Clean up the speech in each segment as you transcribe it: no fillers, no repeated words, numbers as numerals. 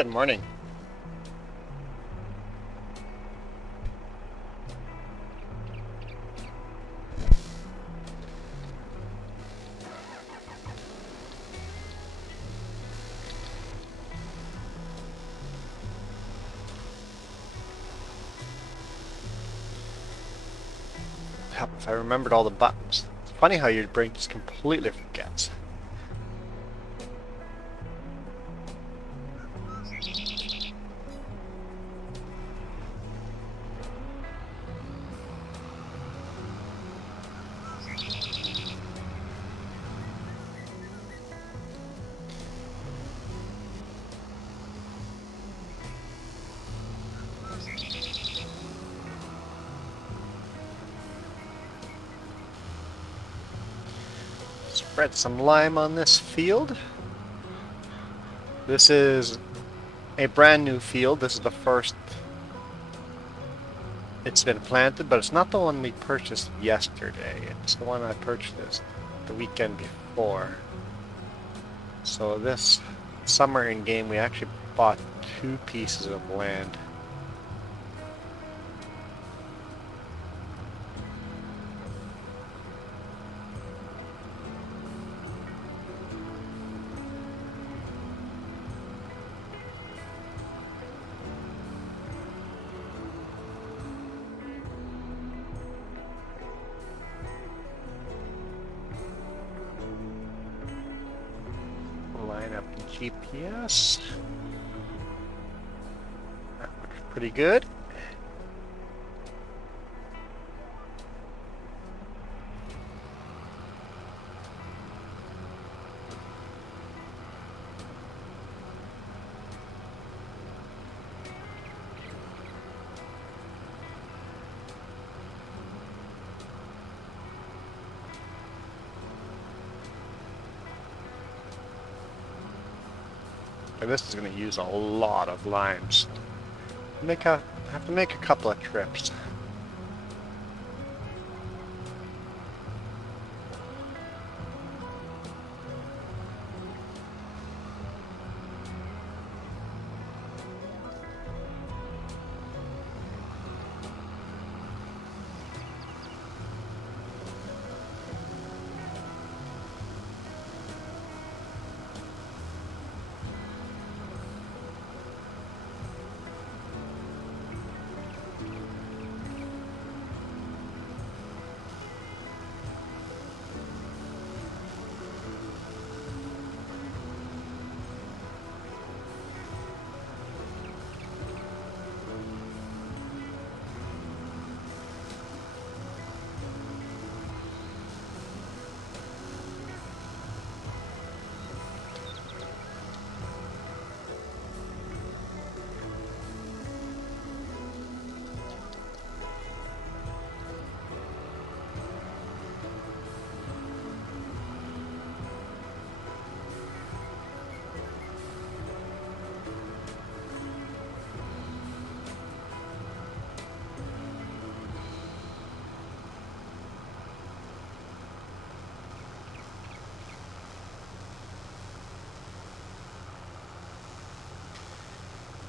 Good morning. If I remembered all the buttons. It's funny how your brain just completely forgets. Spread some lime on this field. This is a brand new field. This is the first it's been planted, but it's not the one we purchased yesterday. It's the one I purchased the weekend before. So this summer in game we actually bought 2 pieces of land. Line up the GPS. That looks pretty good. And this is going to use a lot of limes. Have to make a couple of trips.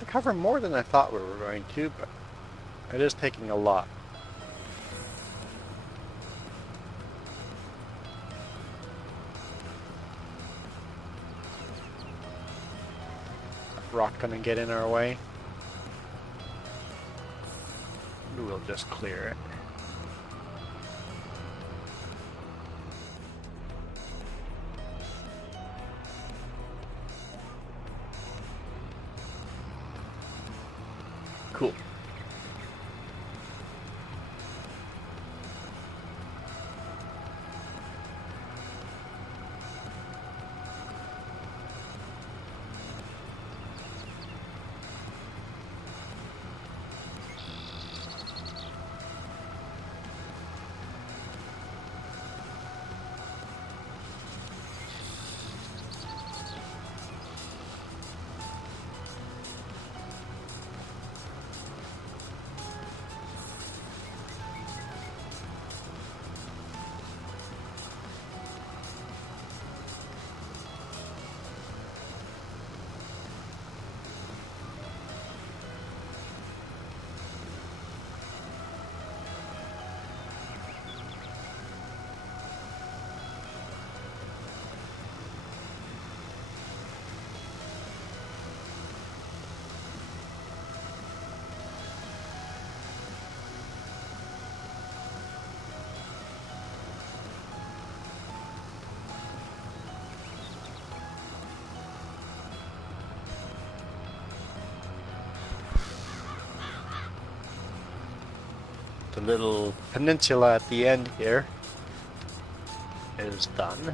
I cover more than I thought we were going to, but it is taking a lot. Rock gonna get in our way? We'll just clear it. Cool. The little peninsula at the end here is done.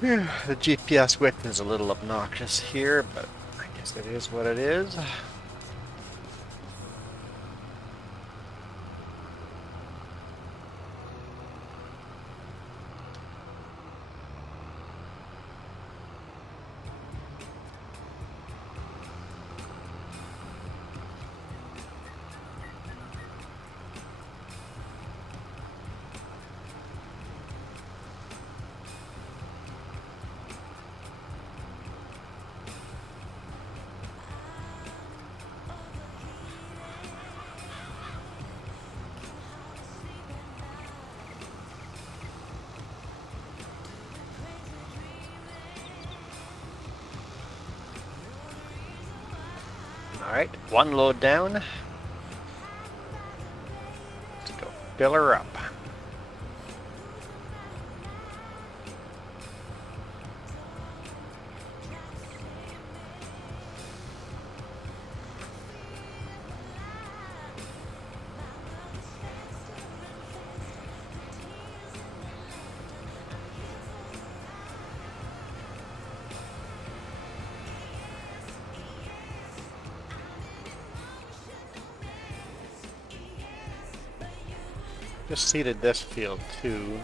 The GPS width is a little obnoxious here, but I guess it is what it is. Alright, one load down. Let's go fill her up. Just seeded this field too.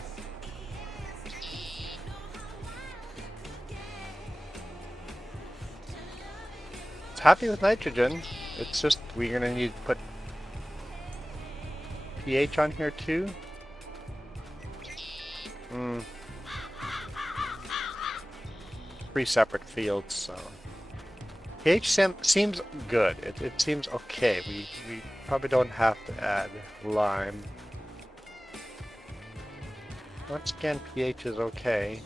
It's happy with nitrogen. It's just we're gonna need to put pH on here too. Three separate fields, so pH seems good. It seems okay. We probably don't have to add lime. Once again, pH is okay.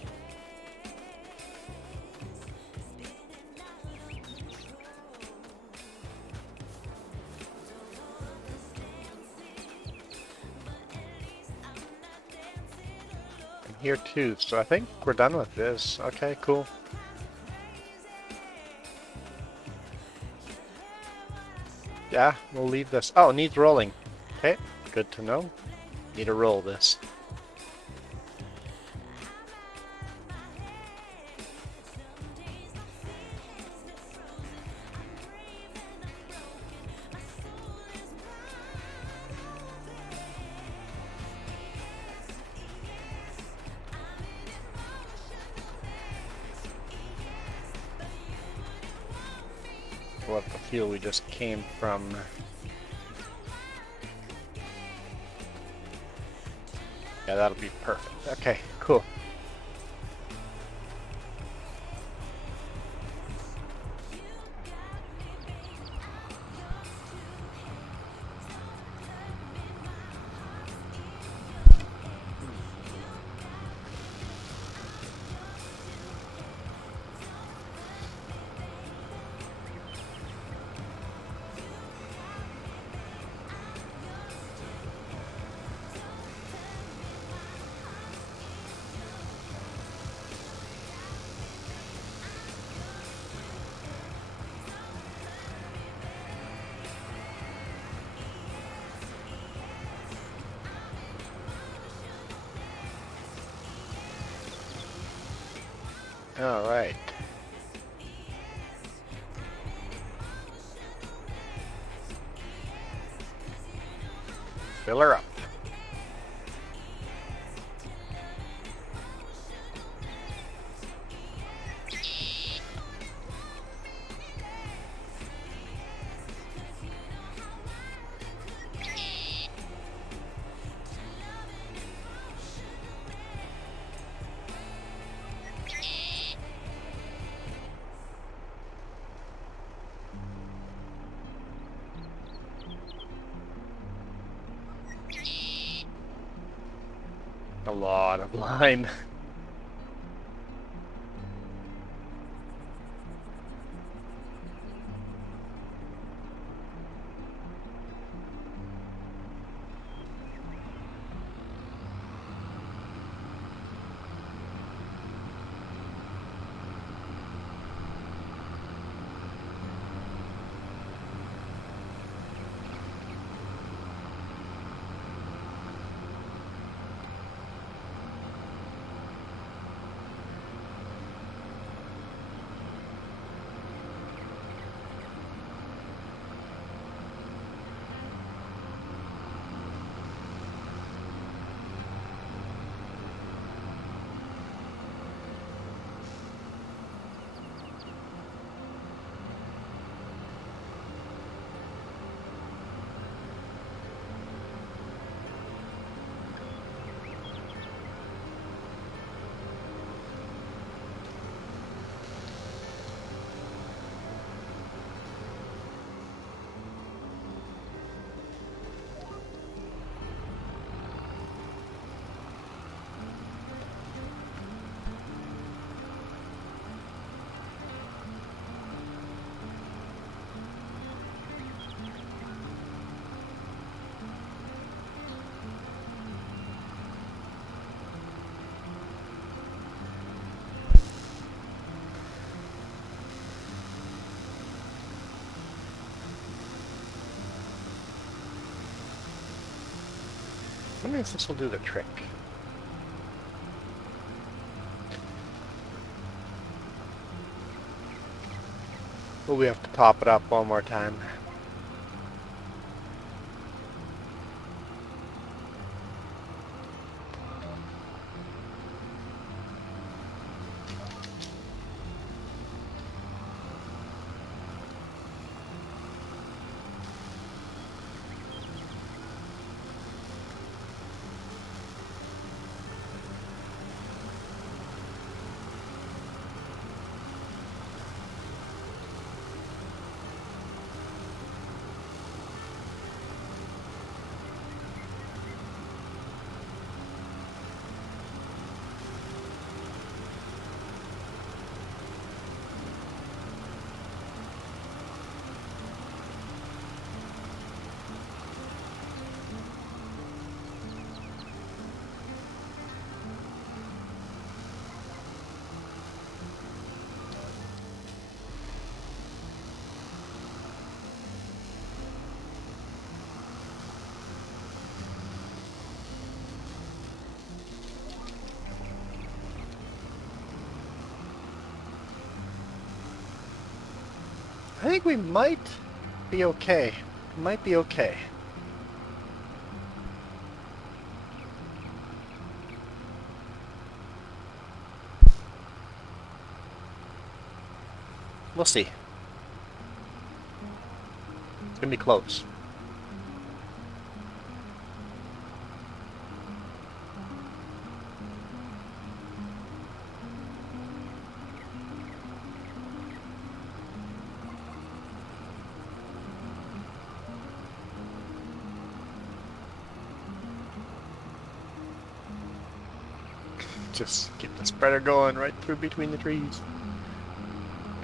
And here too, so I think we're done with this. Okay, cool. Yeah, we'll leave this. Oh, it needs rolling. Okay, good to know. Need to roll this. What the field we just came from. Yeah, that'll be perfect. Okay, cool. All right. fill her up. A lot of lime. I wonder if this will do the trick. Will we have to top it up one more time? I think we might be okay. Might be okay. We'll see. It's gonna be close. Just keep the spreader going right through between the trees.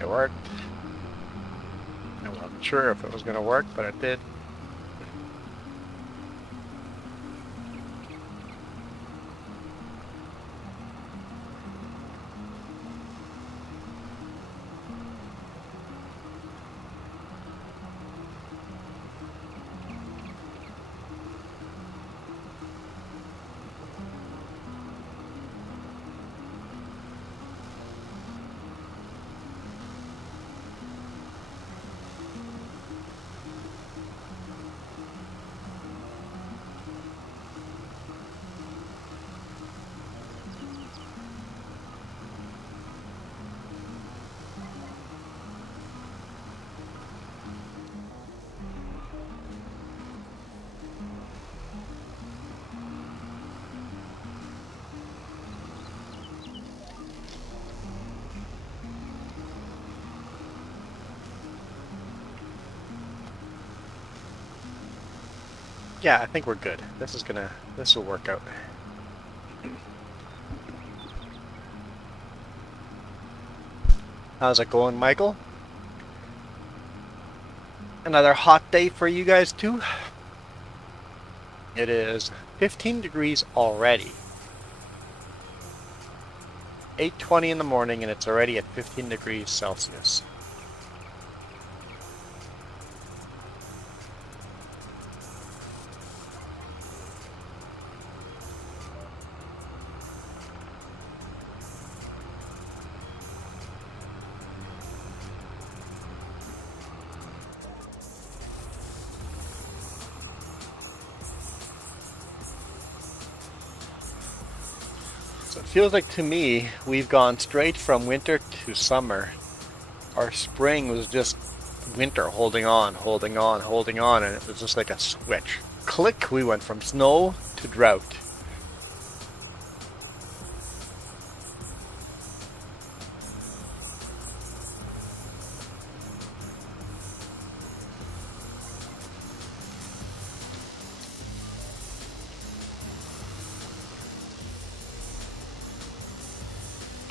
It worked. I wasn't sure if it was going to work, but it did. Yeah, I think we're good. This will work out. How's it going, Michael? Another hot day for you guys too? It is 15 degrees already. 8:20 in the morning and it's already at 15 degrees Celsius. So it feels like to me we've gone straight from winter to summer. Our spring was just winter holding on, holding on, holding on, and it was just like a switch. Click, we went from snow to drought.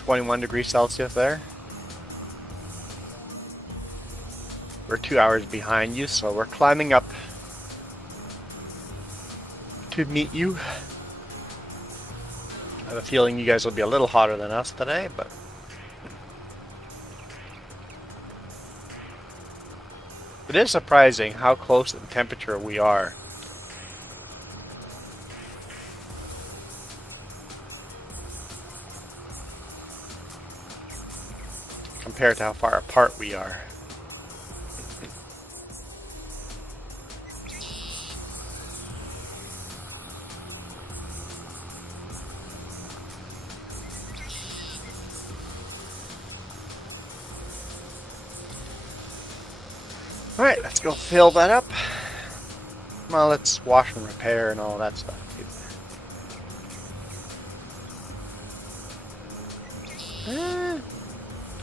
-21 degrees Celsius there. We're 2 hours behind you, so we're climbing up to meet you. I have a feeling you guys will be a little hotter than us today, but it is surprising how close in temperature we are. Compared to how far apart we are. Alright, let's go fill that up. Well, let's wash and repair and all that stuff.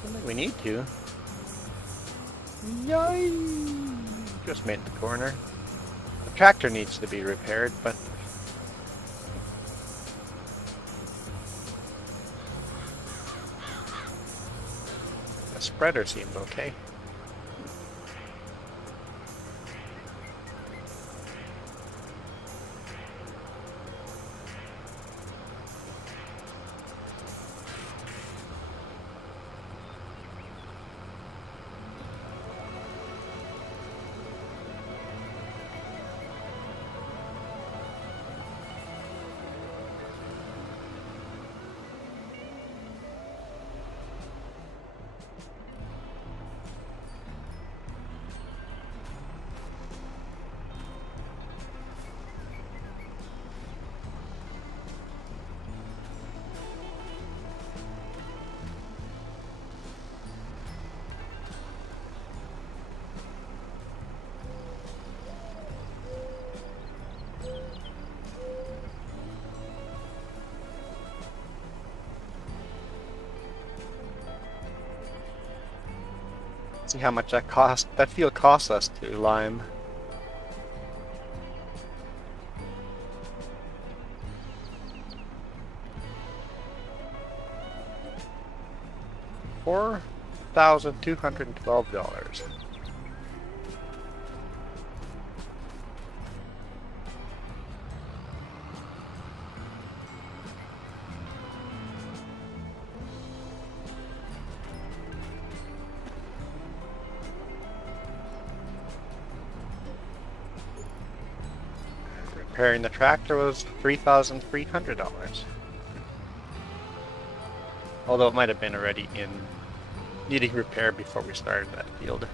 Don't think we need to. Yay! Just made the corner. The tractor needs to be repaired, but the spreader seemed okay. See how much that fuel costs us to lime. $4,212. Repairing the tractor was $3,300. Although it might have been already in needing repair before we started that field.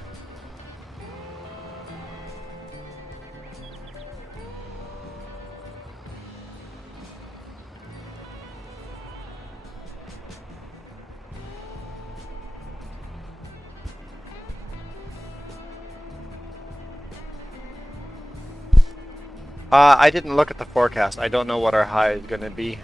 I didn't look at the forecast. I don't know what our high is going to be.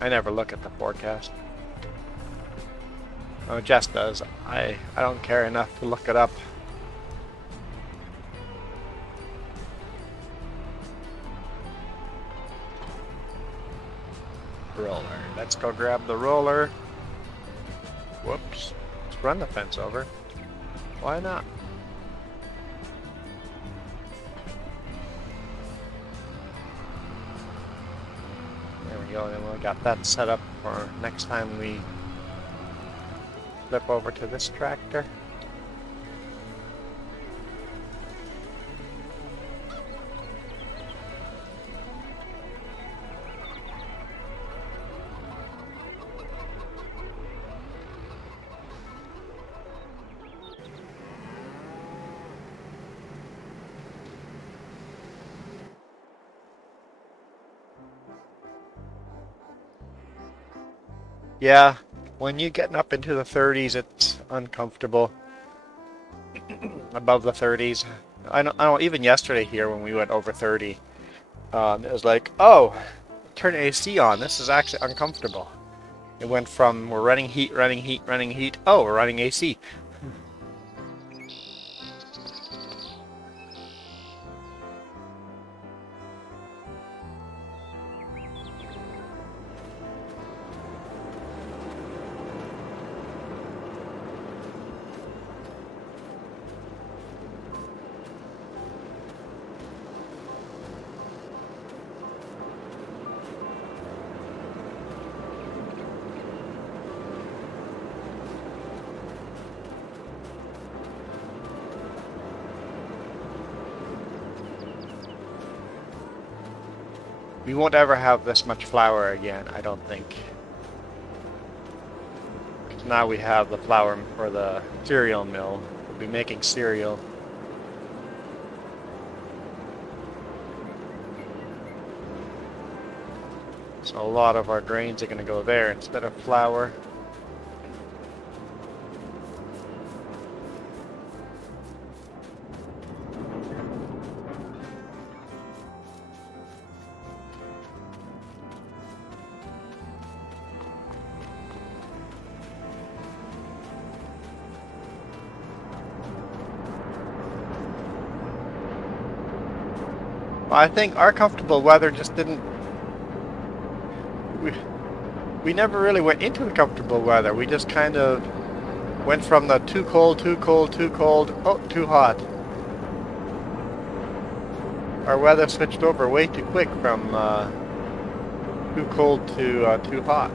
I never look at the forecast. Oh, Jess does. I don't care enough to look it up. Roller. Let's go grab the roller. Whoops. Let's run the fence over. Why not? There we go. Then we got that set up for next time we flip over to this tractor. Yeah, when you're getting up into the 30s, it's uncomfortable. Above the 30s. I know, even yesterday here when we went over 30, it was like, oh, turn AC on. This is actually uncomfortable. It went from we're running heat, running heat, running heat. Oh, we're running AC. We won't ever have this much flour again, I don't think. Now we have the flour for the cereal mill. We'll be making cereal. So a lot of our grains are going to go there instead of flour. I think our comfortable weather just didn't... We never really went into the comfortable weather. We just kind of went from the too cold, too cold, too cold, oh, too hot. Our weather switched over way too quick from too cold to too hot.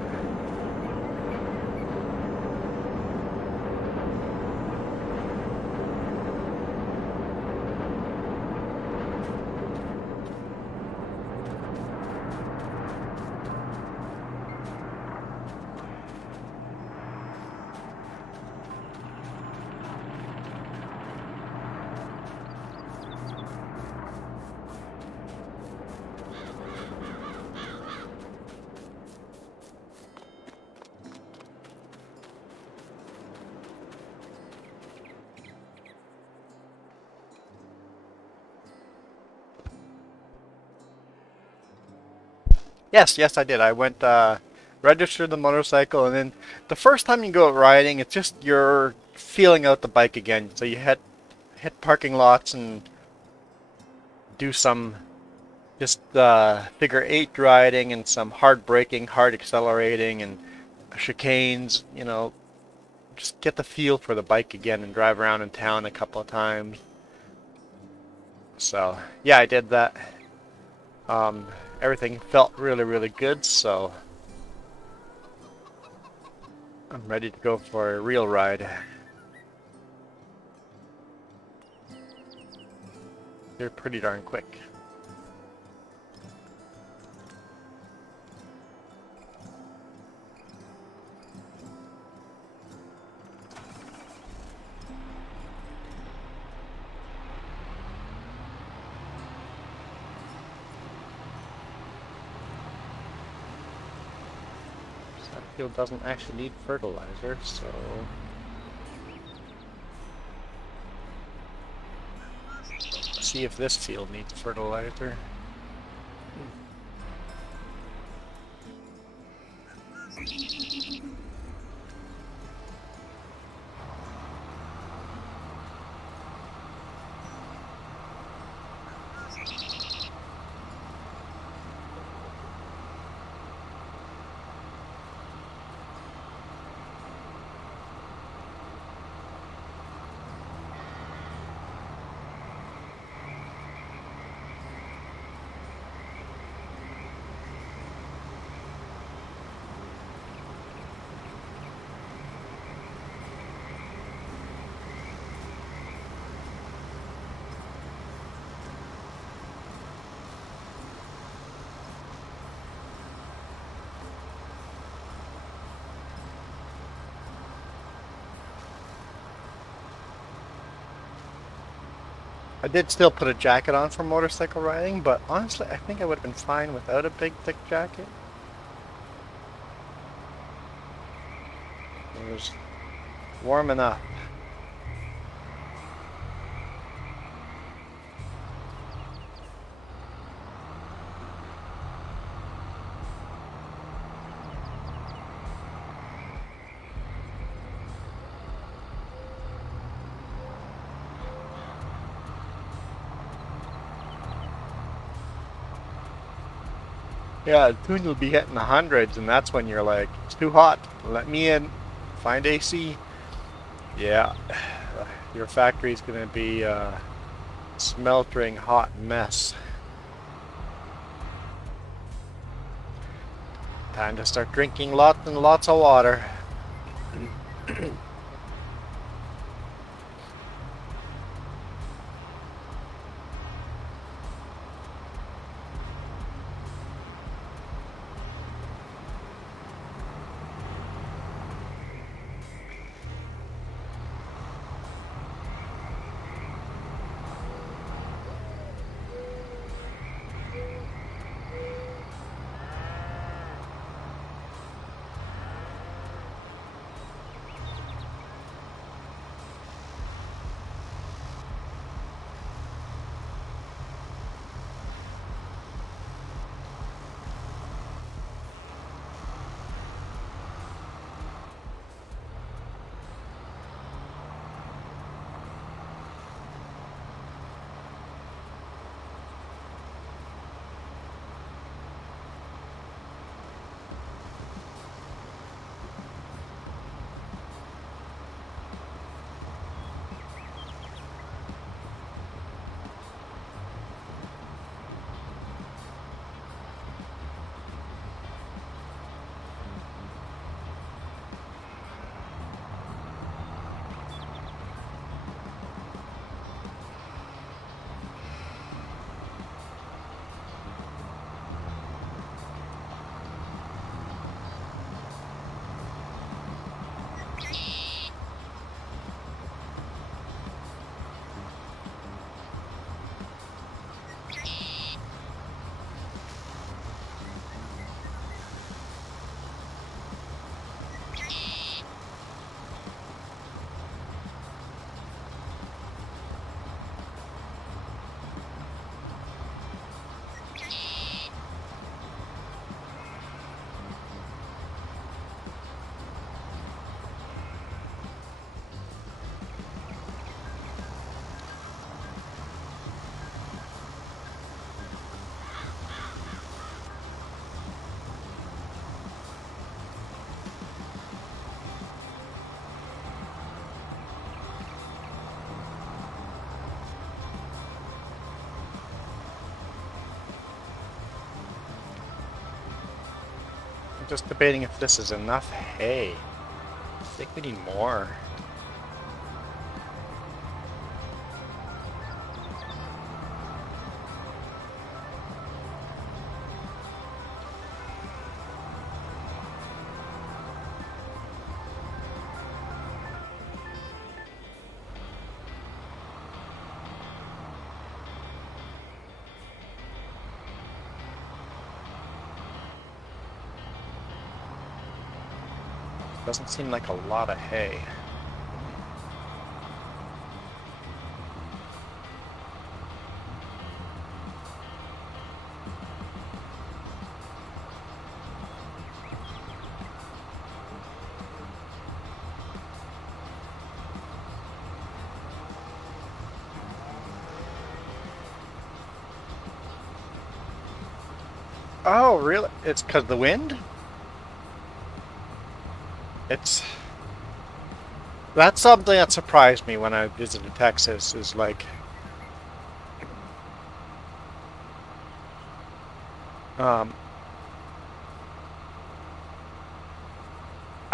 Yes, I did. I went, registered the motorcycle, and then the first time you go out riding, it's just you're feeling out the bike again. So you hit parking lots and do some just figure 8 riding and some hard braking, hard accelerating, and chicanes. You know, just get the feel for the bike again and drive around in town a couple of times. So yeah, I did that. Everything felt really, really good, so I'm ready to go for a real ride. They're pretty darn quick. Field doesn't actually need fertilizer, so let's see if this field needs fertilizer. I did still put a jacket on for motorcycle riding, but honestly, I think I would have been fine without a big, thick jacket. It was warm enough. Yeah, soon you'll be hitting the hundreds, and that's when you're like, it's too hot. Let me in. Find AC. Yeah, your factory's gonna be a smeltering hot mess. Time to start drinking lots and lots of water. Just debating if this is enough hay. I think we need more. Doesn't seem like a lot of hay. Oh, really? It's because of the wind? That's something that surprised me when I visited Texas, is like, I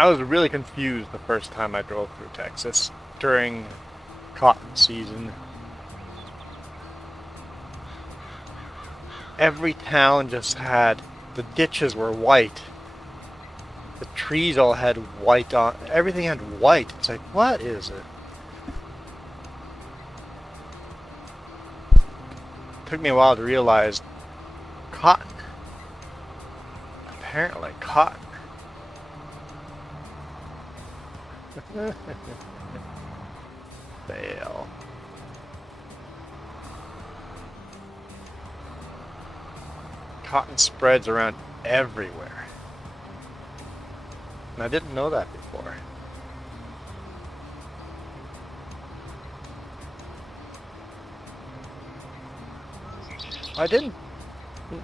was really confused the first time I drove through Texas during cotton season. Every town just had, the ditches were white. The trees all had white on, everything had white. It's like, what is it? took me a while to realize cotton. Apparently, cotton. Fail. Cotton spreads around everywhere. And I didn't know that before. I didn't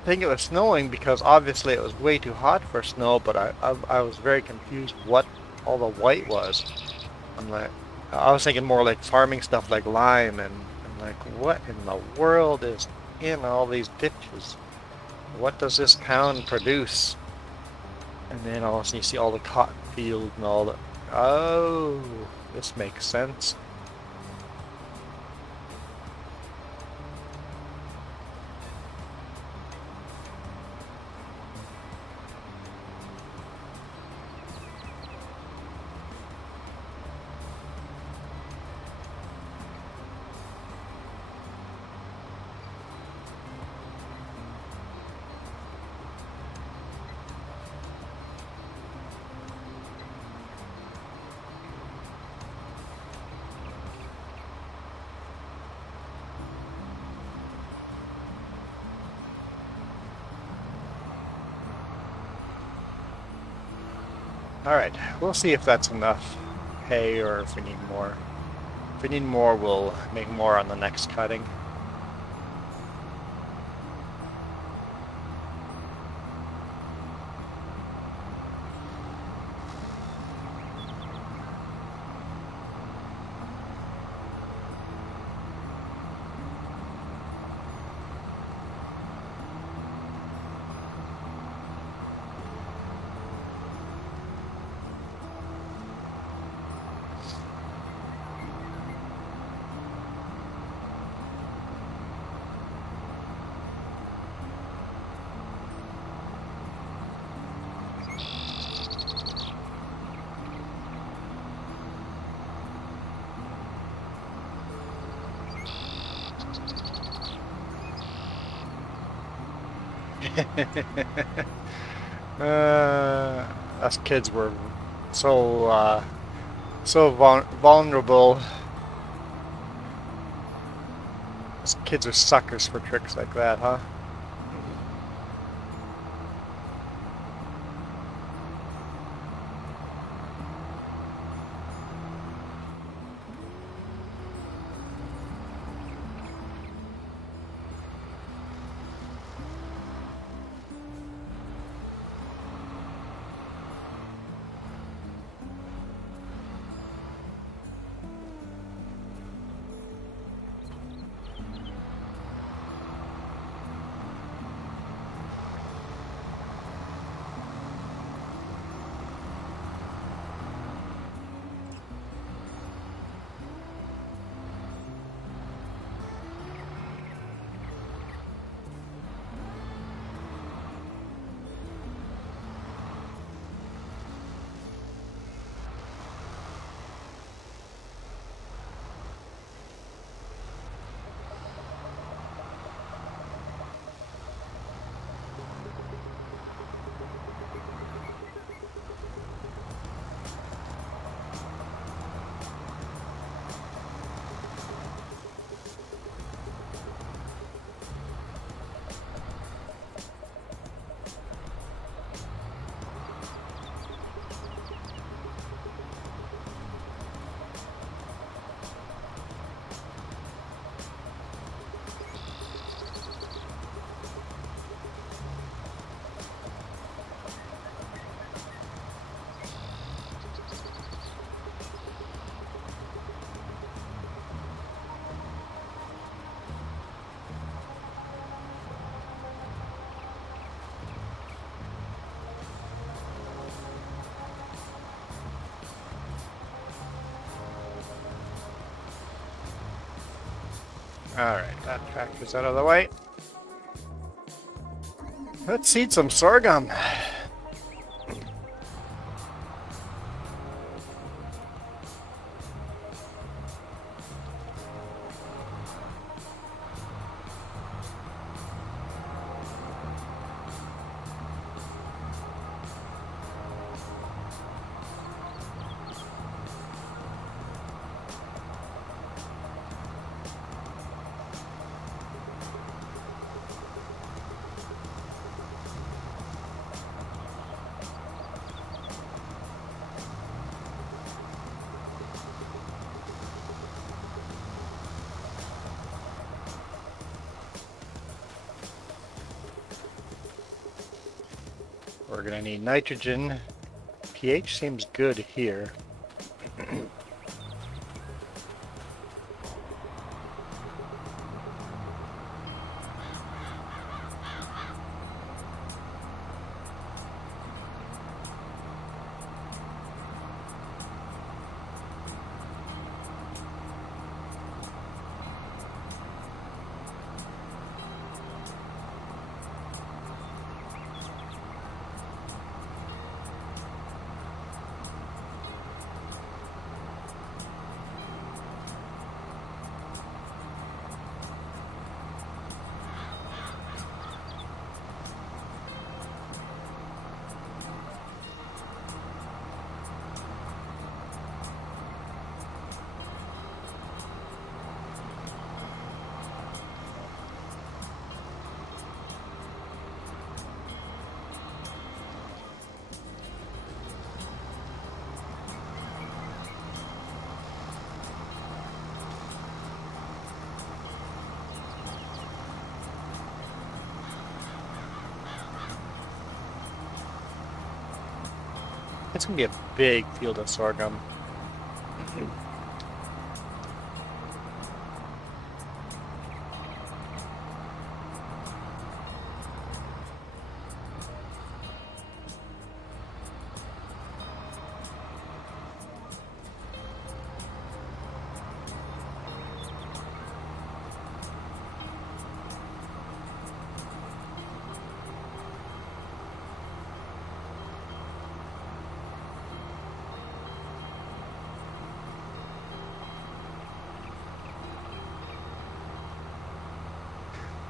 think it was snowing because obviously it was way too hot for snow, but I was very confused what all the white was. I'm like, I was thinking more like farming stuff like lime, and I'm like, what in the world is in all these ditches? What does this town produce? And then all of a sudden you see all the cotton field and all the, oh, this makes sense. Alright, we'll see if that's enough hay or if we need more. If we need more, we'll make more on the next cutting. Us kids were so vulnerable. Us kids are suckers for tricks like that, huh? Alright, that tractor's out of the way. Let's seed some sorghum. We're gonna need nitrogen. pH seems good here. It's gonna be a big field of sorghum.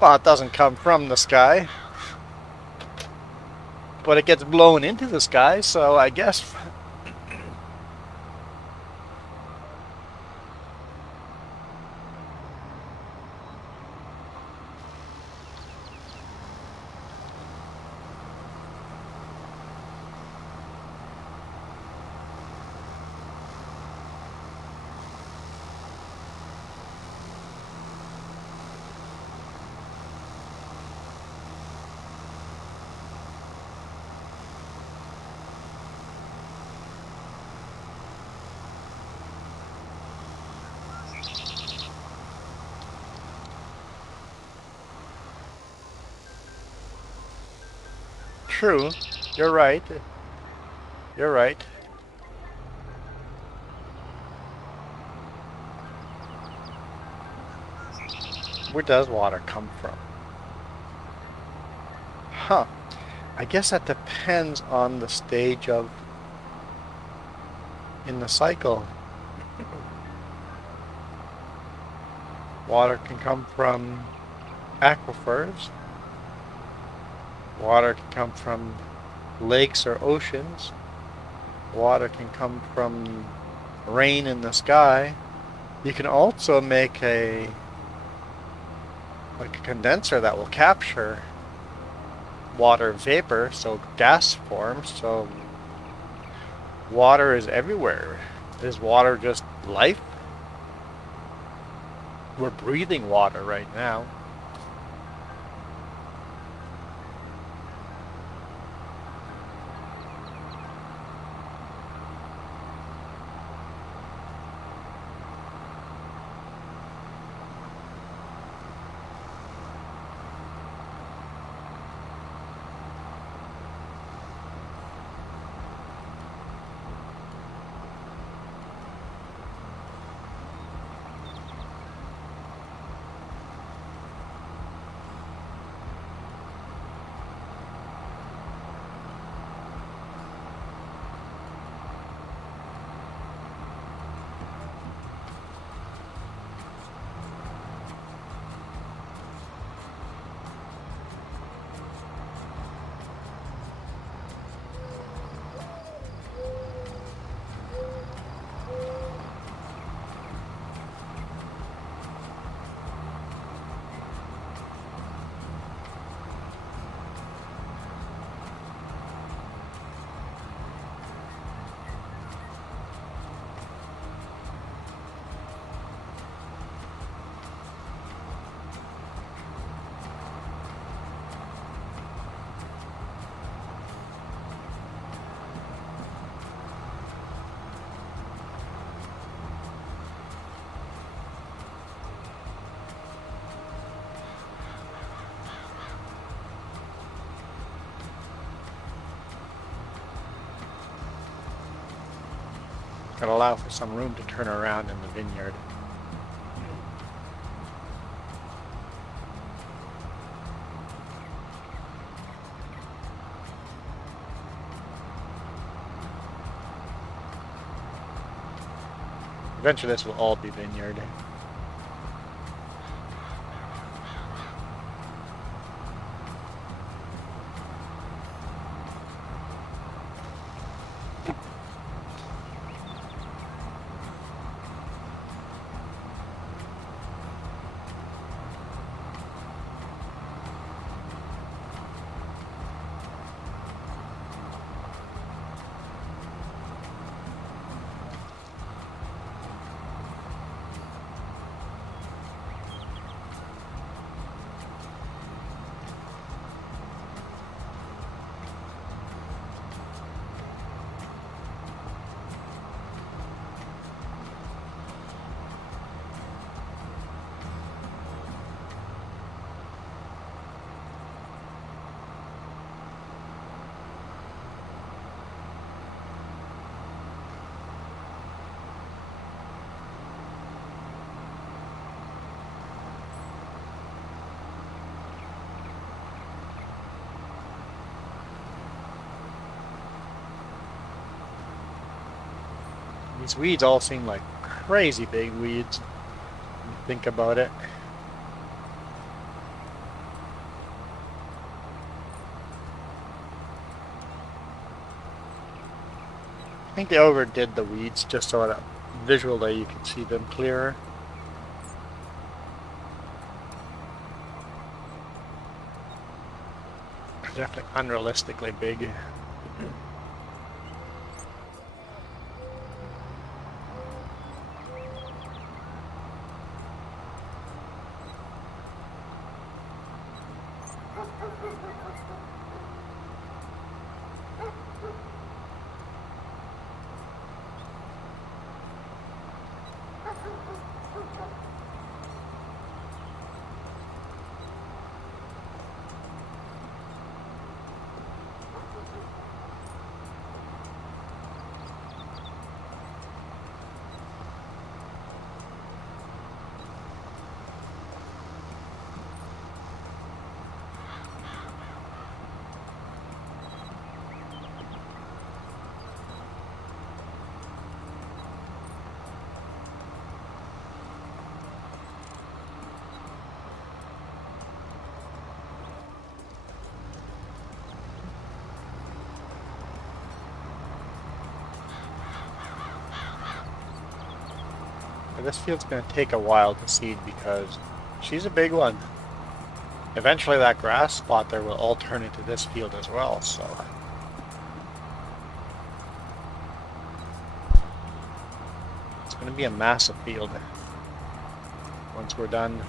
Well, it doesn't come from the sky, but it gets blown into the sky, so I guess. True, you're right. You're right. Where does water come from? Huh. I guess that depends on the stage of in the cycle. Water can come from aquifers. Water can come from lakes or oceans. Water can come from rain in the sky. You can also make a condenser that will capture water vapor, so gas forms. So water is everywhere. Is water just life? We're breathing water right now. and allow for some room to turn around in the vineyard. Eventually this will all be vineyard. These weeds all seem like crazy big weeds when you think about it. I think they overdid the weeds just so that visually you can see them clearer. They're definitely unrealistically big. This field's going to take a while to seed because she's a big one. Eventually that grass spot there will all turn into this field as well, so. It's going to be a massive field once we're done.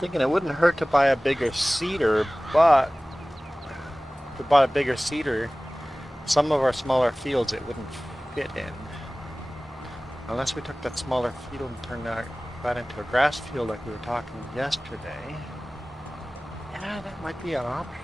Thinking it wouldn't hurt to buy a bigger seeder, but if we bought a bigger seeder, some of our smaller fields it wouldn't fit in. Unless we took that smaller field and turned that into a grass field like we were talking yesterday. Yeah, that might be an option.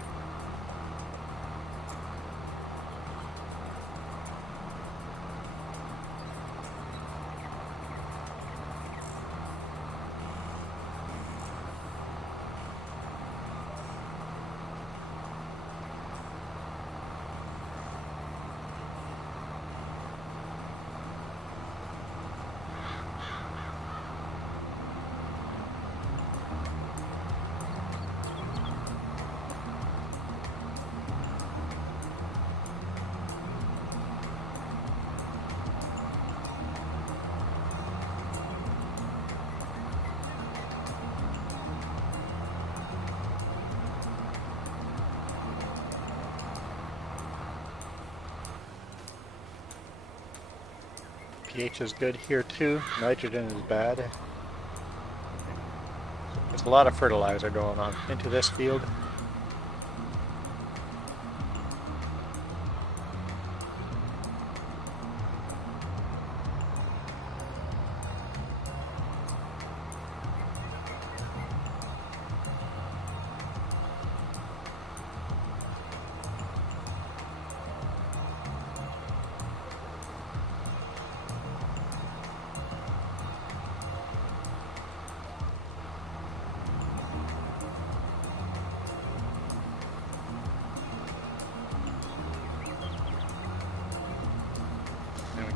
pH is good here too. Nitrogen is bad. There's a lot of fertilizer going on into this field.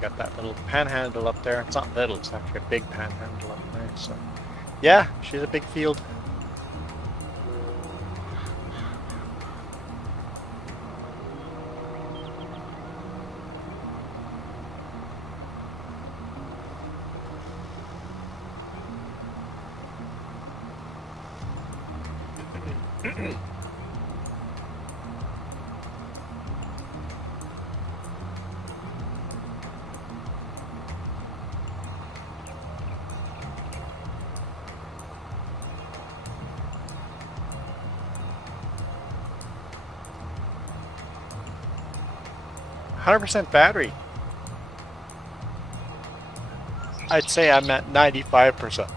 Got that little panhandle up there. It's not little, it's actually a big panhandle up there. So, yeah, she's a big field. %100% battery. I'd say I'm at 95%.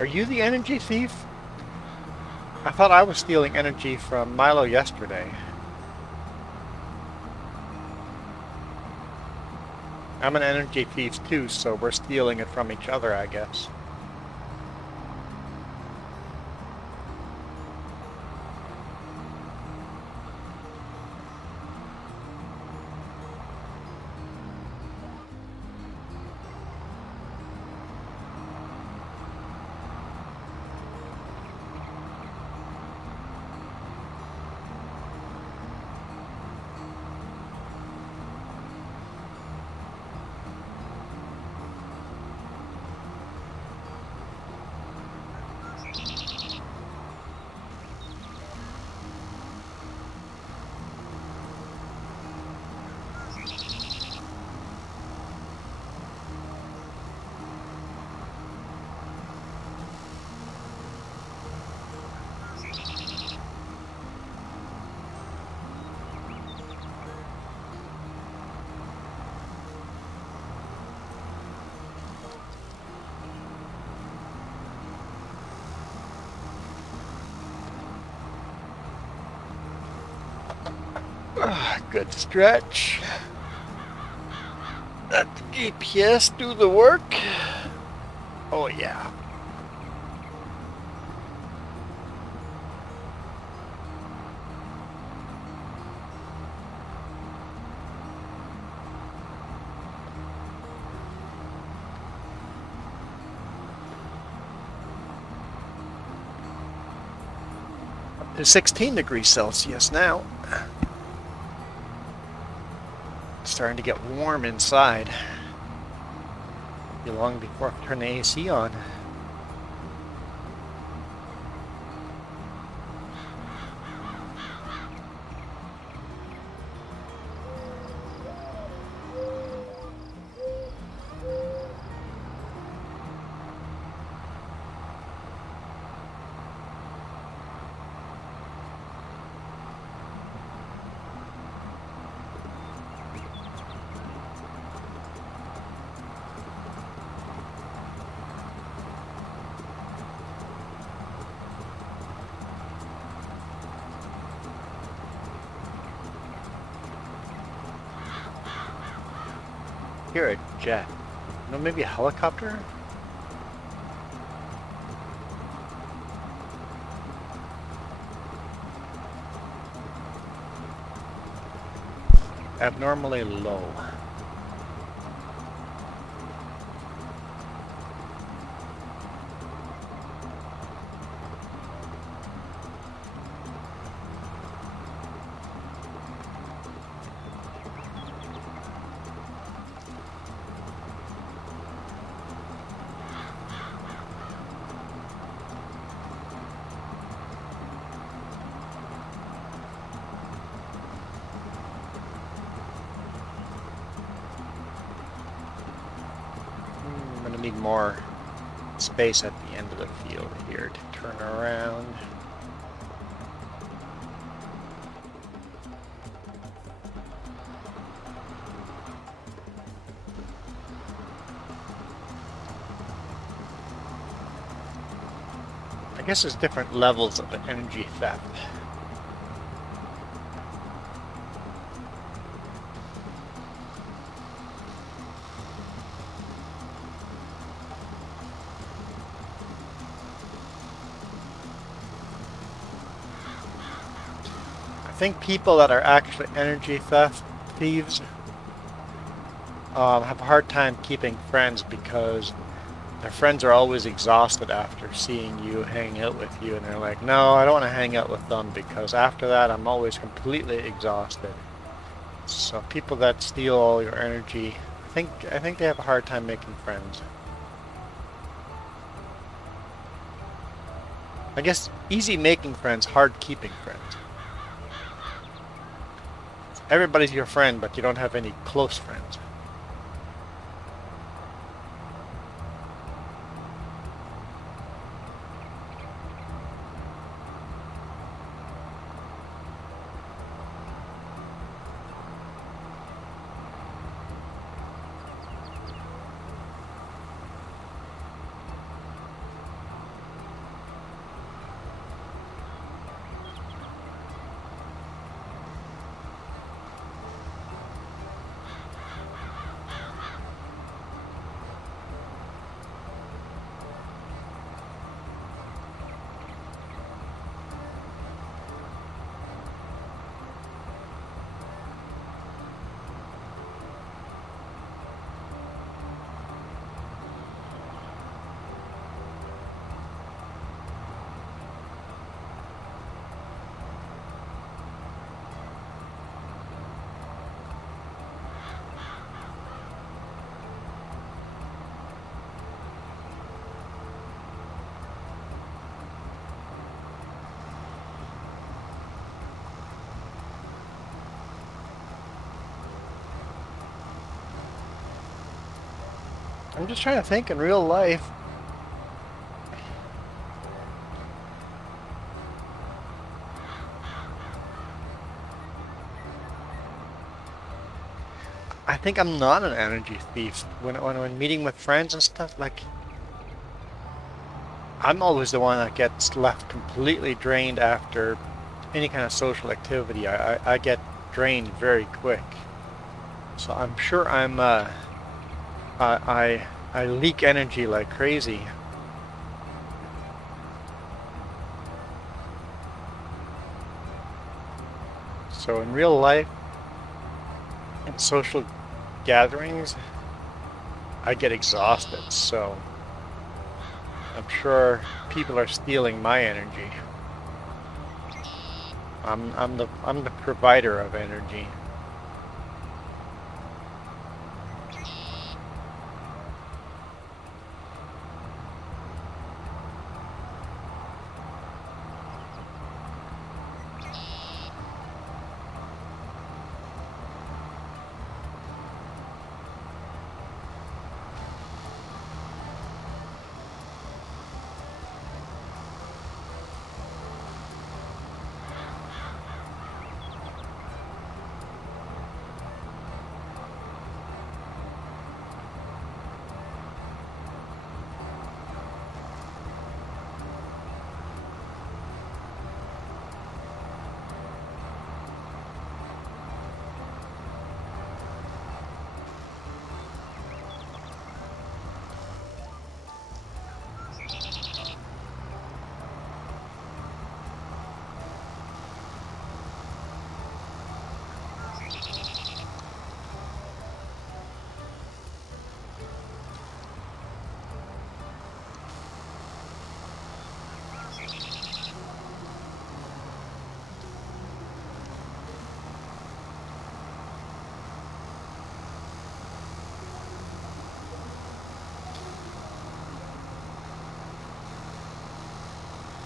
Are you the energy thief? I thought I was stealing energy from Milo yesterday. I'm an energy thief too, so we're stealing it from each other, I guess. Good stretch. Let the GPS do the work. Oh yeah. Up to 16 degrees Celsius now. Starting to get warm inside. Be long before I turn the AC on. hear a jet. No, maybe a helicopter? Abnormally low. Need more space at the end of the field here to turn around. I guess there's different levels of energy theft. I think people that are actually energy thieves have a hard time keeping friends because their friends are always exhausted after seeing you, hanging out with you, and they're like, no, I don't want to hang out with them because after that I'm always completely exhausted. So people that steal all your energy, I think they have a hard time making friends. I guess easy making friends, hard keeping friends. Everybody's your friend, but you don't have any close friends. I'm just trying to think in real life. I think I'm not an energy thief. When meeting with friends and stuff, like, I'm always the one that gets left completely drained after any kind of social activity. I get drained very quick. So I'm sure I leak energy like crazy. So in real life, in social gatherings, I get exhausted. So I'm sure people are stealing my energy. I'm the provider of energy.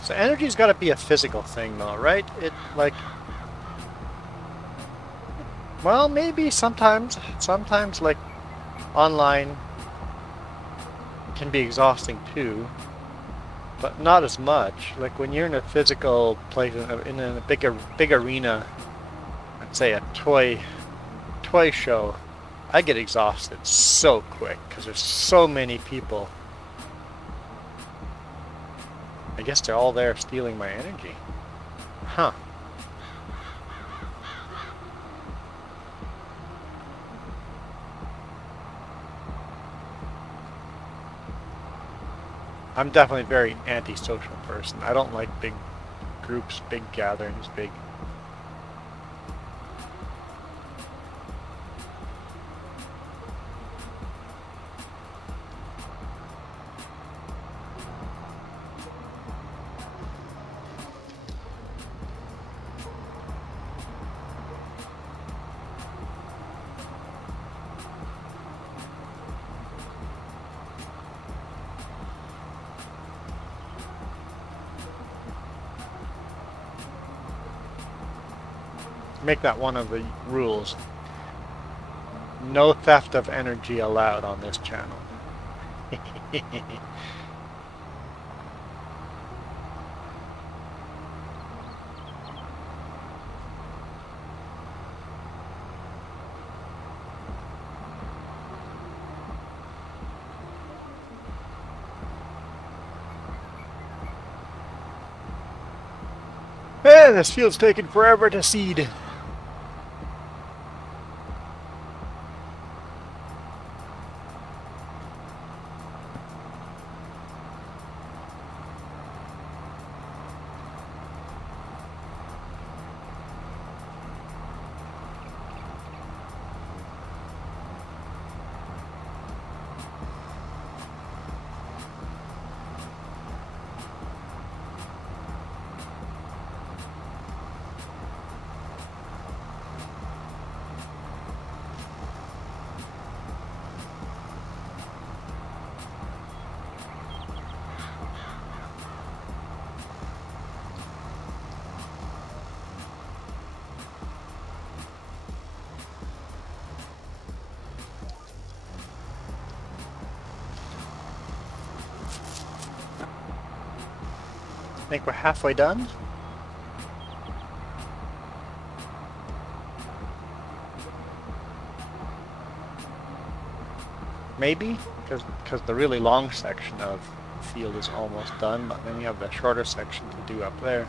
So energy's got to be a physical thing, though, right? It like, well, maybe sometimes like online can be exhausting too, but not as much. Like when you're in a physical place in a big arena, let's say a toy show, I get exhausted so quick because there's so many people. I guess they're all there stealing my energy. Huh. I'm definitely a very antisocial person. I don't like big groups, big gatherings, big... Make that one of the rules. No theft of energy allowed on this channel. Man, this field's taking forever to seed. I think we're halfway done. Maybe, because the really long section of the field is almost done, but then you have the shorter section to do up there.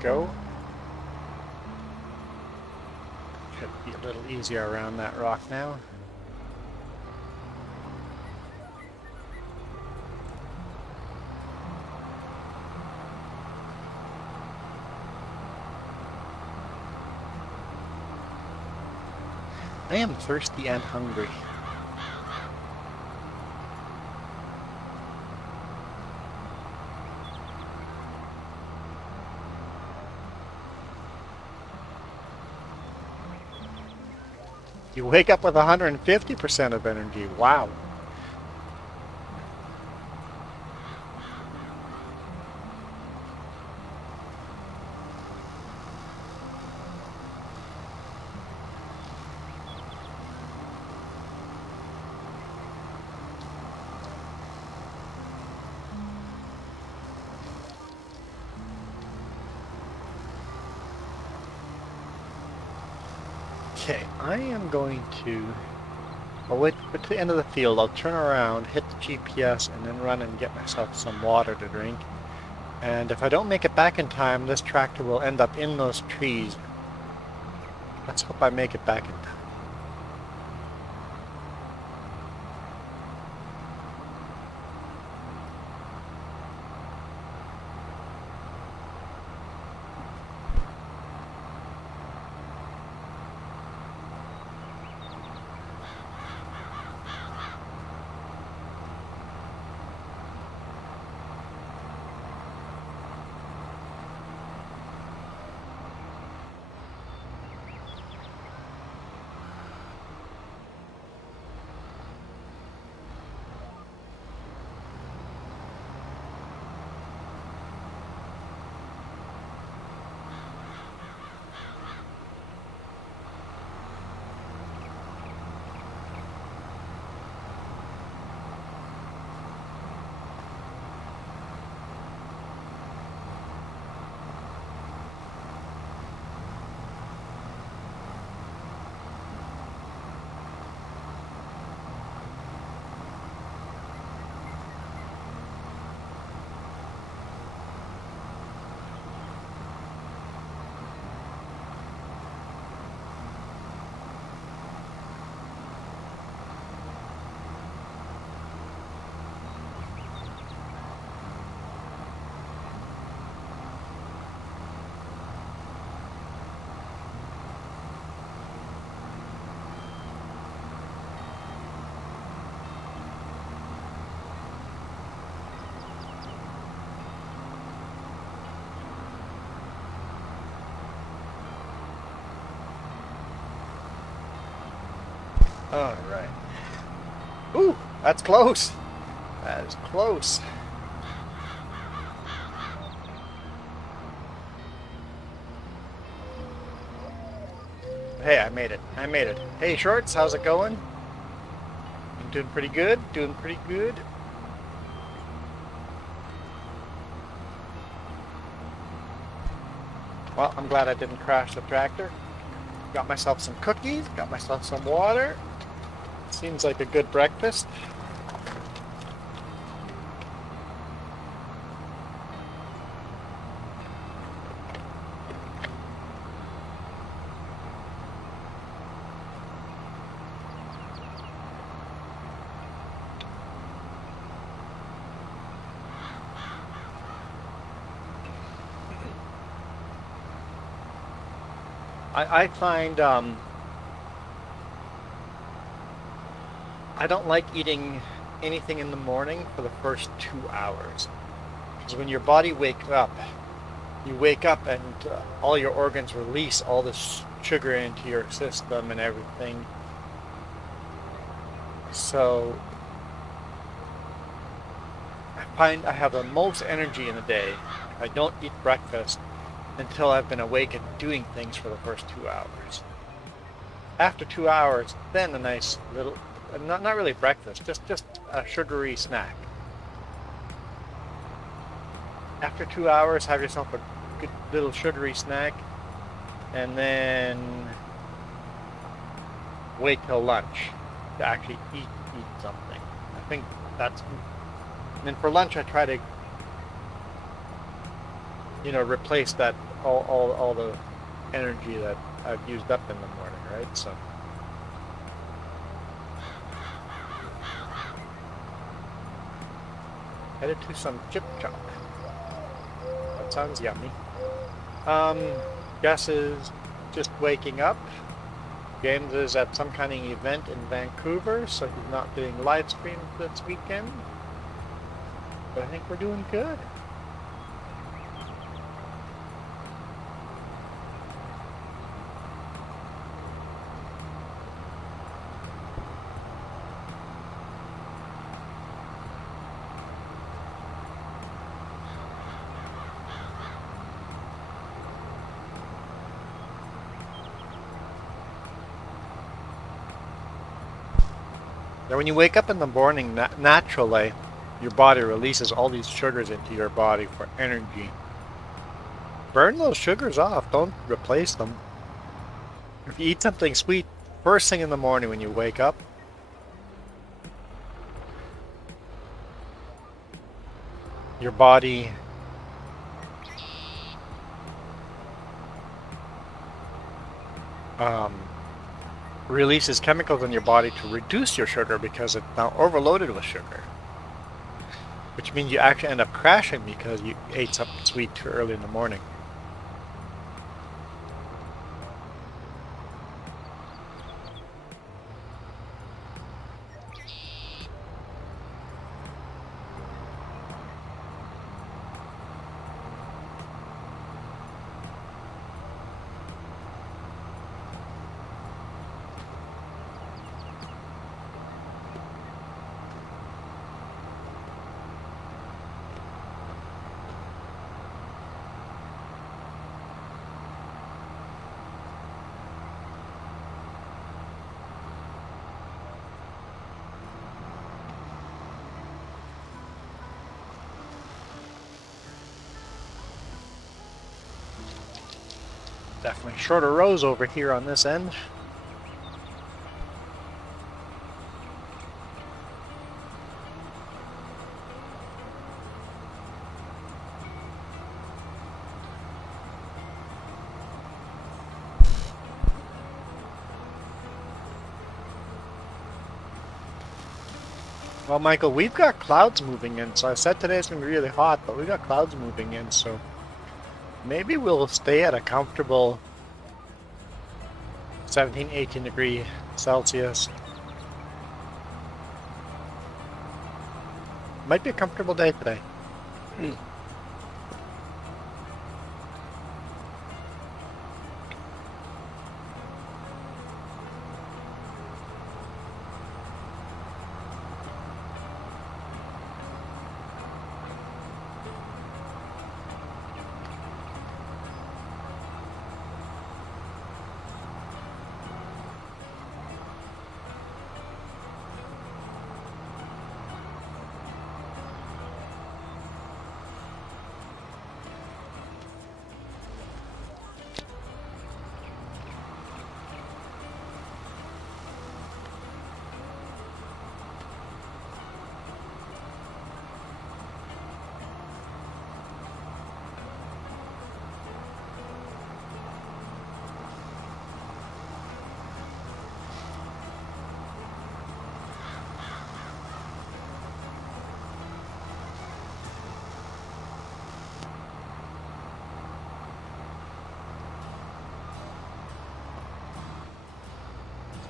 Go. Could be a little easier around that rock now. I am thirsty and hungry. You wake up with 150% of energy. Wow. Okay, I am going to... I'll wait to the end of the field, I'll turn around, hit the GPS, and then run and get myself some water to drink. And if I don't make it back in time, this tractor will end up in those trees. Let's hope I make it back in time. All right. Ooh, that's close. That is close. Hey, I made it. I made it. Hey, Shorts, how's it going? I'm doing pretty good. Doing pretty good. Well, I'm glad I didn't crash the tractor. Got myself some cookies. Got myself some water. Seems like a good breakfast. I find I don't like eating anything in the morning for the first 2 hours. Because when your body wakes up, you wake up and all your organs release all this sugar into your system and everything. So I find I have the most energy in the day if I don't eat breakfast until I've been awake and doing things for the first 2 hours. After 2 hours, then a nice little, not really breakfast, just a sugary snack. After 2 hours, have yourself a good little sugary snack, and then wait till lunch to actually eat something. I think that's, and then for lunch I try to, replace that all the energy that I've used up in the morning, right? So headed to some chip chop. That sounds yummy. Gus is just waking up. James is at some kind of event in Vancouver, so he's not doing live streams this weekend. But I think we're doing good. Now when you wake up in the morning, naturally, your body releases all these sugars into your body for energy. Burn those sugars off, don't replace them. If you eat something sweet first thing in the morning when you wake up, your body releases chemicals in your body to reduce your sugar because it's now overloaded with sugar. Which means you actually end up crashing because you ate something sweet too early in the morning. Definitely shorter rows over here on this end. Well, Michael, we've got clouds moving in, so I said today it's going to be really hot, but we've got clouds moving in, so maybe we'll stay at a comfortable 17, 18 degree Celsius. Might be a comfortable day today.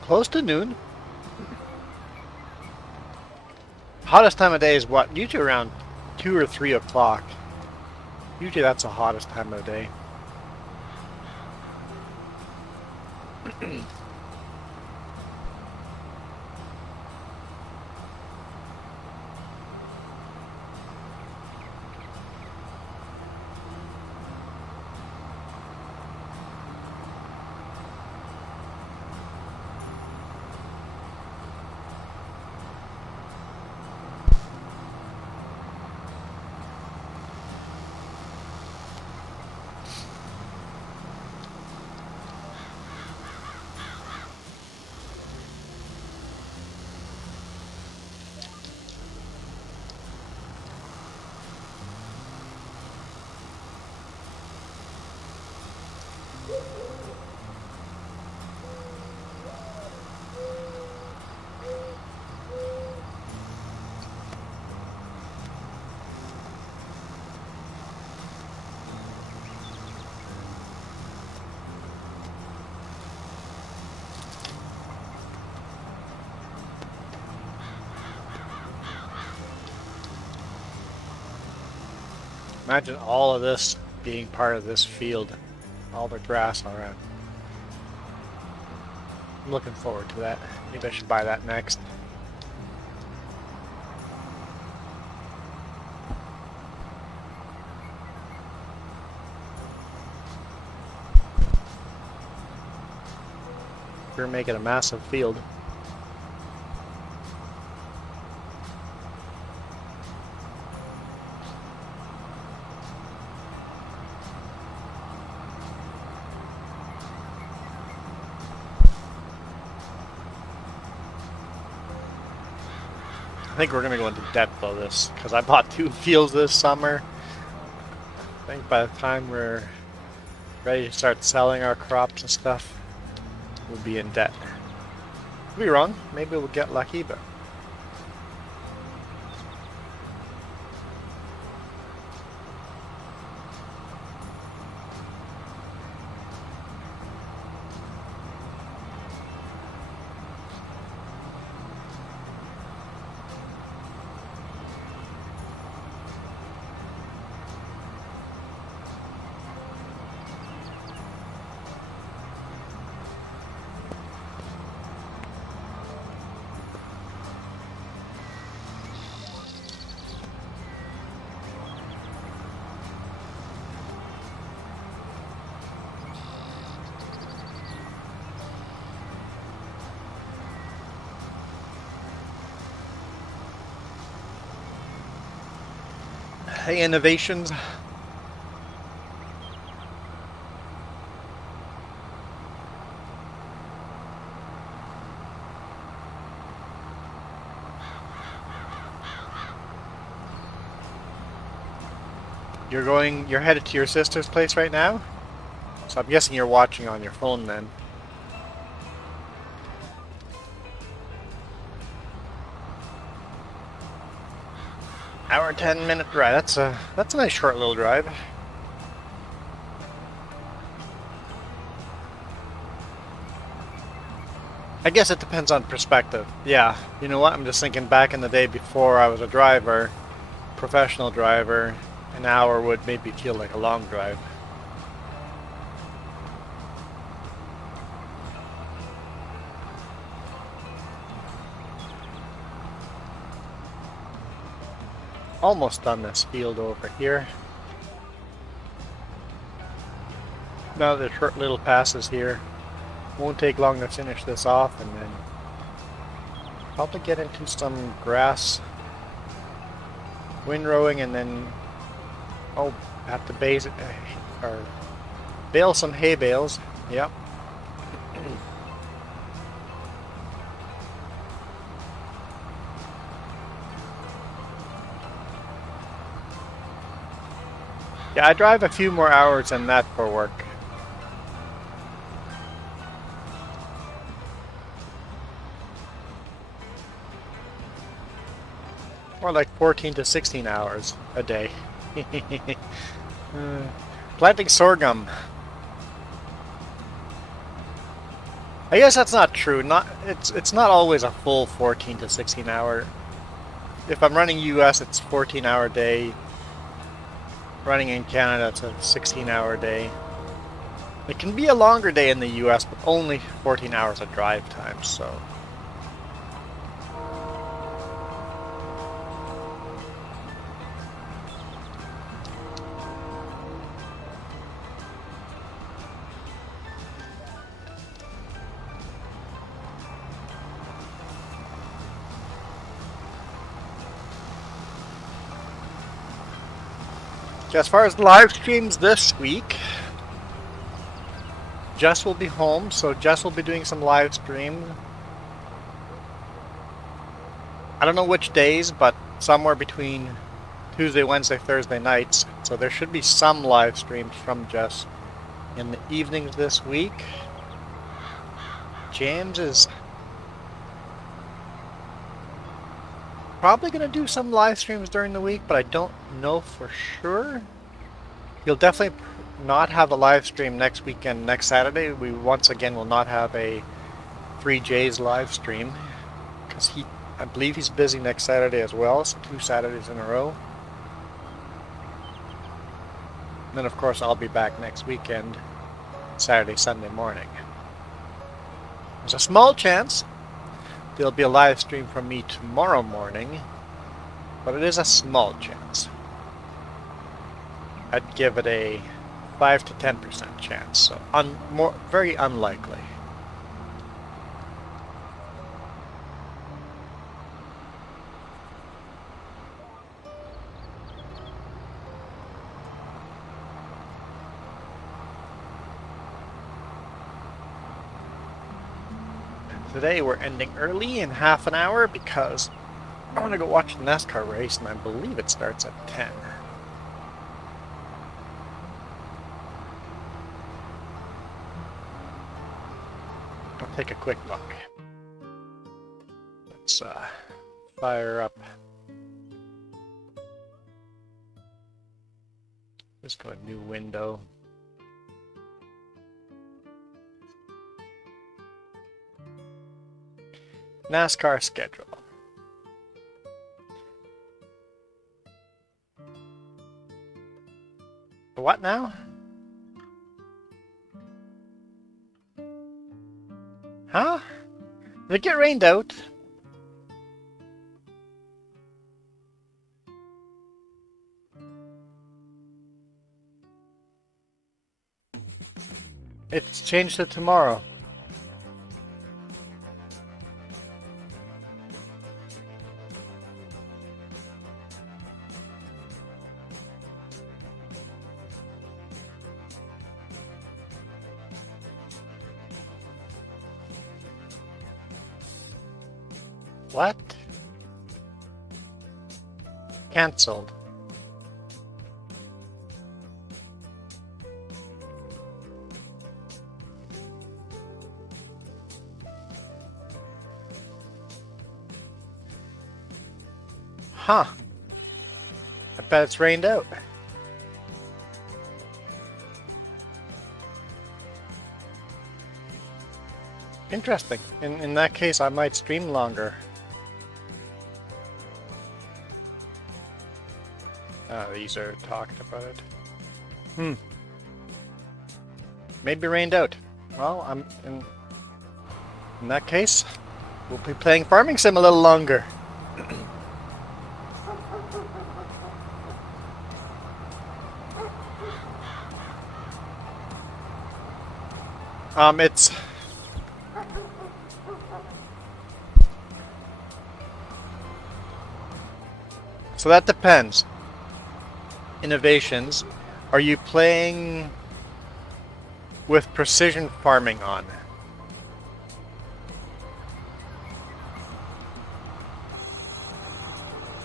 Close to noon. Hottest time of day is what? Usually around 2 or 3 o'clock. Usually that's the hottest time of day. Imagine all of this being part of this field, all the grass around. I'm looking forward to that. Maybe I should buy that next. We're making a massive field. think we're gonna go into debt though this, because I bought 2 fields this summer. I think by the time we're ready to start selling our crops and stuff, we'll be in debt. Could be wrong. Maybe we'll get lucky, but hey, innovations. You're headed to your sister's place right now? So I'm guessing you're watching on your phone then. Hour 10-minute drive. That's a nice short little drive. I guess it depends on perspective. Yeah, you know what? I'm just thinking back in the day before I was a driver, professional driver, an hour would maybe feel like a long drive. Almost done this field over here. Now the short little passes here. Won't take long to finish this off, and then probably get into some grass windrowing, and then have to or bale some hay bales. Yep. Yeah, I drive a few more hours than that for work. More like 14 to 16 hours a day. Planting sorghum. I guess that's not true. It's not always a full 14 to 16 hour. If I'm running US, it's 14-hour day. Running in Canada, it's a 16-hour day. It can be a longer day in the US, but only 14 hours of drive time, so. As far as live streams this week, Jess will be home, so Jess will be doing some live stream. I don't know which days, but somewhere between Tuesday, Wednesday, Thursday nights. So there should be some live streams from Jess in the evenings this week. James is probably going to do some live streams during the week, but I don't know for sure. He'll definitely not have a live stream next weekend, next Saturday. We once again will not have a 3J's live stream because I believe he's busy next Saturday as well, so 2 Saturdays in a row. And then of course I'll be back next weekend, Saturday, Sunday morning. There's a small chance there'll be a live stream from me tomorrow morning, but it is a small chance. I'd give it a 5 to 10% chance, so very unlikely. Today we're ending early in half an hour because want to go watch the NASCAR race, and I believe it starts at 10. I'll take a quick look. Let's fire up. Just go a new window. NASCAR schedule. What now? Huh? Did it get rained out? It's changed to tomorrow. What? Cancelled. Huh. I bet it's rained out. Interesting. In that case, I might stream longer. These are talked about it. Maybe rained out. Well, I'm in that case, we'll be playing Farming Sim a little longer. It's so that depends. Innovations, are you playing with precision farming on?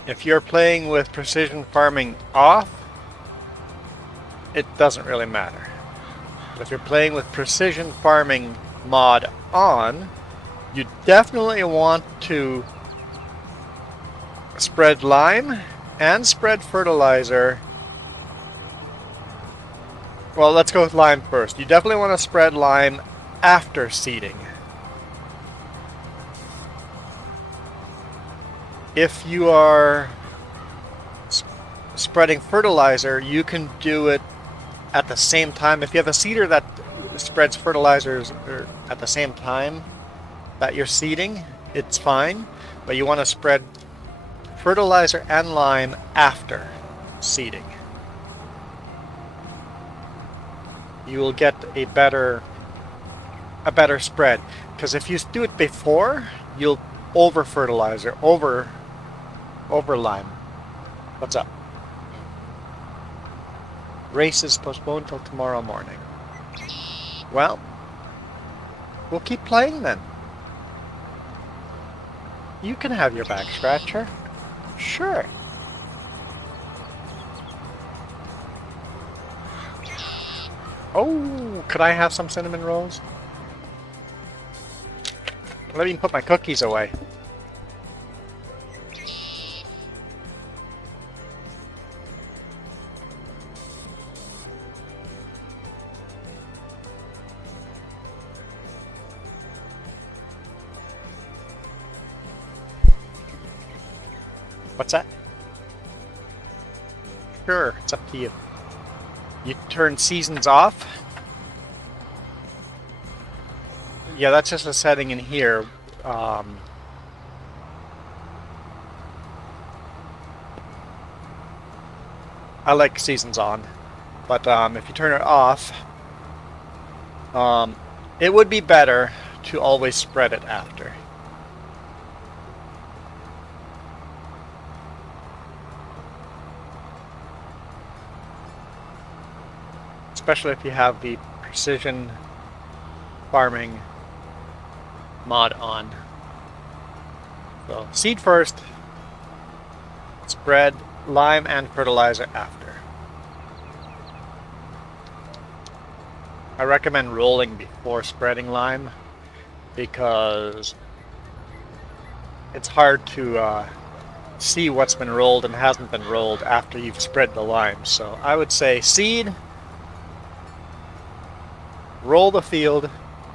If you're playing with precision farming off, it doesn't really matter. But if you're playing with precision farming mod on, you definitely want to spread lime and spread fertilizer. Well, let's go with lime first. You definitely want to spread lime after seeding. If you are spreading fertilizer, you can do it at the same time. If you have a seeder that spreads fertilizers at the same time that you're seeding, it's fine. But you want to spread fertilizer and lime after seeding. You will get a better spread, because if you do it before, you'll over fertilizer, over lime. What's up? Race is postponed till tomorrow morning. Well, we'll keep playing then. You can have your back scratcher. Sure. Oh, could I have some cinnamon rolls? Let me put my cookies away. What's that? Sure, it's up to you. You turn seasons off. Yeah, that's just a setting in here. I like seasons on, but if you turn it off, it would be better to always spread it after. Especially if you have the precision farming mod on. So seed first, spread lime and fertilizer after. I recommend rolling before spreading lime because it's hard to see what's been rolled and hasn't been rolled after you've spread the lime. So I would say seed, roll the field,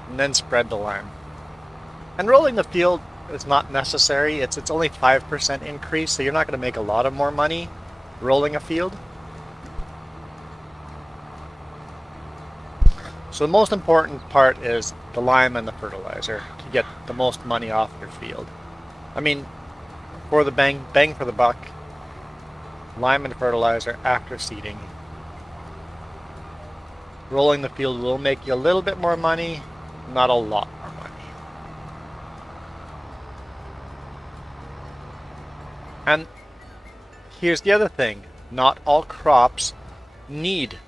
and then spread the lime. And rolling the field is not necessary. It's only 5% increase, so you're not going to make a lot of more money rolling a field. So the most important part is the lime and the fertilizer to get the most money off your field. I mean, for the bang for the buck, lime and fertilizer after seeding. Rolling the field will make you a little bit more money, not a lot more money. And here's the other thing, not all crops need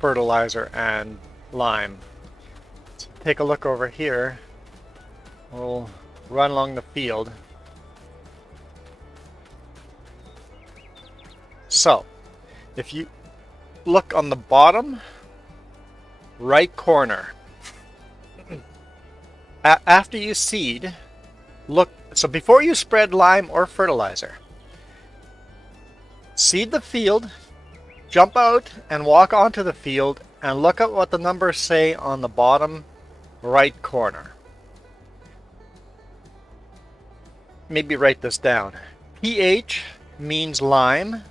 fertilizer and lime. So take a look over here. We'll run along the field. So, if you look on the bottom right corner, after you seed, look, so before you spread lime or fertilizer, seed the field, jump out and walk onto the field and look at what the numbers say on the bottom right corner. Maybe write this down. pH means lime,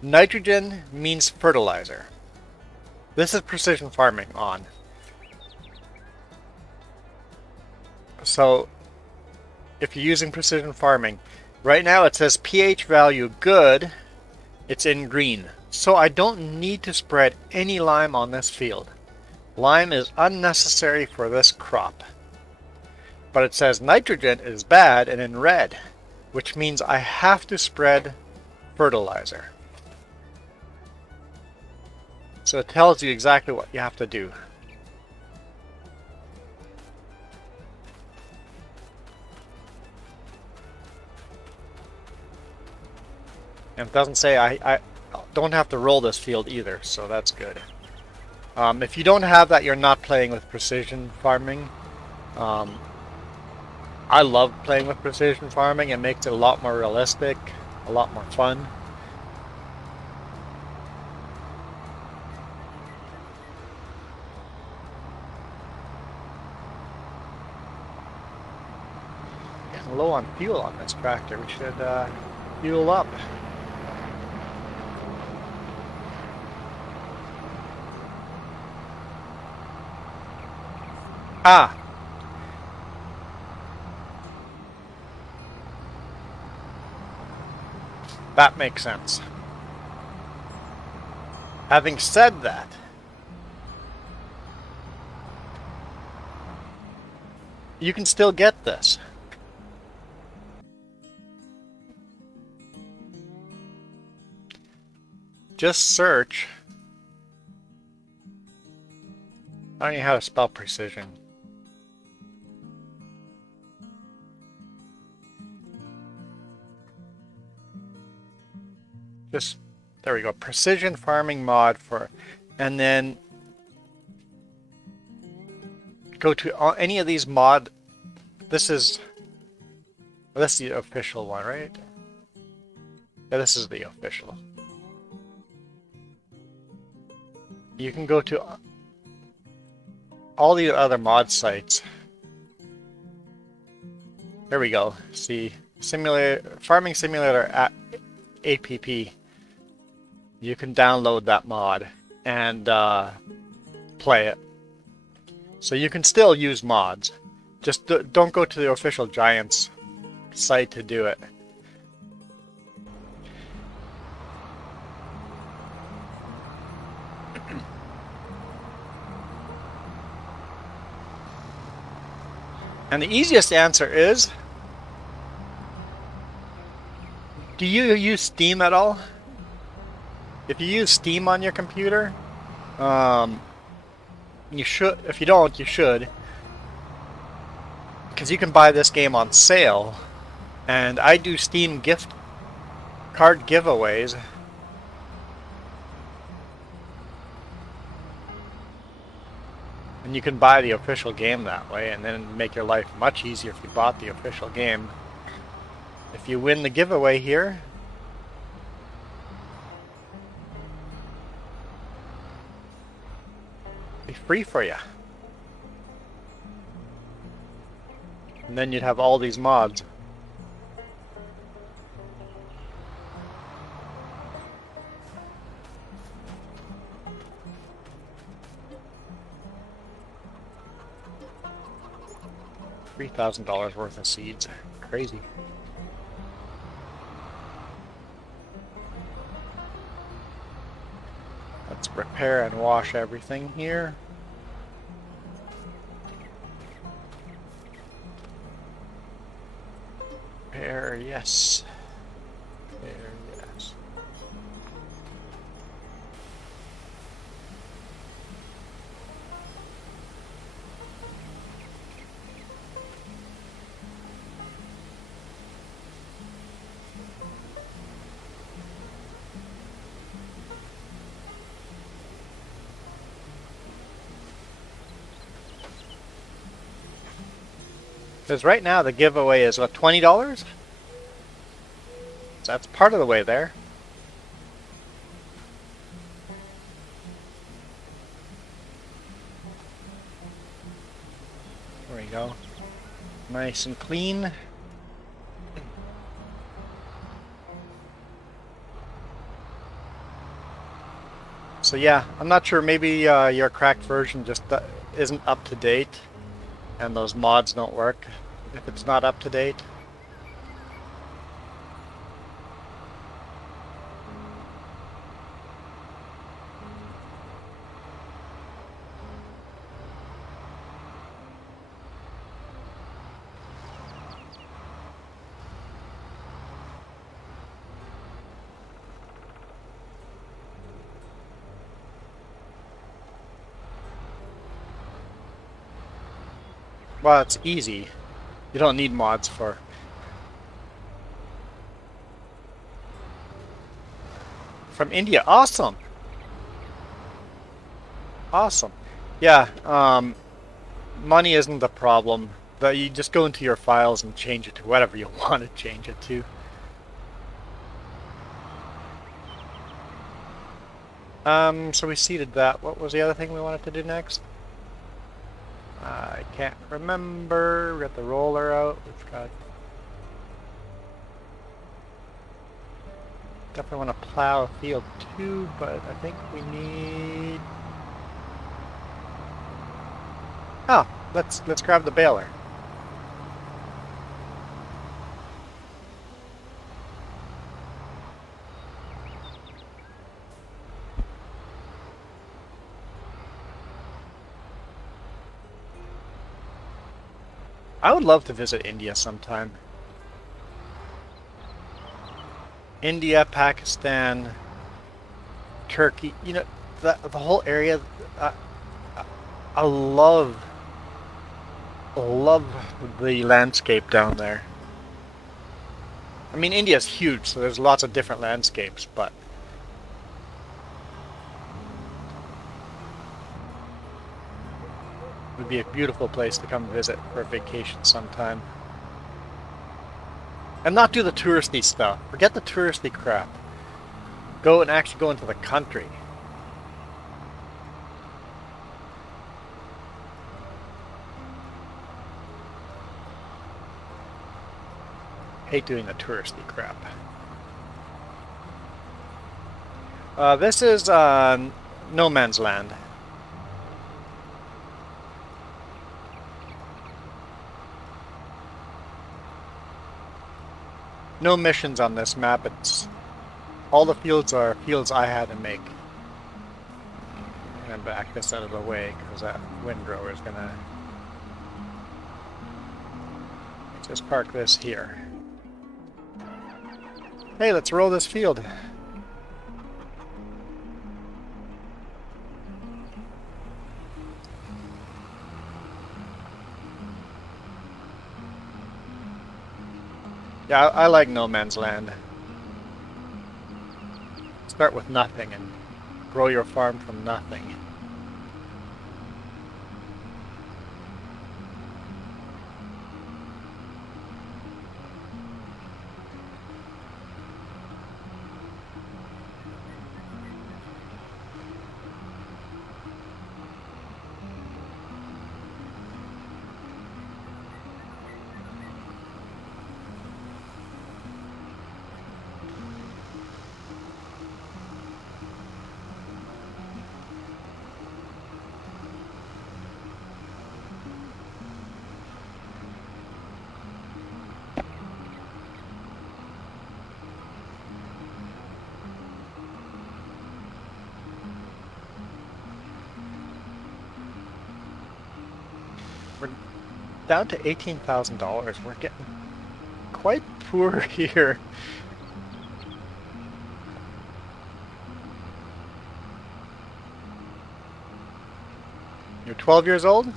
nitrogen means fertilizer. This is precision farming on. So if you're using precision farming, right now it says pH value good, it's in green. So I don't need to spread any lime on this field. Lime is unnecessary for this crop. But it says nitrogen is bad and in red, which means I have to spread fertilizer. So it tells you exactly what you have to do. And it doesn't say I don't have to roll this field either, so that's good. If you don't have that, you're not playing with precision farming. I love playing with precision farming. It makes it a lot more realistic, a lot more fun. Getting low on fuel on this tractor. We should fuel up. Ah! That makes sense. Having said that, you can still get this. Just search. I don't know how to spell precision. Just, there we go, precision farming mod for, and then go to any of these mod. This is the official one, right? Yeah, this is the official. You can go to all the other mod sites. There we go. See, simulator, farming simulator app. You can download that mod and play it. So you can still use mods. Just don't go to the official Giants site to do it. And the easiest answer is, do you use Steam at all? If you use Steam on your computer, you should. If you don't, you should, because you can buy this game on sale And I do Steam gift card giveaways. And you can buy the official game that way and then make your life much easier if you bought the official game. If you win the giveaway here, it'll be free for you. And then you'd have all these mods. $3,000 worth of seeds. Crazy. Let's repair and wash everything here. Repair, yes. Repair, yes. Because right now the giveaway is what, $20? That's part of the way there. There we go. Nice and clean. So yeah, I'm not sure, maybe your cracked version just isn't up to date and those mods don't work if it's not up to date. Well, it's easy. You don't need mods for. From India, awesome. Awesome. Yeah, money isn't the problem. You just go into your files and change it to whatever you want to change it to. So we seeded that. What was the other thing we wanted to do next? I can't remember. We got the roller out. We've got. Definitely want to plow a field too, but I think we need. Oh, let's grab the baler. I would love to visit India sometime. India, Pakistan, Turkey, you know, the whole area. I love the landscape down there. I mean, India's huge, so there's lots of different landscapes, but it would be a beautiful place to come visit for a vacation sometime. And not do the touristy stuff. Forget the touristy crap. Go and actually go into the country. Hate doing the touristy crap. This is no man's land. No missions on this map. It's all the fields are fields I had to make. I'm gonna back this out of the way because that windrower is gonna. Just park this here. Hey, let's roll this field. Yeah, I like No Man's Land. Start with nothing and grow your farm from nothing. We're down to $18,000. We're getting quite poor here. You're 12 years old?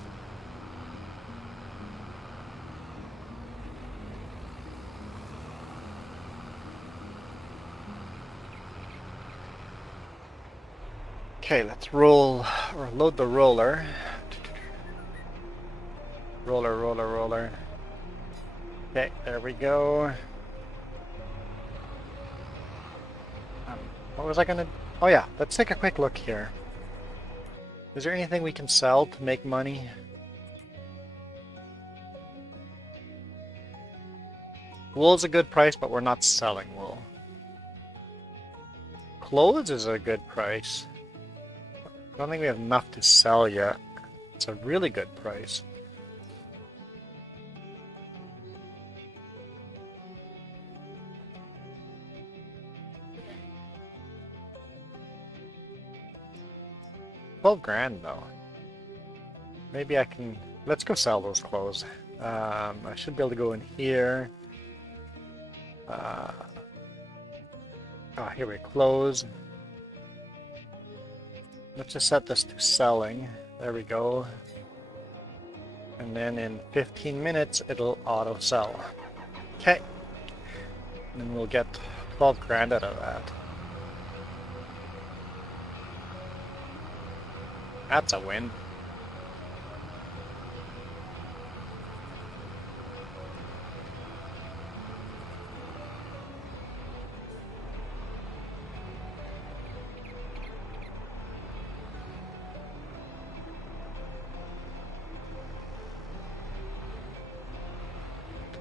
Okay, let's roll or load the roller. Roller. Okay, there we go. What was I gonna... Oh yeah, let's take a quick look here. Is there anything we can sell to make money? Wool's a good price, but we're not selling wool. Clothes is a good price. I don't think we have enough to sell yet. It's a really good price. $12,000 though. Maybe I can... Let's go sell those clothes. I should be able to go in here. Here we close. Let's just set this to selling. There we go. And then in 15 minutes, it'll auto sell. Okay. And we'll get $12,000 out of that. That's a win.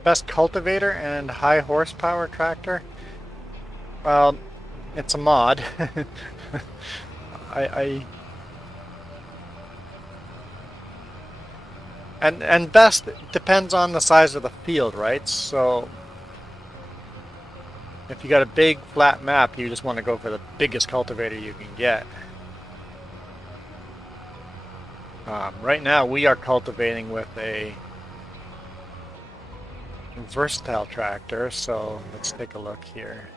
Best cultivator and high horsepower tractor? Well, it's a mod. And best depends on the size of the field, right? So if you got a big flat map, you just want to go for the biggest cultivator you can get. Right now we are cultivating with a versatile tractor, so let's take a look here.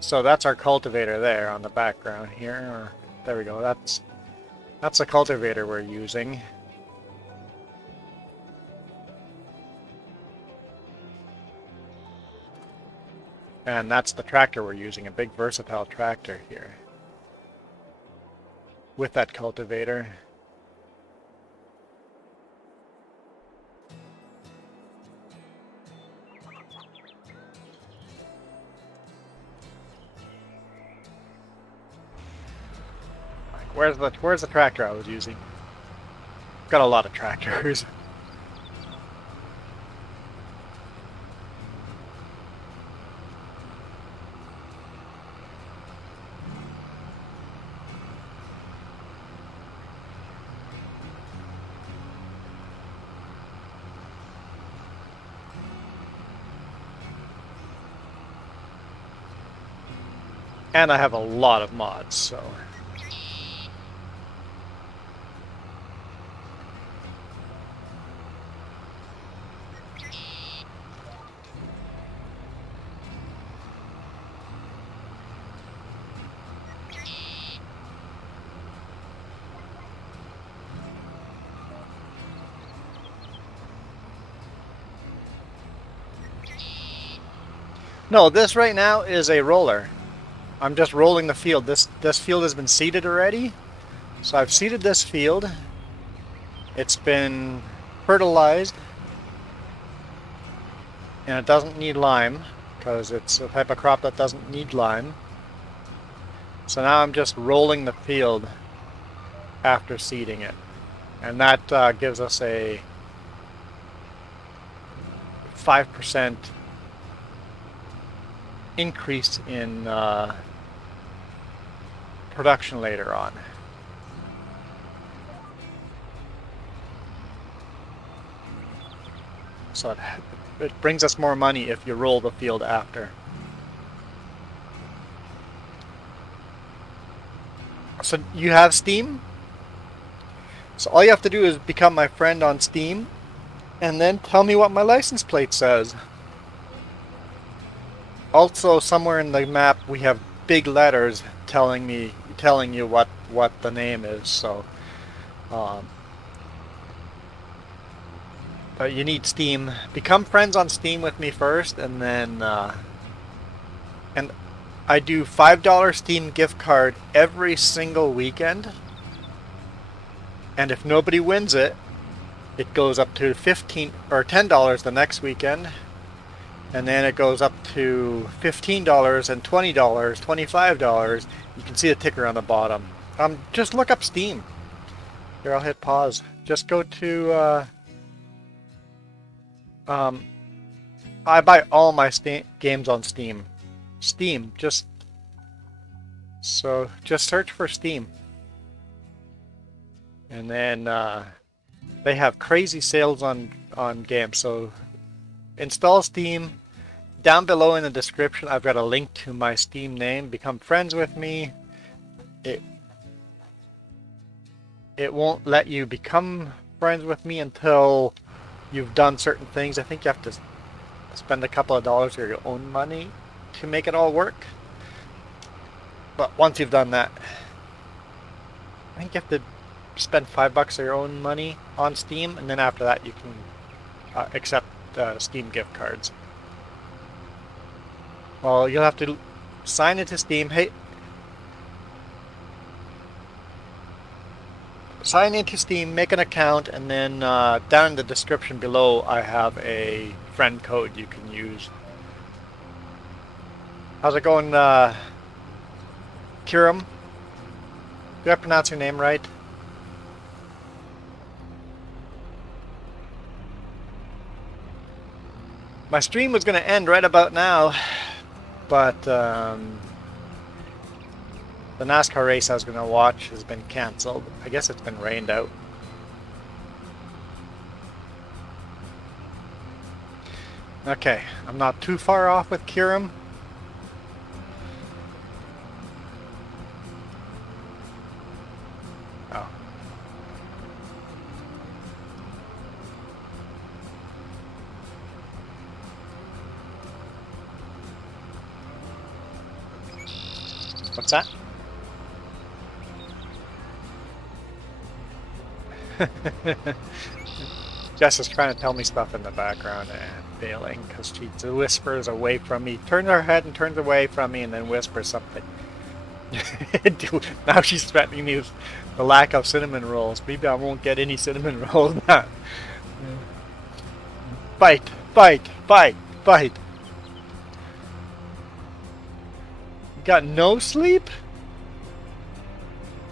So that's our cultivator there on the background here. There we go. That's the cultivator we're using. And that's the tractor we're using, a big versatile tractor here. With that cultivator. Where's the tractor I was using? Got a lot of tractors. And I have a lot of mods, so... No, this right now is a roller. I'm just rolling the field. This field has been seeded already. So I've seeded this field. It's been fertilized. And it doesn't need lime, because it's a type of crop that doesn't need lime. So now I'm just rolling the field after seeding it. And that gives us a 5% increase in production later on. So it brings us more money if you roll the field after. So you have Steam? So all you have to do is become my friend on Steam and then tell me what my license plate says. Also, somewhere in the map we have big letters telling you what the name is. So but you need Steam. Become friends on Steam with me first, and then and I do $5 Steam gift card every single weekend. And if nobody wins it, it goes up to $15 or $10 the next weekend. And then it goes up to $15 and $20, $25. You can see a ticker on the bottom. Just look up Steam. Here, I'll hit pause. Just go to I buy all my games on Steam. Steam, just search for Steam. And then they have crazy sales on games. So install Steam. Down below in the description, I've got a link to my Steam name. Become friends with me. It won't let you become friends with me until you've done certain things. I think you have to spend a couple of dollars of your own money to make it all work. But once you've done that, I think you have to spend $5 of your own money on Steam, and then after that you can accept Steam gift cards. Well, you'll have to sign into Steam. Hey, sign into Steam, make an account, and then down in the description below I have a friend code you can use. How's it going, Kiram? Did I pronounce your name right? My stream was going to end right about now, but the NASCAR race I was going to watch has been cancelled. I guess it's been rained out. Okay, I'm not too far off with Kiram. Oh. What's that? Jess is trying to tell me stuff in the background and failing because she whispers away from me, turns her head and turns away from me, and then whispers something. Now she's threatening me with the lack of cinnamon rolls. Maybe I won't get any cinnamon rolls now. Bite, bite, bite, bite. You got no sleep?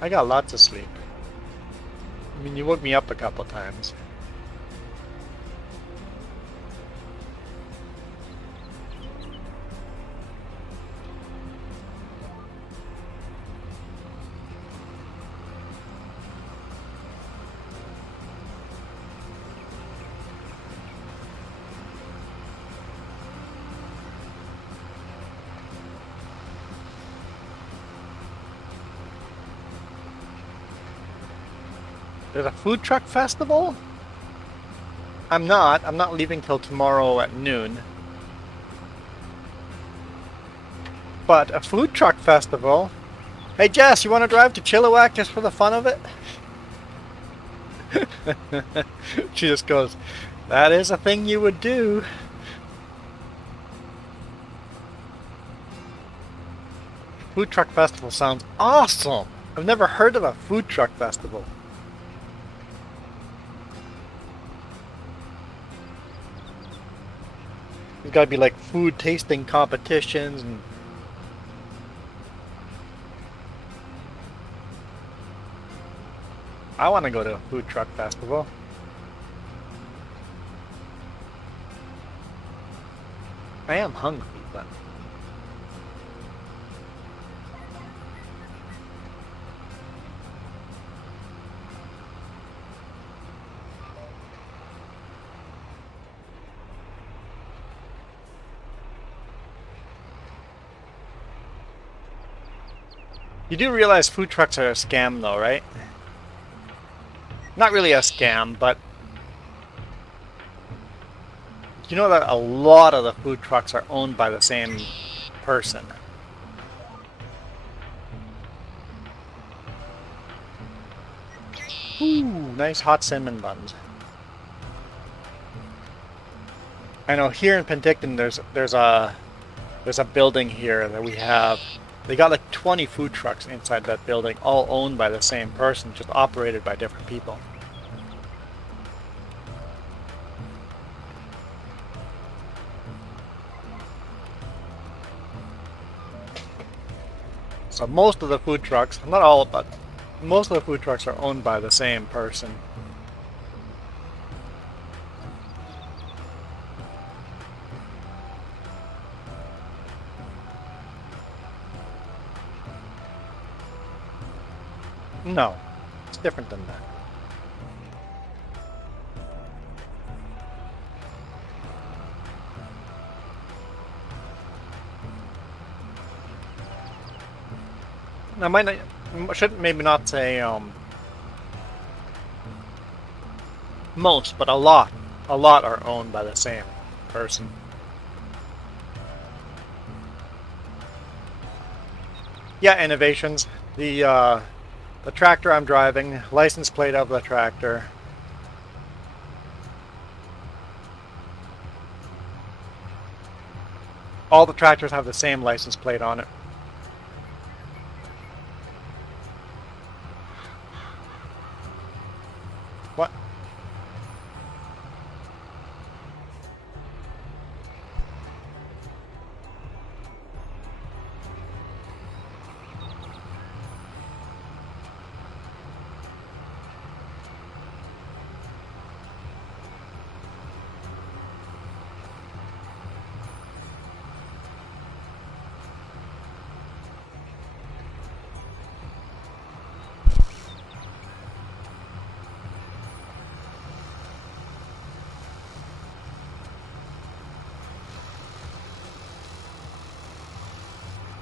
I got lots of sleep. I mean, you woke me up a couple times. There's a food truck festival? I'm not leaving till tomorrow at noon. But a food truck festival? Hey Jess, you want to drive to Chilliwack just for the fun of it? She just goes, that is a thing you would do. food truck festival sounds awesome. I've never heard of a food truck festival. There's got to be like food tasting competitions and I want to go to a food truck festival. I am hungry, but you do realize food trucks are a scam though, right? Not really a scam, but you know that a lot of the food trucks are owned by the same person. Ooh, nice hot cinnamon buns. I know here in Penticton there's a building here that we have. They got like 20 food trucks inside that building, all owned by the same person, just operated by different people. So most of the food trucks, not all, but most of the food trucks are owned by the same person. No, it's different than that. I might not, should maybe not say most, but a lot are owned by the same person. Yeah, innovations. The tractor I'm driving, license plate of the tractor. All the tractors have the same license plate on it. What?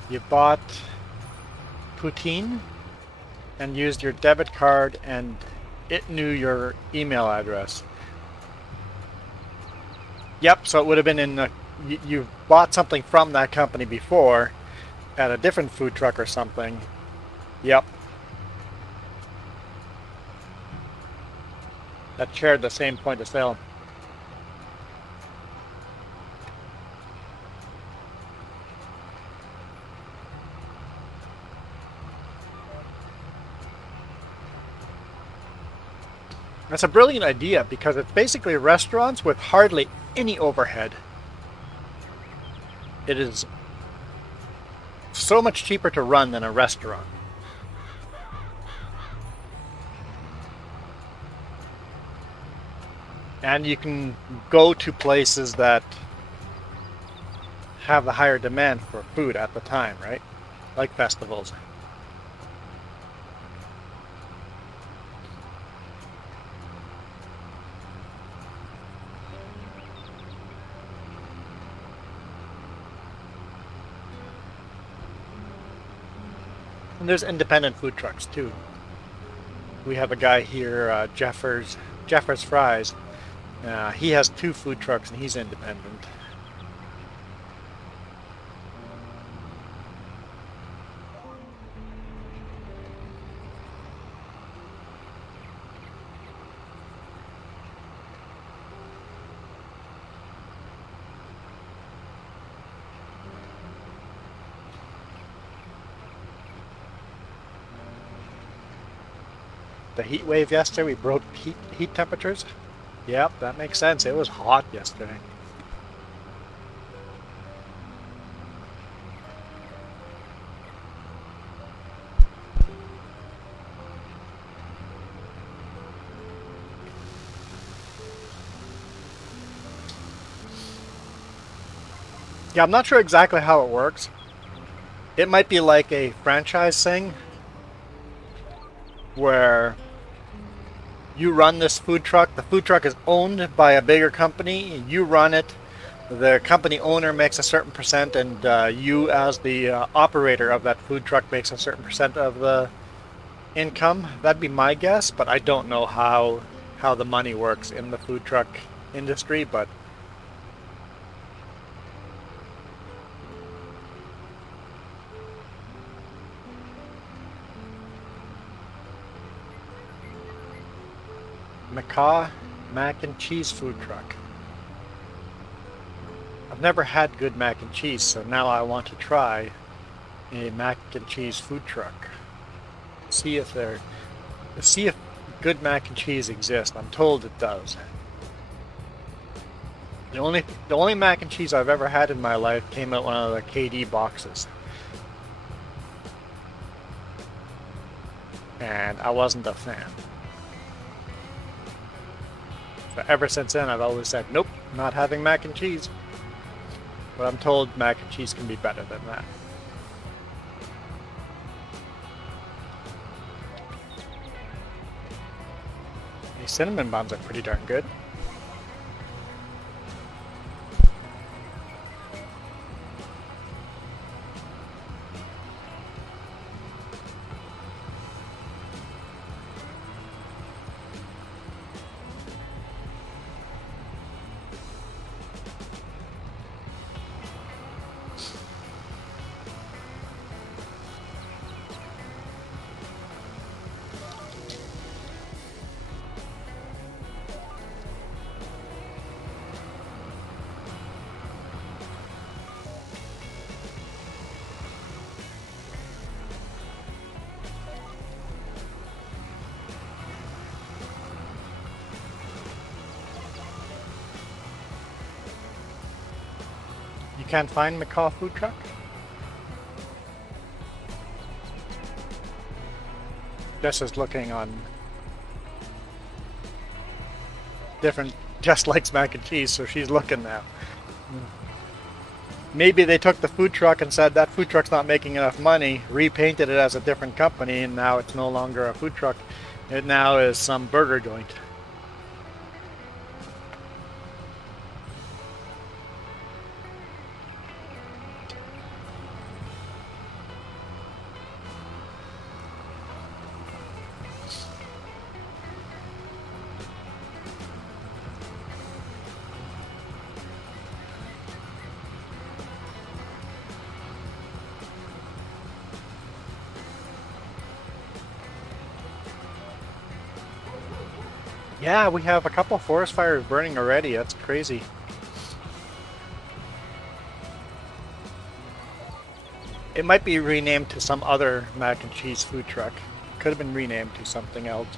You bought poutine and used your debit card and it knew your email address. Yep, so it would have been in you bought something from that company before at a different food truck or something. Yep. That shared the same point of sale. That's a brilliant idea because it's basically restaurants with hardly any overhead. It is so much cheaper to run than a restaurant. And you can go to places that have the higher demand for food at the time, right? Like festivals. And there's independent food trucks too. We have a guy here, Jeffers Fries. He has 2 food trucks and he's independent. the heat wave yesterday. We broke heat temperatures. Yep, that makes sense. It was hot yesterday. Yeah, I'm not sure exactly how it works. It might be like a franchise thing where you run this food truck. The food truck is owned by a bigger company. You run it. The company owner makes a certain percent, and you, as the operator of that food truck, makes a certain percent of the income. That'd be my guess, but I don't know how the money works in the food truck industry. But Macaw mac and cheese food truck. I've never had good mac and cheese, so now I want to try a mac and cheese food truck. See if good mac and cheese exists. I'm told it does. The only mac and cheese I've ever had in my life came out one of the KD boxes. And I wasn't a fan. So ever since then, I've always said, nope, not having mac and cheese. But I'm told mac and cheese can be better than that. These cinnamon buns are pretty darn good. You can't find Macaw food truck? Jess is looking on different. Jess likes mac and cheese, so she's looking now. Maybe they took the food truck and said that food truck's not making enough money, repainted it as a different company, and now it's no longer a food truck. It now is some burger joint. Yeah, we have a couple forest fires burning already. That's crazy. It might be renamed to some other mac and cheese food truck. Could have been renamed to something else.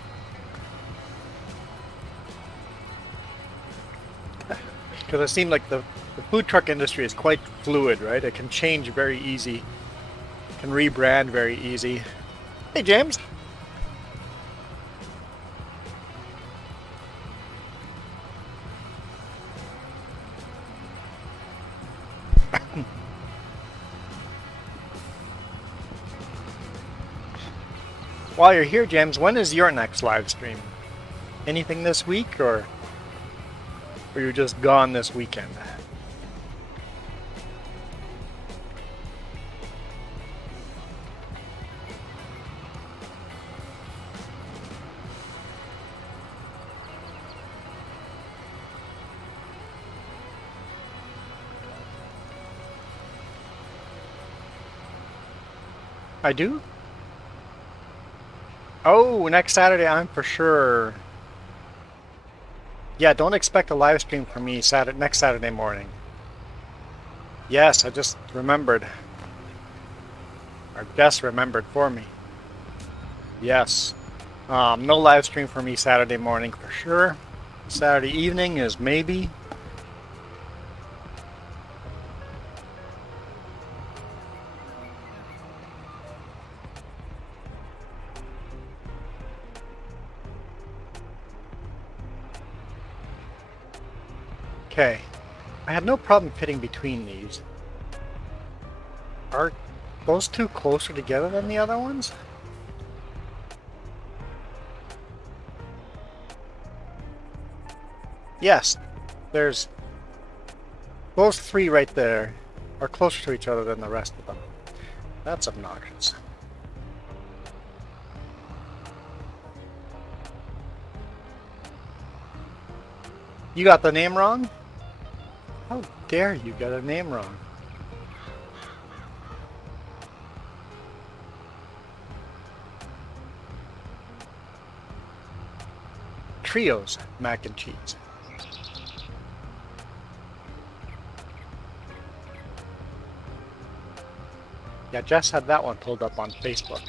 Because it seemed like the food truck industry is quite fluid, right? It can change very easy. Can rebrand very easy. Hey, James. While you're here, James, when is your next live stream? Anything this week, or are you just gone this weekend? I do? Oh, next Saturday I'm for sure. Yeah, don't expect a live stream from me next Saturday morning. Yes, I just remembered. Our guest remembered for me. Yes. No live stream for me Saturday morning for sure. Saturday evening is maybe. Okay. I had no problem fitting between these. Are those two closer together than the other ones? Yes. There's those three right there are closer to each other than the rest of them. That's obnoxious. You got the name wrong? How dare you get a name wrong? Trios mac and cheese. Yeah, Jess had that one pulled up on Facebook.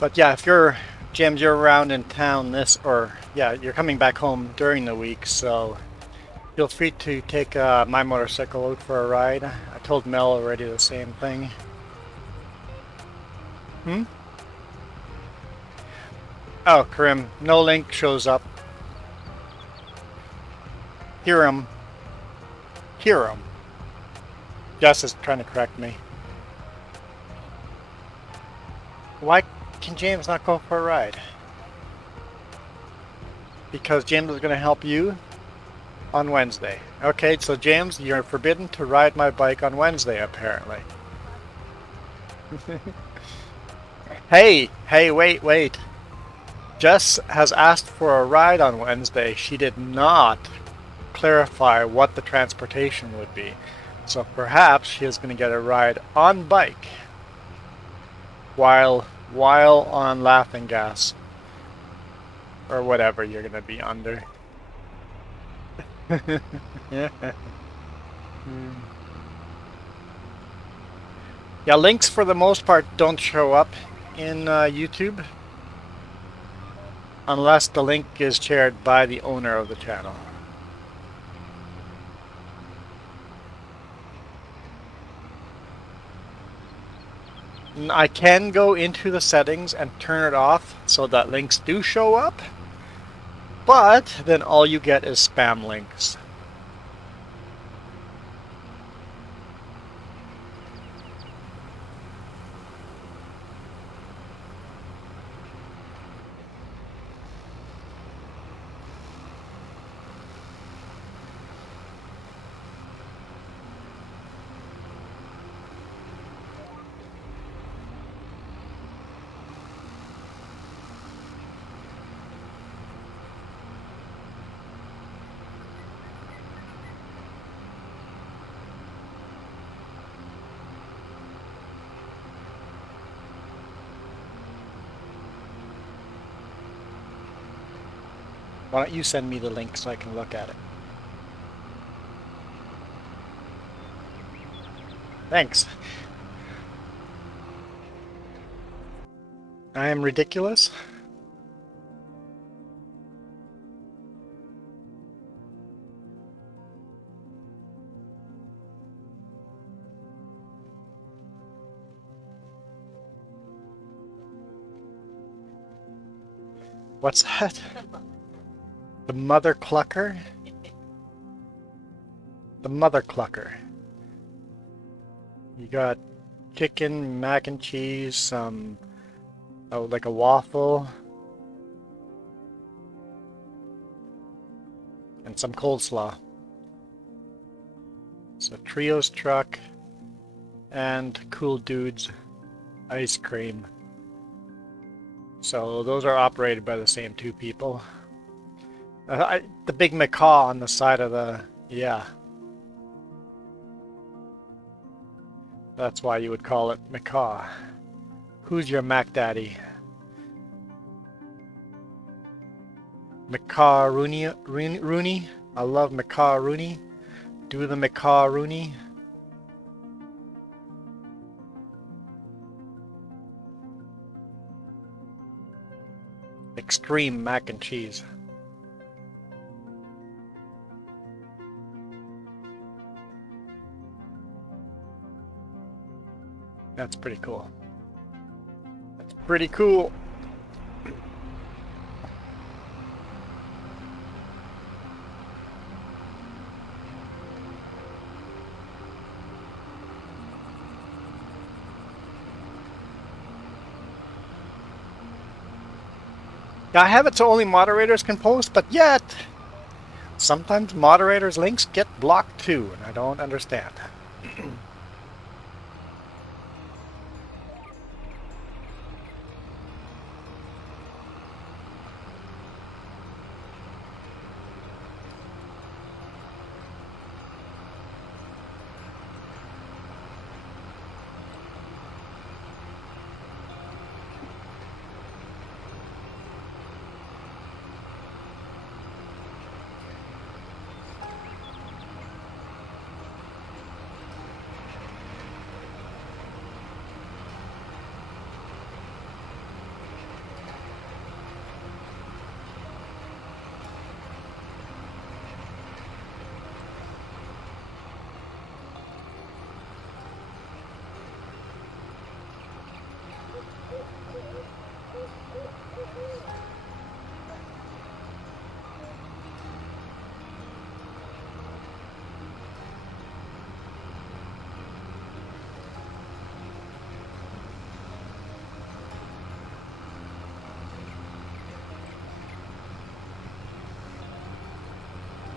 But yeah, if you're, James, you're around in town you're coming back home during the week, so feel free to take my motorcycle out for a ride. I told Mel already the same thing. Oh, Karim, no link shows up. Hiram. Jess is trying to correct me. Why can James not go for a ride? Because James is going to help you on Wednesday. Okay, so James, you're forbidden to ride my bike on Wednesday, apparently. Hey, wait. Jess has asked for a ride on Wednesday. She did not clarify what the transportation would be. So perhaps she is going to get a ride on bike while on laughing gas or whatever you're going to be under. Yeah, links for the most part don't show up in YouTube unless the link is shared by the owner of the channel. I can go into the settings and turn it off so that links do show up, but then all you get is spam links. Why don't you send me the link so I can look at it? Thanks. I am ridiculous. What's that? The Mother Clucker? The Mother Clucker. You got chicken, mac and cheese, some, like a waffle, and some coleslaw. So Trios Truck and Cool Dudes Ice Cream. So those are operated by the same two people. The big macaw on the side of the... yeah. That's why you would call it macaw. Who's your Mac Daddy? Macaw Rooney? I love Macaw Rooney. Do the Macaw Rooney. Extreme mac and cheese. That's pretty cool. That's pretty cool. I have it so only moderators can post, but yet sometimes moderators' links get blocked too, and I don't understand.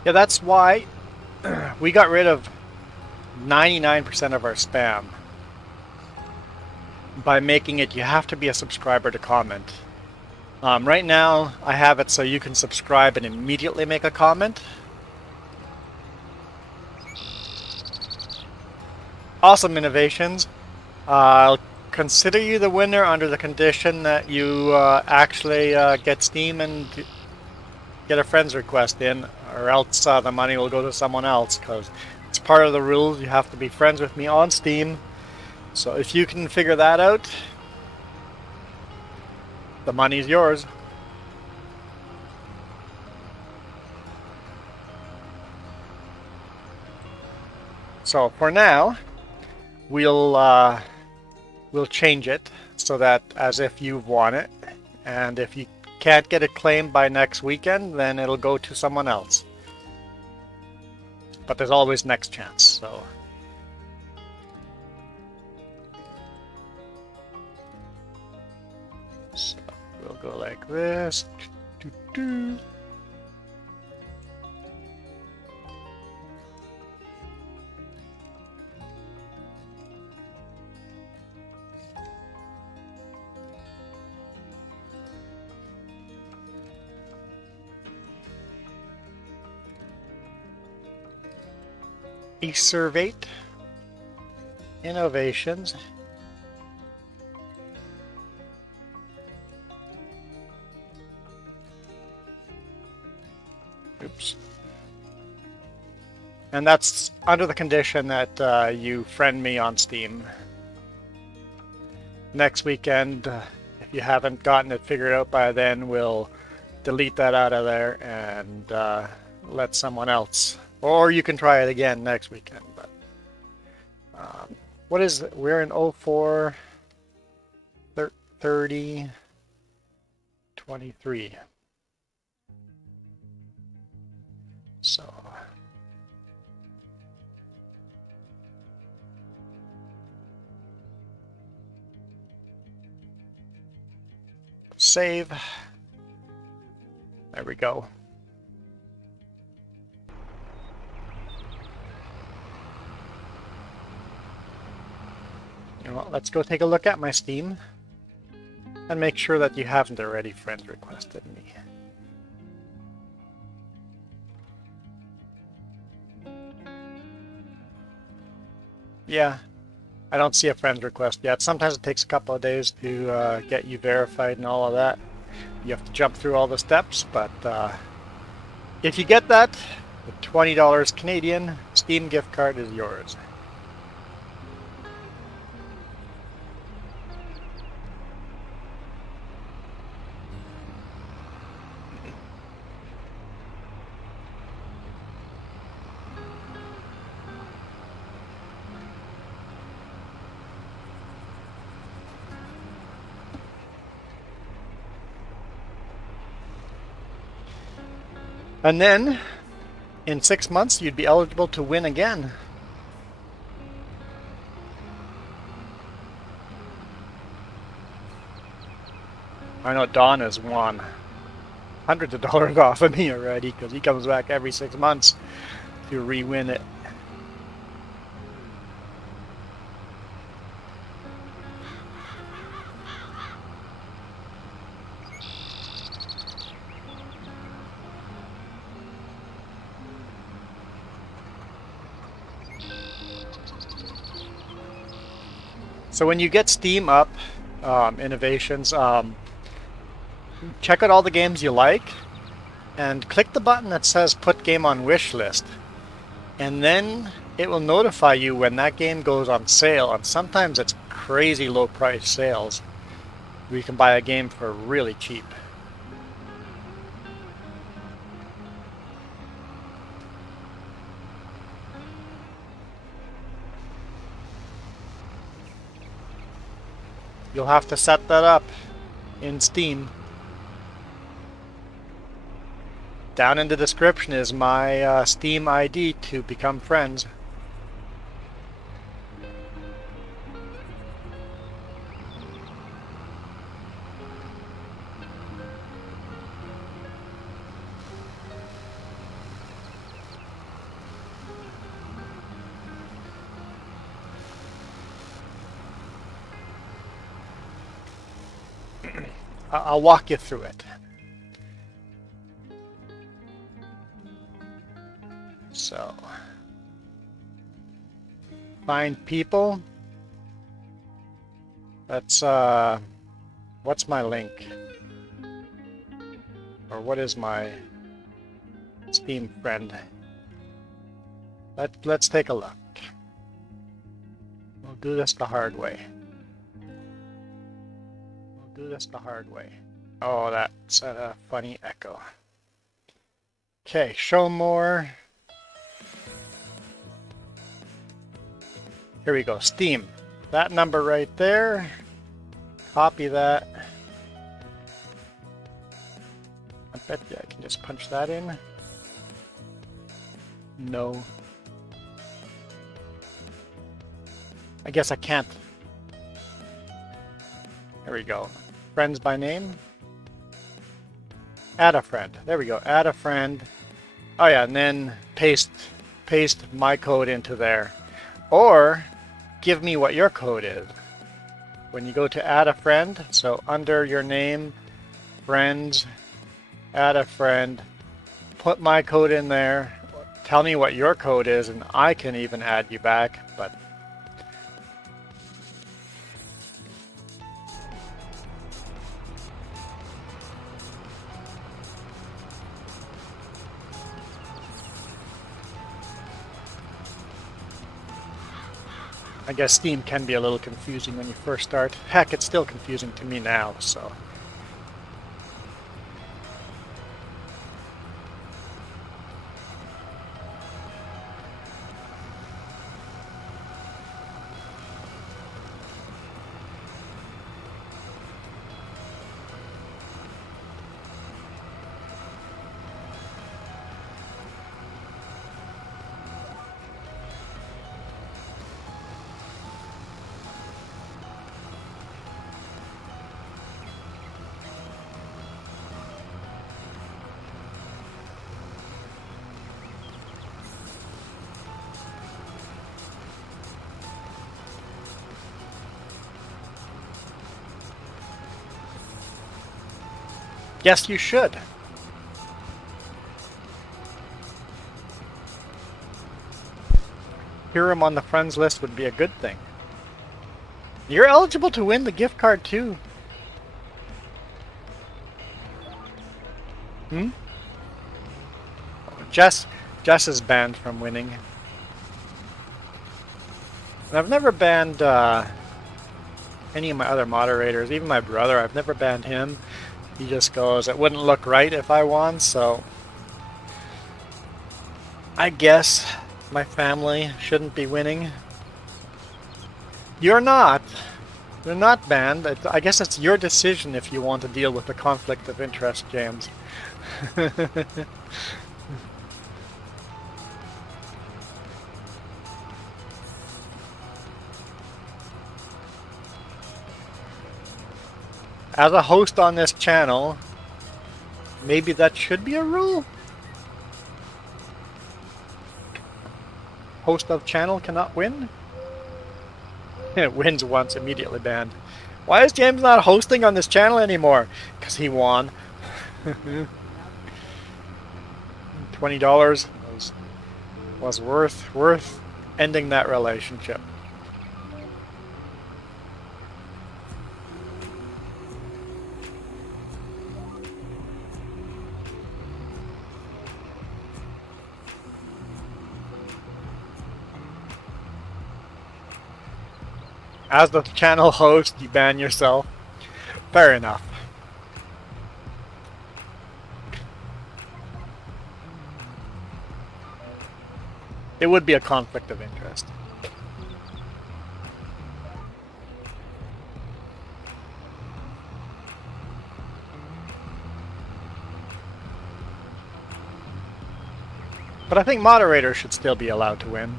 Yeah, that's why we got rid of 99% of our spam by making it you have to be a subscriber to comment. Right now, I have it so you can subscribe and immediately make a comment. Awesome innovations. I'll consider you the winner under the condition that you actually get Steam and get a friend's request in, or else the money will go to someone else, because it's part of the rules. You have to be friends with me on Steam. So if you can figure that out, the money's yours. So for now, we'll change it so that as if you've won it, and if you can't get it claimed by next weekend, then it'll go to someone else. But there's always next chance, so. So we'll go like this. Eservate Innovations. Oops. And that's under the condition that you friend me on Steam. Next weekend, if you haven't gotten it figured out by then, we'll delete that out of there and let someone else. Or you can try it again next weekend. But what is it? We're in 04 30 23. So save. There we go. Well, let's go take a look at my Steam and make sure that you haven't already friend requested me. Yeah, I don't see a friend request yet. Sometimes it takes a couple of days to get you verified and all of that. You have to jump through all the steps, but if you get that, the $20 Canadian Steam gift card is yours. And then, in 6 months, you'd be eligible to win again. I know Don has won hundreds of dollars off of me already because he comes back every 6 months to re-win it. So when you get Steam up, Innovations, check out all the games you like and click the button that says put game on wish list, and then it will notify you when that game goes on sale, and sometimes it's crazy low price sales where you can buy a game for really cheap. You'll have to set that up in Steam. Down in the description is my Steam ID to become friends. I'll walk you through it. So, find people. That's what's my link? Or what is my Steam friend? Let's take a look. We'll do this the hard way. Do this the hard way. Oh, that's a funny echo. Okay, show more. Here we go, Steam. That number right there. Copy that. I bet you I can just punch that in. No. I guess I can't. There we go. Friends by name. Add a friend. There we go. Add a friend. Oh yeah, and then paste my code into there. Or give me what your code is. When you go to add a friend, so under your name, friends, add a friend, put my code in there, tell me what your code is, and I can even add you back, but I guess Steam can be a little confusing when you first start. Heck, it's still confusing to me now, so. Yes, you should. Hear him on the friends list would be a good thing. You're eligible to win the gift card too. Hmm? Jess is banned from winning. And I've never banned any of my other moderators, even my brother. I've never banned him. He just goes, it wouldn't look right if I won, so I guess my family shouldn't be winning. You're not. You're not banned. I guess it's your decision if you want to deal with the conflict of interest, James. As a host on this channel, maybe that should be a rule? Host of channel cannot win? It wins once, immediately banned. Why is James not hosting on this channel anymore? Because he won. $20 was worth ending that relationship. As the channel host, you ban yourself. Fair enough. It would be a conflict of interest. But I think moderators should still be allowed to win.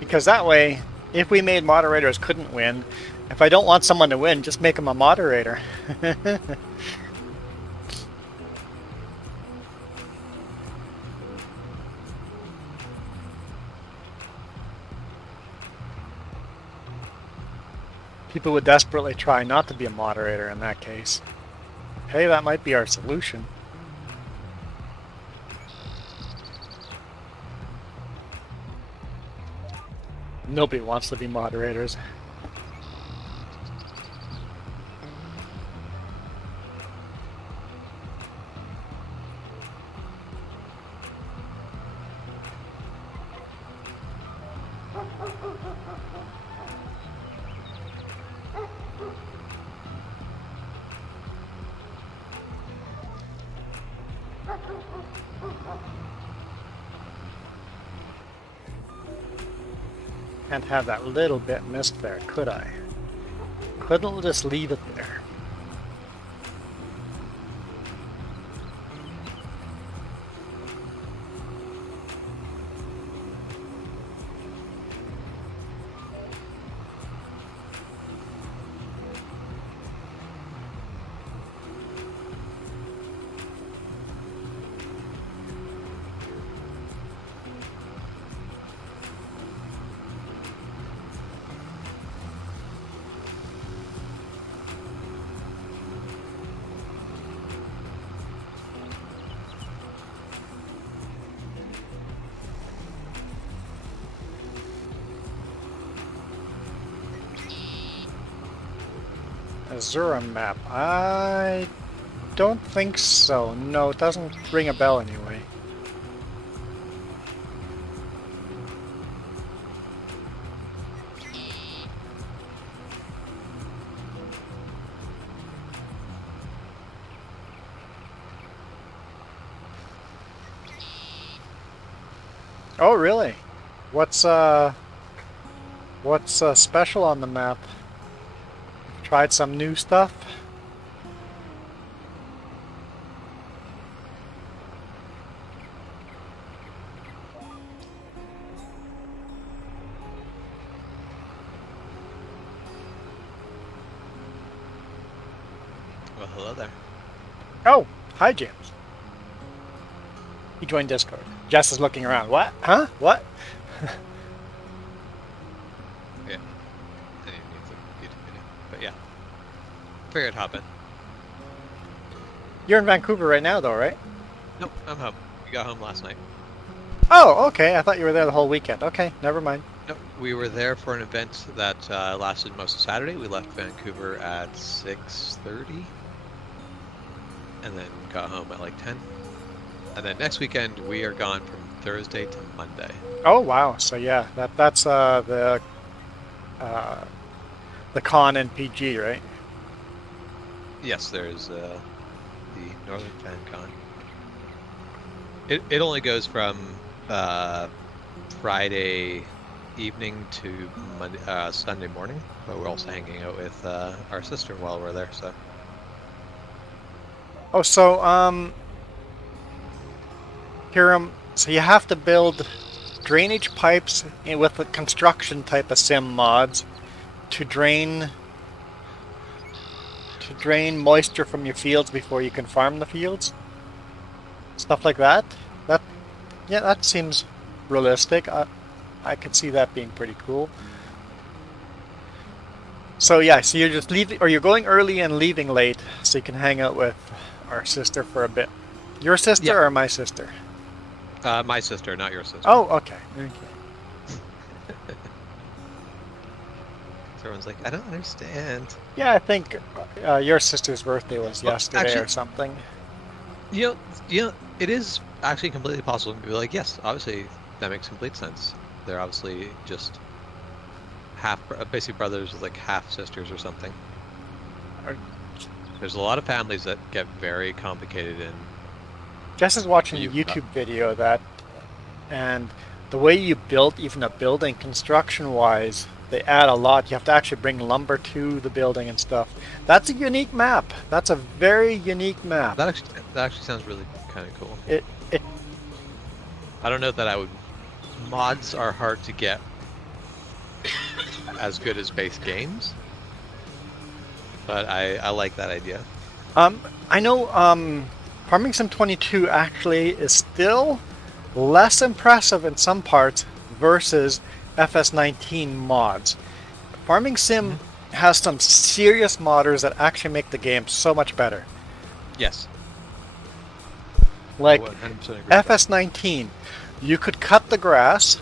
Because that way, if we made moderators couldn't win, if I don't want someone to win, just make them a moderator. People would desperately try not to be a moderator in that case. Hey, that might be our solution. Nobody wants to be moderators. Can't have that little bit missed there, could I? Couldn't just leave it there. Azura map. I don't think so. No, it doesn't ring a bell anyway. Oh, really? What's special on the map? Tried some new stuff? Well, hello there. Oh, hi, James. He joined Discord. Jess is looking around. What? Huh? What? Yeah. I didn't need the YouTube video. But yeah. Figured hop in. You're in Vancouver right now, though, right? Nope, I'm home. We got home last night. Oh, okay. I thought you were there the whole weekend. Okay, never mind. Nope, we were there for an event that lasted most of Saturday. We left Vancouver at 6:30, and then got home at like 10. And then next weekend we are gone from Thursday to Monday. Oh, wow. So yeah, that's the con NPG, right? Yes, there's the Northern Fan Con. It only goes from Friday evening to Monday, Sunday morning, but we're also hanging out with our sister while we're there. So Oh, so Hiram, so you have to build drainage pipes with the construction type of sim mods to drain moisture from your fields before you can farm the fields. Stuff like that. That seems realistic. I could see that being pretty cool. So yeah, so you're just leaving, or you're going early and leaving late, so you can hang out with our sister for a bit. Your sister Yeah. or my sister? my sister, not your sister. Oh, okay. Everyone's like, I don't understand. Yeah, I think your sister's birthday was Well, yesterday actually- or something. You know, it is actually completely possible to be like, yes, obviously that makes complete sense. They're obviously just basically brothers with like half sisters or something. Or- There's a lot of families that get very complicated and Jess is watching a You- YouTube video of that, and the way you build even a building construction-wise, they add a lot. You have to actually bring lumber to the building and stuff. That's a unique map. That's a very unique map. that actually sounds really kind of cool. It I don't know that I would. Mods are hard to get as good as base games, but I like that idea. I know Farming Sim 22 actually is still less impressive in some parts versus FS19 mods. Farming Sim has some serious modders that actually make the game so much better. Yes. Like 100% agree. FS19, you could cut the grass,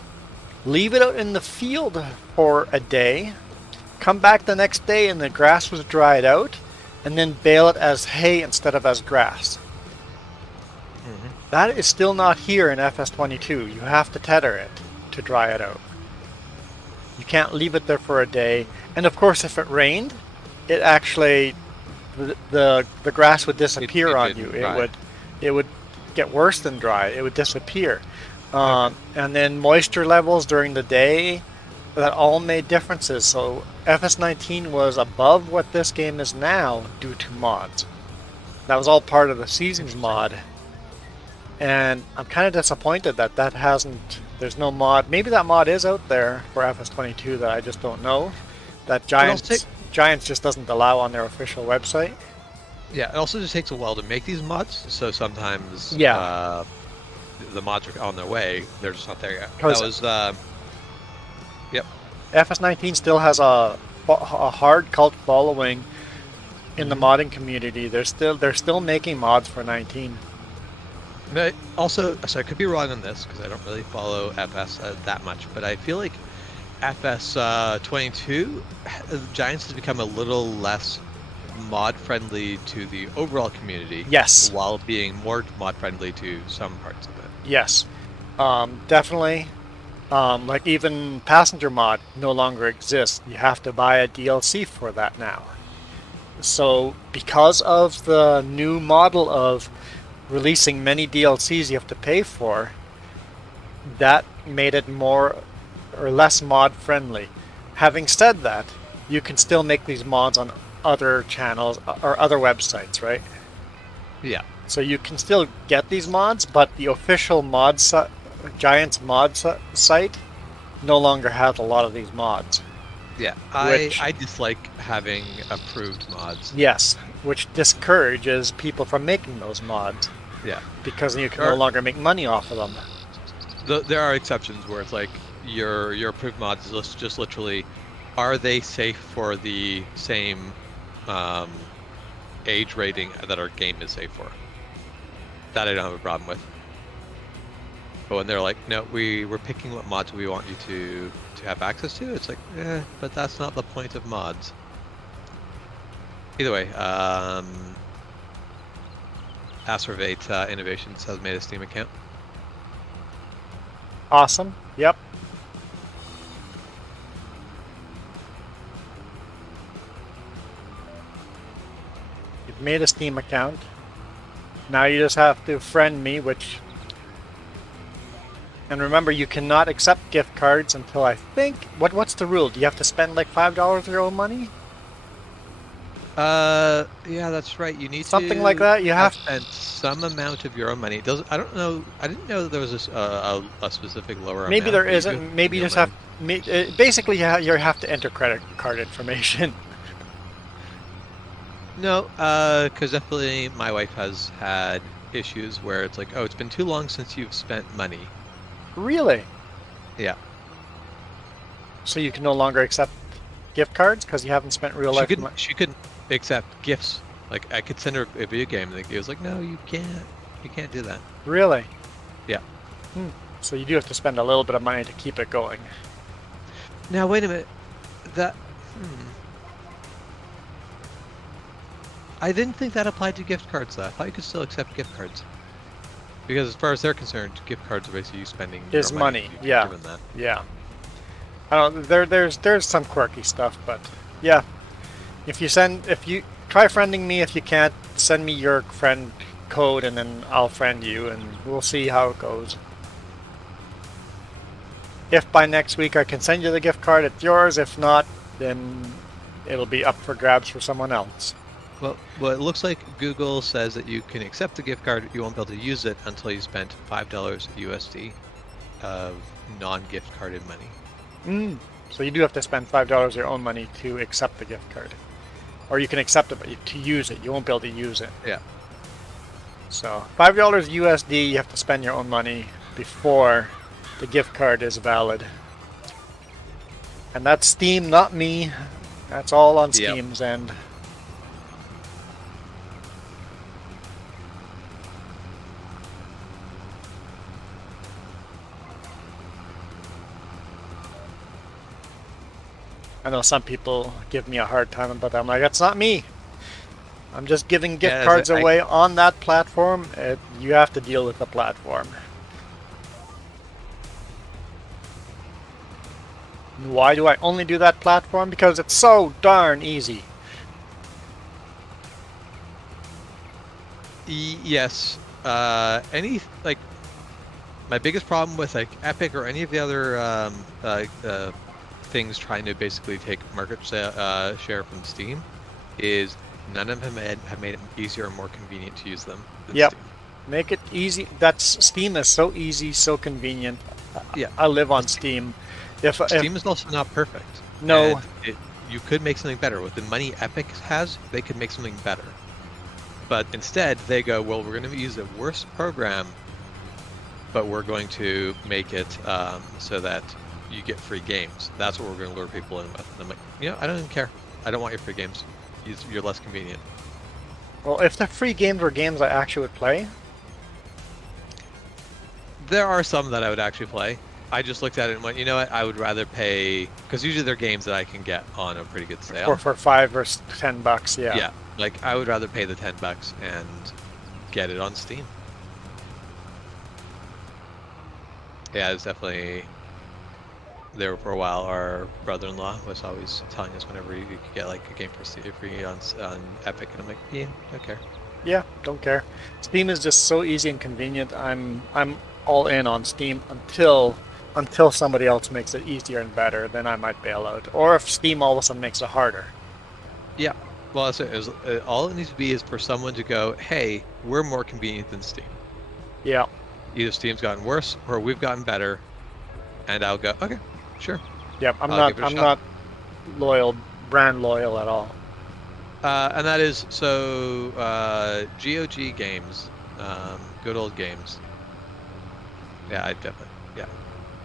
leave it out in the field for a day, come back the next day and the grass was dried out, and then bale it as hay instead of as grass. Mhm. That is still not here in FS22. You have to tether it to dry it out. You can't leave it there for a day. And of course, if it rained, it actually the grass would disappear it on would you. dry. It would get worse than dry. It would disappear. And then moisture levels during the day, that all made differences. So FS19 was above what this game is now due to mods. That was all part of the Seasons mod. And I'm kind of disappointed that that hasn't, there's no mod. Maybe that mod is out there for FS22 that I just don't know. That Giants just doesn't allow on their official website. Yeah, it also just takes a while to make these mods, so sometimes Yeah. the mods are on their way. They're just not there yet. That 'Cause- was yep. FS19 still has a hard cult following in the modding community. They're still making mods for 19. No, also, so I could be wrong on this because I don't really follow FS that much, but I feel like FS 22 Giants has become a little less mod friendly to the overall community. Yes. While being more mod friendly to some parts of it. Yes, definitely. Like even passenger mod no longer exists. You have to buy a DLC for that now. So because of the new model of releasing many DLCs you have to pay for, that made it more or less mod friendly. Having said that, you can still make these mods on other channels or other websites, right? Yeah. So you can still get these mods, but the official Giants mod site no longer has a lot of these mods. Yeah, Which- I dislike having approved mods. Yes, which discourages people from making those mods Yeah. because you can Or- no longer make money off of them. There are exceptions where it's like your approved mods is just literally, are they safe for the same age rating that our game is safe for? That I don't have a problem with. But when they're like, no, we're picking what mods we want you to have access to, it's like, but that's not the point of mods. Either way, Acervate Innovations has made a Steam account. Awesome. Yep. You've made a Steam account. Now you just have to friend me, which... And remember, you cannot accept gift cards until I think... What's the rule? Do you have to spend like $5 of your own money? Yeah, that's right. You need Something to like that? You have... spend some amount of your own money. It doesn't. I don't know. I didn't know that there was a specific lower Maybe amount. there but you isn't. do Maybe you your just money. have... Basically, you have to enter credit card information. No, because definitely my wife has had issues where it's like, oh, it's been too long since you've spent money. Really? Yeah. So you can no longer accept gift cards because you haven't spent real life money? She couldn't accept gifts. Like I could send her a video game, and it was like, no, you can't. You can't do that. Really? Yeah. So you do have to spend a little bit of money to keep it going. Now wait a minute. That. I didn't think that applied to gift cards, though. I thought you could still accept gift cards. Because as far as they're concerned, gift cards are basically you spending Is your money, if you've yeah. given that. Yeah. I don't. There's some quirky stuff, but yeah. If you try friending me, if you can't, send me your friend code, and then I'll friend you, and we'll see how it goes. If by next week I can send you the gift card, it's yours. If not, then it'll be up for grabs for someone else. Well, it looks like Google says that you can accept the gift card, you won't be able to use it until you spent $5 USD of non-gift carded money. So you do have to spend $5 of your own money to accept the gift card. Or you can accept it, but to use it, you won't be able to use it. Yeah. So $5 USD, you have to spend your own money before the gift card is valid. And that's Steam, not me. That's all on Yep. Steam's end. I know some people give me a hard time about that. I'm like, that's not me. I'm just giving gift Yeah, cards I- away on that platform. You have to deal with the platform. Why do I only do that platform? Because it's so darn easy. Yes. Any like my biggest problem with like Epic or any of the other things trying to basically take market share from Steam is none of them have made it easier or more convenient to use them than Yep. Steam. Make it easy. Steam is so easy, so convenient. Yeah. I live on Steam. If Steam is also not perfect. No. And you could make something better. With the money Epic has, they could make something better. But instead, they go, well, we're going to use a worse program, but we're going to make it so that you get free games. That's what we're going to lure people in with. And I'm like, I don't even care. I don't want your free games. You're less convenient. well, if the free games were games I actually would play, There are some that I would actually play. I just looked at it and went, you know what? I would rather pay, because usually they're games that I can get on a pretty good sale. or for $5 or $10, yeah. Yeah, like I would rather pay the $10 and get it on Steam. Yeah, it's definitely there for a while. Our brother-in-law was always telling us whenever you could get like a game for free on Epic, and I'm like, yeah, don't care. Yeah, don't care. Steam is just so easy and convenient. I'm all in on Steam until somebody else makes it easier and better. Then I might bail out. Or if Steam all of a sudden makes it harder. Yeah, well, that's it. All it needs to be is for someone to go, hey, we're more convenient than Steam. Yeah. Either Steam's gotten worse or we've gotten better, and I'll go, okay, sure. Yep. I'm I'll not. give it a I'm shot. not. loyal, brand loyal at all. And that is so GOG games, good old games. Yeah, I definitely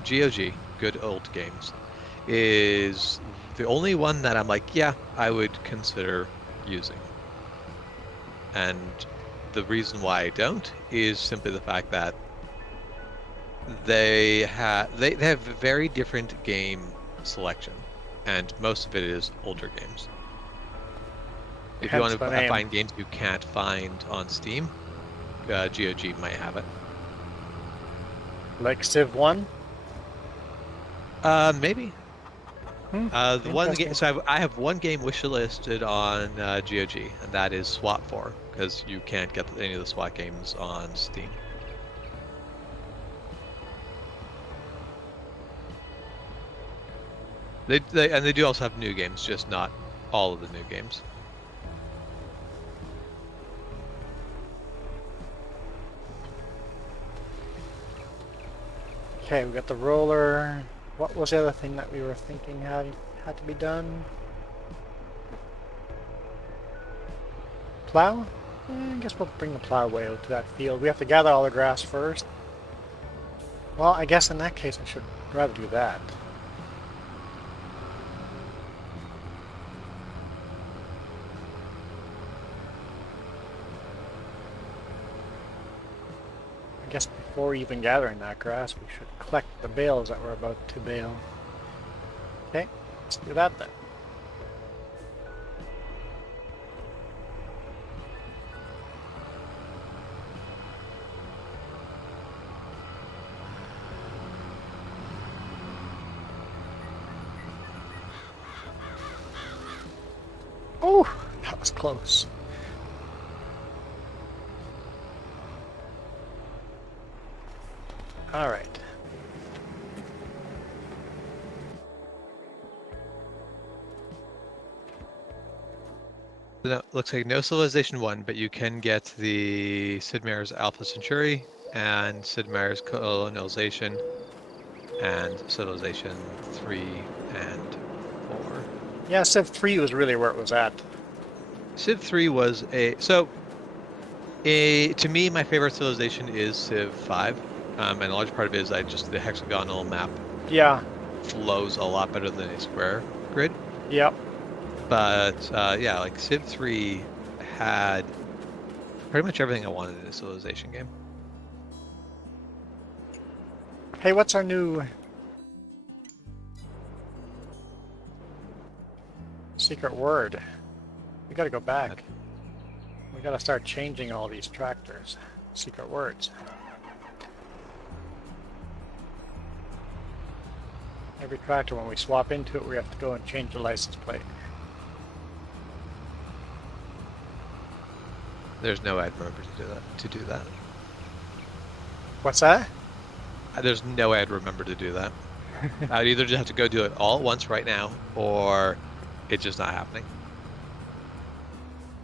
GOG, good old games, is the only one that I'm like, yeah, I would consider using. And the reason why I don't is simply the fact that they have very different game selection, and most of it is older games. If you Hence want the to name. find games you can't find on Steam, GOG might have it. Like Civ 1? Maybe. The one game, Interesting. so I have one game wishlisted on GOG, and that is SWAT 4, because you can't get any of the SWAT games on Steam. They do also have new games, just not all of the new games. Okay, we got the roller. What was the other thing that we were thinking had to be done? Plow? I guess we'll bring the plow way out to that field. We have to gather all the grass first. Well, I guess in that case I should rather do that. I guess before even gathering that grass, we should collect the bales that we're about to bale. Okay, let's do that then. Oh, that was close. All right. No, looks like no Civilization 1, but you can get the Sid Meier's Alpha Centauri and Sid Meier's Colonization and Civilization 3 and 4. Yeah, Civ 3 was really where it was at. Civ 3 was to me, my favorite Civilization is Civ 5, and a large part of it is the hexagonal map Yeah, flows a lot better than a square grid. yep. But yeah, like Civ 3 had pretty much everything I wanted in a Civilization game. Hey, what's our new secret word? We gotta go back. We gotta start changing all these tractors. Secret words. Every tractor, when we swap into it, we have to go and change the license plate. There's no way I'd remember to do that. What's that? There's no way I'd remember to do that. I'd either just have to go do it all at once right now, or it's just not happening.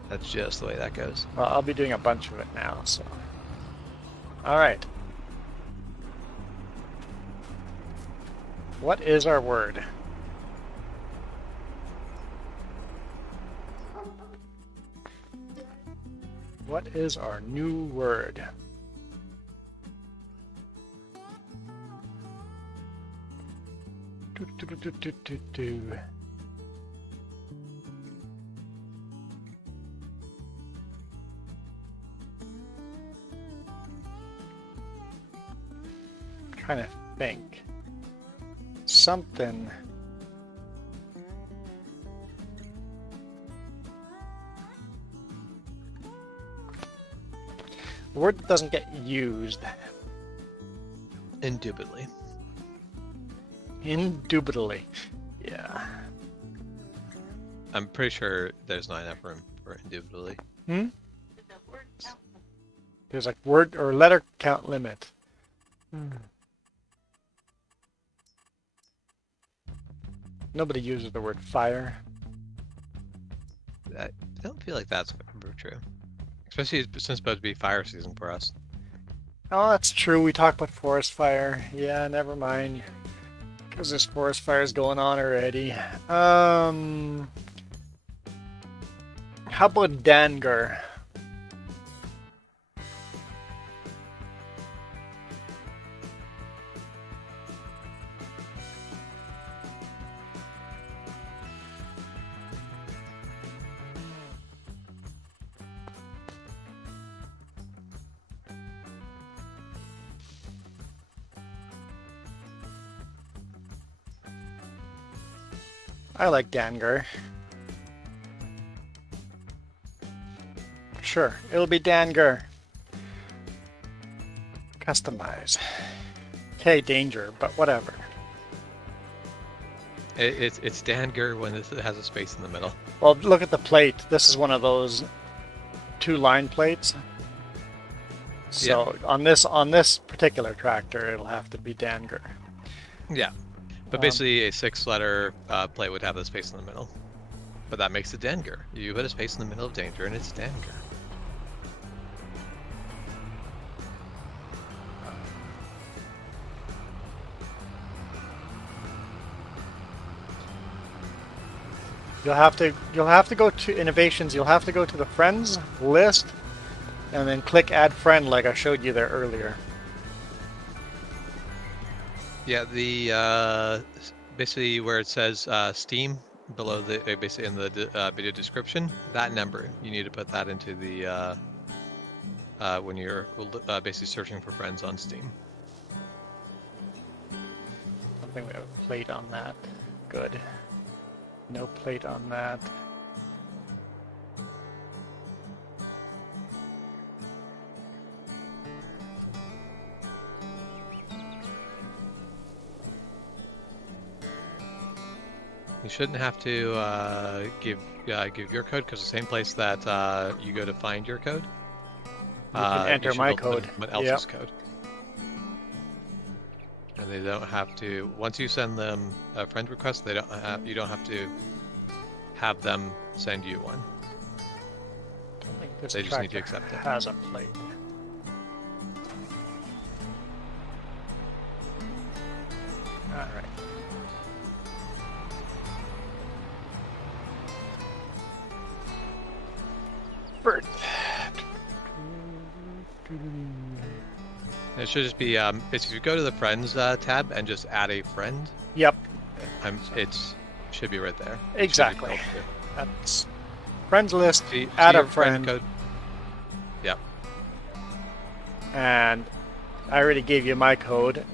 That's just the way that goes. Well, I'll be doing a bunch of it now, so. Alright. What is our word? What is our new word? Do, do, do, do, do, do. Trying to think. Something. The word that doesn't get used. Indubitably. Indubitably. Yeah. I'm pretty sure there's not enough room for indubitably. Hmm? There's like word or letter count limit. Nobody uses the word fire. I don't feel like that's true. Especially since it's supposed to be fire season for us. Oh, that's true. We talked about forest fire. Yeah, never mind. Because this forest fire is going on already. How about Dangar? I like Dangar. Sure, it'll be Dangar. Customize. Okay, danger, but whatever. It's Dangar when it has a space in the middle. Well, look at the plate. This is one of those 2-line plates. So on this particular tractor, it'll have to be Dangar. Yeah. But basically, a 6-letter plate would have a space in the middle. But that makes it Dangar. You put a space in the middle of danger, and it's Dangar. You'll have to go to innovations. You'll have to go to the friends list, and then click add friend, like I showed you there earlier. Yeah, the basically where it says Steam below the basically in the video description, that number you need to put that into the when you're basically searching for friends on Steam. I think we have a plate on that. Good. No plate on that. You shouldn't have to give your code, because the same place that you go to find your code, You can enter should my open code. someone else's code. And they don't have to. Once you send them a friend request, they don't have. You don't have to have them send you one. I don't think this They just need to tractor accept it. has a plate. All right. Bird. It should just be if you go to the friends tab and just add a friend, Yep, it's should be right there. It should be exactly. built to. That's friends list. See Add a your friend friend. code. Yep. And I already gave you my code.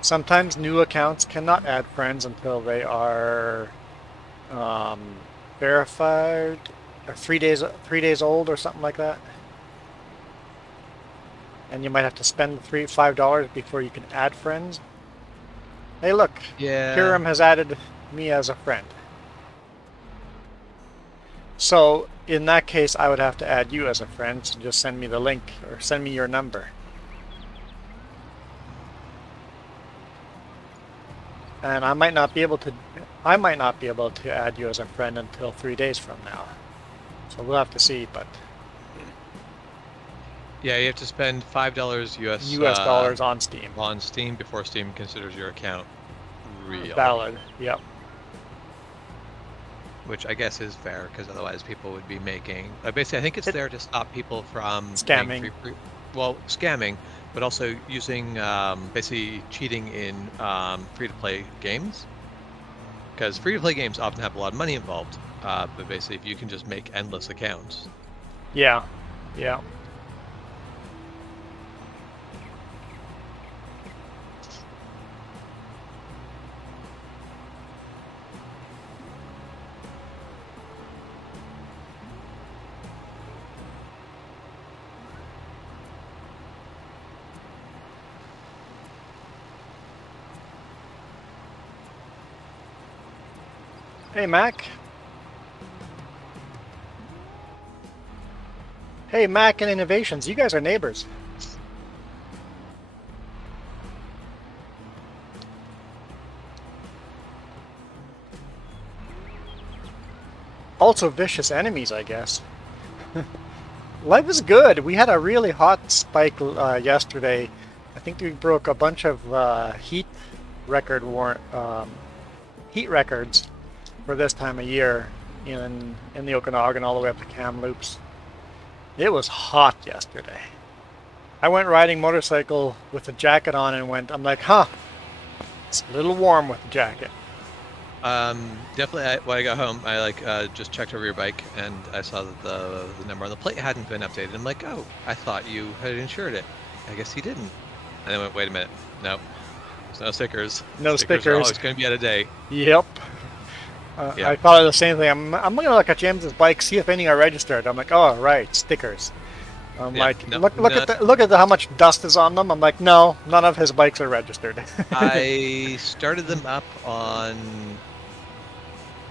Sometimes new accounts cannot add friends until they are verified, or 3 days old, or something like that. And you might have to spend $5 before you can add friends. Hey, look, Yeah. Hiram has added me as a friend. So in that case, I would have to add you as a friend. So just send me the link or send me your number. And I might not be able to add you as a friend until 3 days from now. So we'll have to see, but Yeah, you have to spend $5 US dollars on Steam. on Steam before Steam considers your account real. Valid. Yep. Which I guess is fair, because otherwise people would be making. Basically, I think it's there to stop people from Scamming. paying scamming, but also using basically cheating in free-to-play games. Because free-to-play games often have a lot of money involved, but basically, if you can just make endless accounts. Yeah. Yeah. Hey, Mac. Hey, Mac and Innovations. You guys are neighbors. Also vicious enemies, I guess. Life is good. We had a really hot spike yesterday. I think we broke a bunch of heat records for this time of year in the Okanagan all the way up to Kamloops. It was hot yesterday. I went riding motorcycle with a jacket on and I'm like, huh, it's a little warm with the jacket. Definitely. When I got home, I just checked over your bike, and I saw that the number on the plate hadn't been updated. I'm like, oh, I thought you had insured it. I guess you didn't. And I went, wait a minute, no, there's no stickers. No stickers. Are stickers. always going to be out of date. Yep. Yeah. I thought of the same thing. I'm gonna look at James's bike, see if any are registered. I'm like, oh right, stickers. I'm Yeah, like, no, look at how much dust is on them. I'm like, no, none of his bikes are registered. I started them up on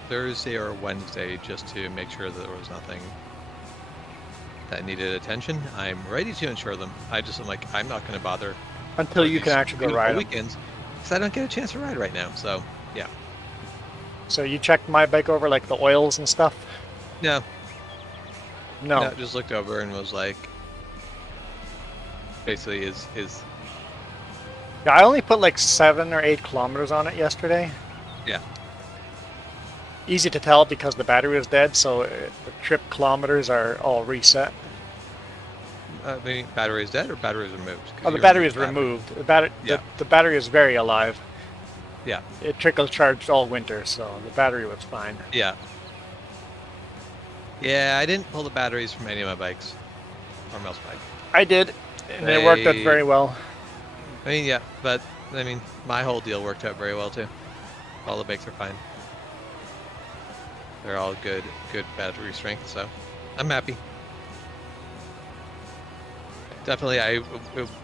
Thursday or Wednesday just to make sure that there was nothing that needed attention. I'm ready to insure them. I'm like, I'm not going to bother Until you can actually go ride them. weekends because I don't get a chance to ride right now. So yeah. So you checked my bike over, like the oils and stuff? No, No. just looked over and was like, basically is Yeah, I only put like 7 or 8 kilometers on it yesterday. yeah. Easy to tell because the battery was dead, so the trip kilometers are all reset. I mean, battery is dead or battery is removed? 'Cause Oh, the you battery is removed removed. Yeah. The battery is very alive. Yeah. It trickle charged all winter, so the battery was fine. Yeah. Yeah, I didn't pull the batteries from any of my bikes or Mel's bike. I did, and it worked out very well. I mean, yeah, but I mean, my whole deal worked out very well too. All the bikes are fine. They're all good battery strength, so I'm happy. Definitely,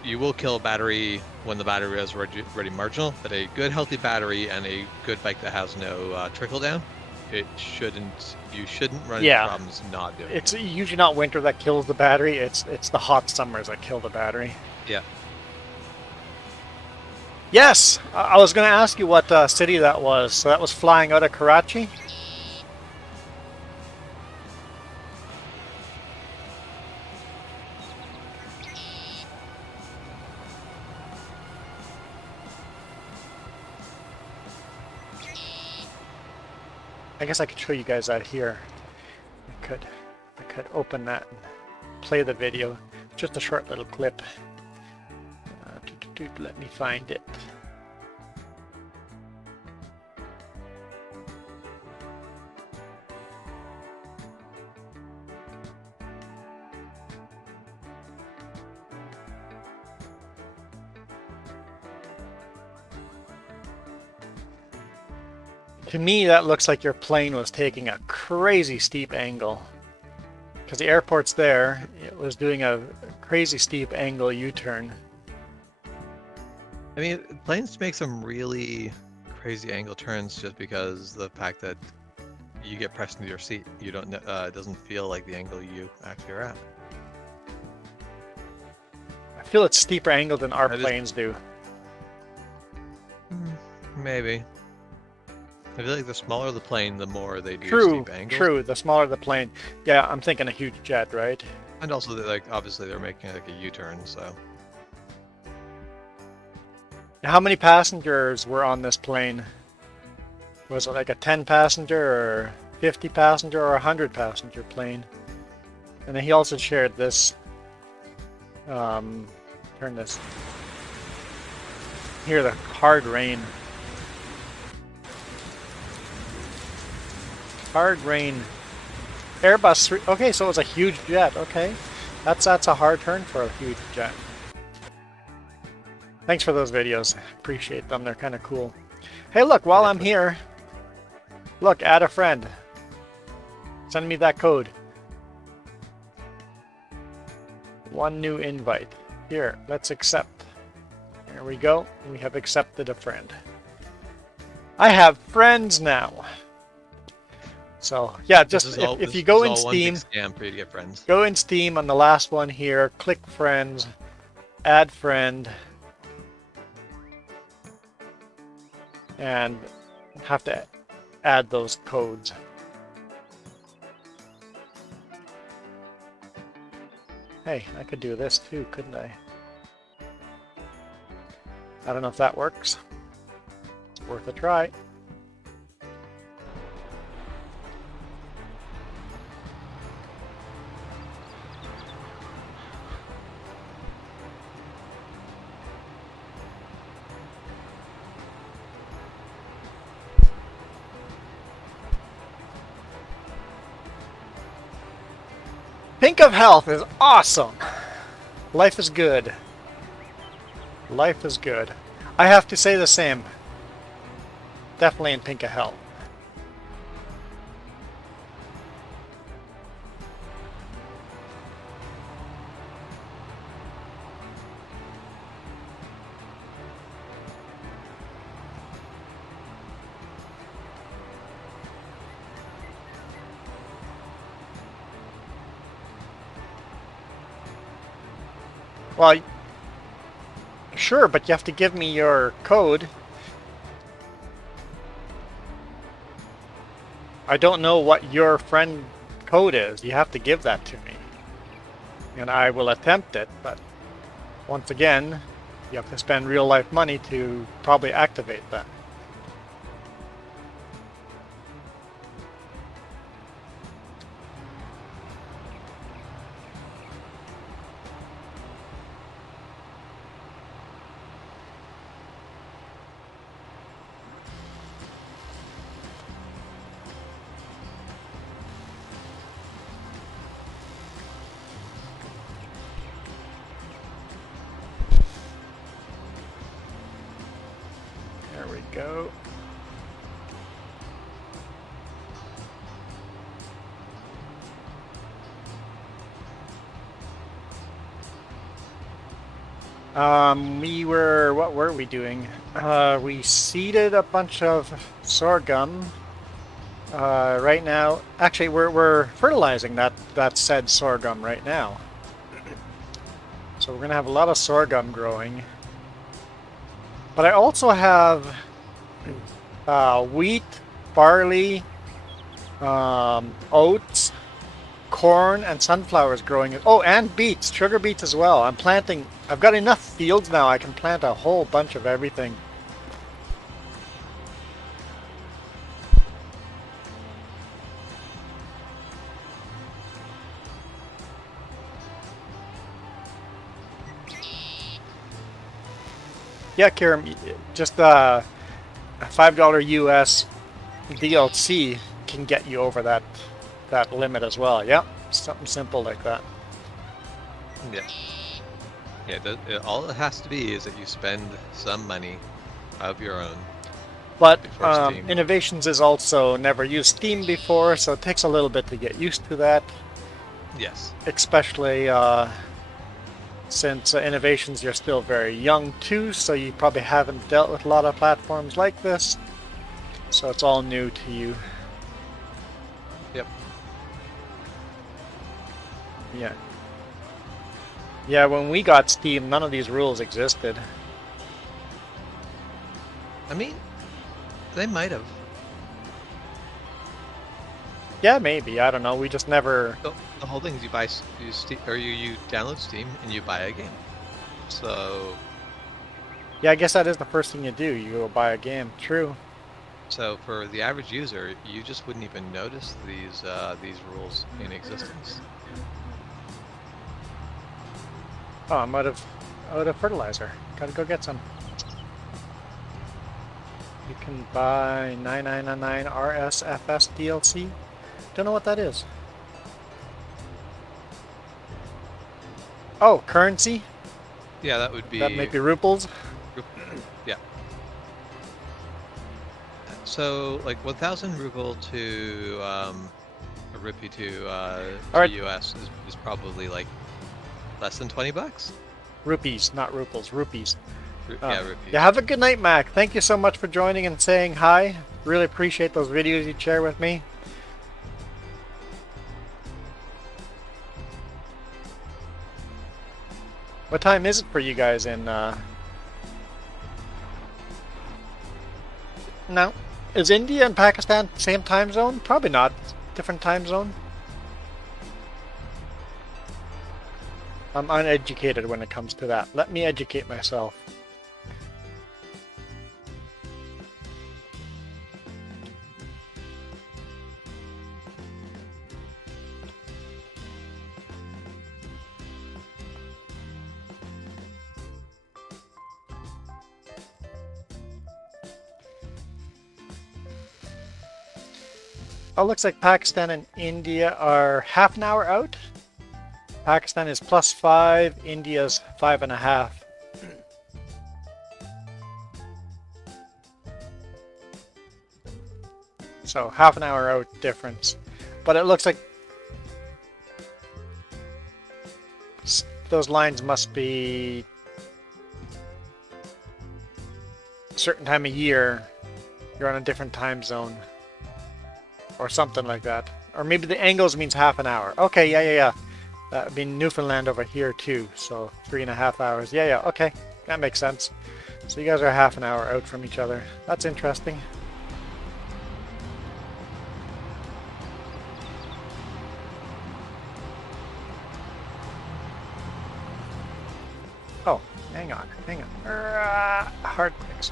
you will kill a battery when the battery is ready marginal, but a good healthy battery and a good bike that has no trickle down, you shouldn't run into problems not doing it. It's usually not winter that kills the battery. It's the hot summers that kill the battery. Yeah. Yes, I was going to ask you what city that was. So that was flying out of Karachi. I guess I could show you guys that here. I could open that and play the video. Just a short little clip. Let me find it. To me, that looks like your plane was taking a crazy steep angle. Because the airport's there, it was doing a crazy steep angle U-turn. I mean, planes make some really crazy angle turns just because the fact that you get pressed into your seat. You don't know, it doesn't feel like the angle you actually are at. I feel it's steeper angle than our That is- planes do. Maybe. I feel like the smaller the plane, the more they do True, steep angles. true. The smaller the plane. Yeah, I'm thinking a huge jet, right? And also, obviously they're making like a U-turn, so. How many passengers were on this plane? Was it like a 10 passenger or 50 passenger or 100 passenger plane? And then he also shared this. Turn this. Hear the hard rain. Hard rain. Airbus 3. Okay, so it was a huge jet. Okay, that's a hard turn for a huge jet. Thanks for those videos. Appreciate them. They're kind of cool. Hey, look, while I'm here, look, add a friend. Send me that code. One new invite. Here, let's accept. There we go. We have accepted a friend. I have friends now. So, yeah, just if you go in Steam, scam for you to get friends. go in Steam on the last one here, click friends, add friend, and have to add those codes. Hey, I could do this too, couldn't I? I don't know if that works. It's worth a try. Pink of Health is awesome. Life is good. Life is good. I have to say the same. Definitely in Pink of Health. Well, sure, but you have to give me your code. I don't know what your friend code is. You have to give that to me. And I will attempt it, but once again, you have to spend real life money to probably activate that. There we go. What were we doing? We seeded a bunch of sorghum. Right now, actually, we're fertilizing that said sorghum right now. So we're gonna have a lot of sorghum growing. But I also have wheat, barley, oats, corn, and sunflowers growing. Oh, and beets, sugar beets as well. I've got enough fields now. I can plant a whole bunch of everything. Yeah, Kiram, just a $5 US DLC can get you over that limit as well. Yeah, something simple like that. Yeah. Yeah, all it has to be is that you spend some money of your own. But Before Steam. Innovations is also never used Steam before, so it takes a little bit to get used to that. Yes. Especially since Innovations, you're still very young too, so you probably haven't dealt with a lot of platforms like this. So it's all new to you. Yep. Yeah. Yeah, when we got Steam, none of these rules existed. I mean, they might have. Yeah, maybe. I don't know. We just never... The whole thing is you buy, you download Steam and you buy a game. So Yeah, I guess that is the first thing you do. You go buy a game. True. So for the average user, you just wouldn't even notice these rules in existence. Oh, I'm out of fertilizer. Gotta go get some. You can buy 9999 RSFS DLC. Don't know what that is. Oh, currency? Yeah, that would be. That might be ruples. Yeah. So like 1,000 ruble to a rupee to Alright. US is probably like less than $20. Rupees, not ruples. Rupees. Yeah, rupees. Yeah, have a good night, Mac. Thank you so much for joining and saying hi. Really appreciate those videos you share with me. What time is it for you guys in, No. Is India and Pakistan same time zone? Probably not. Different time zone. I'm uneducated when it comes to that. Let me educate myself. Oh, looks like Pakistan and India are half an hour out. Pakistan is +5, India's 5.5. So half an hour out difference. But it looks like those lines must be a certain time of year. You're on a different time zone. Or something like that. Or maybe the angles means half an hour. Okay, yeah. That would be Newfoundland over here too. So 3.5 hours. Yeah, okay. That makes sense. So you guys are half an hour out from each other. That's interesting. Oh, hang on. Hard fix.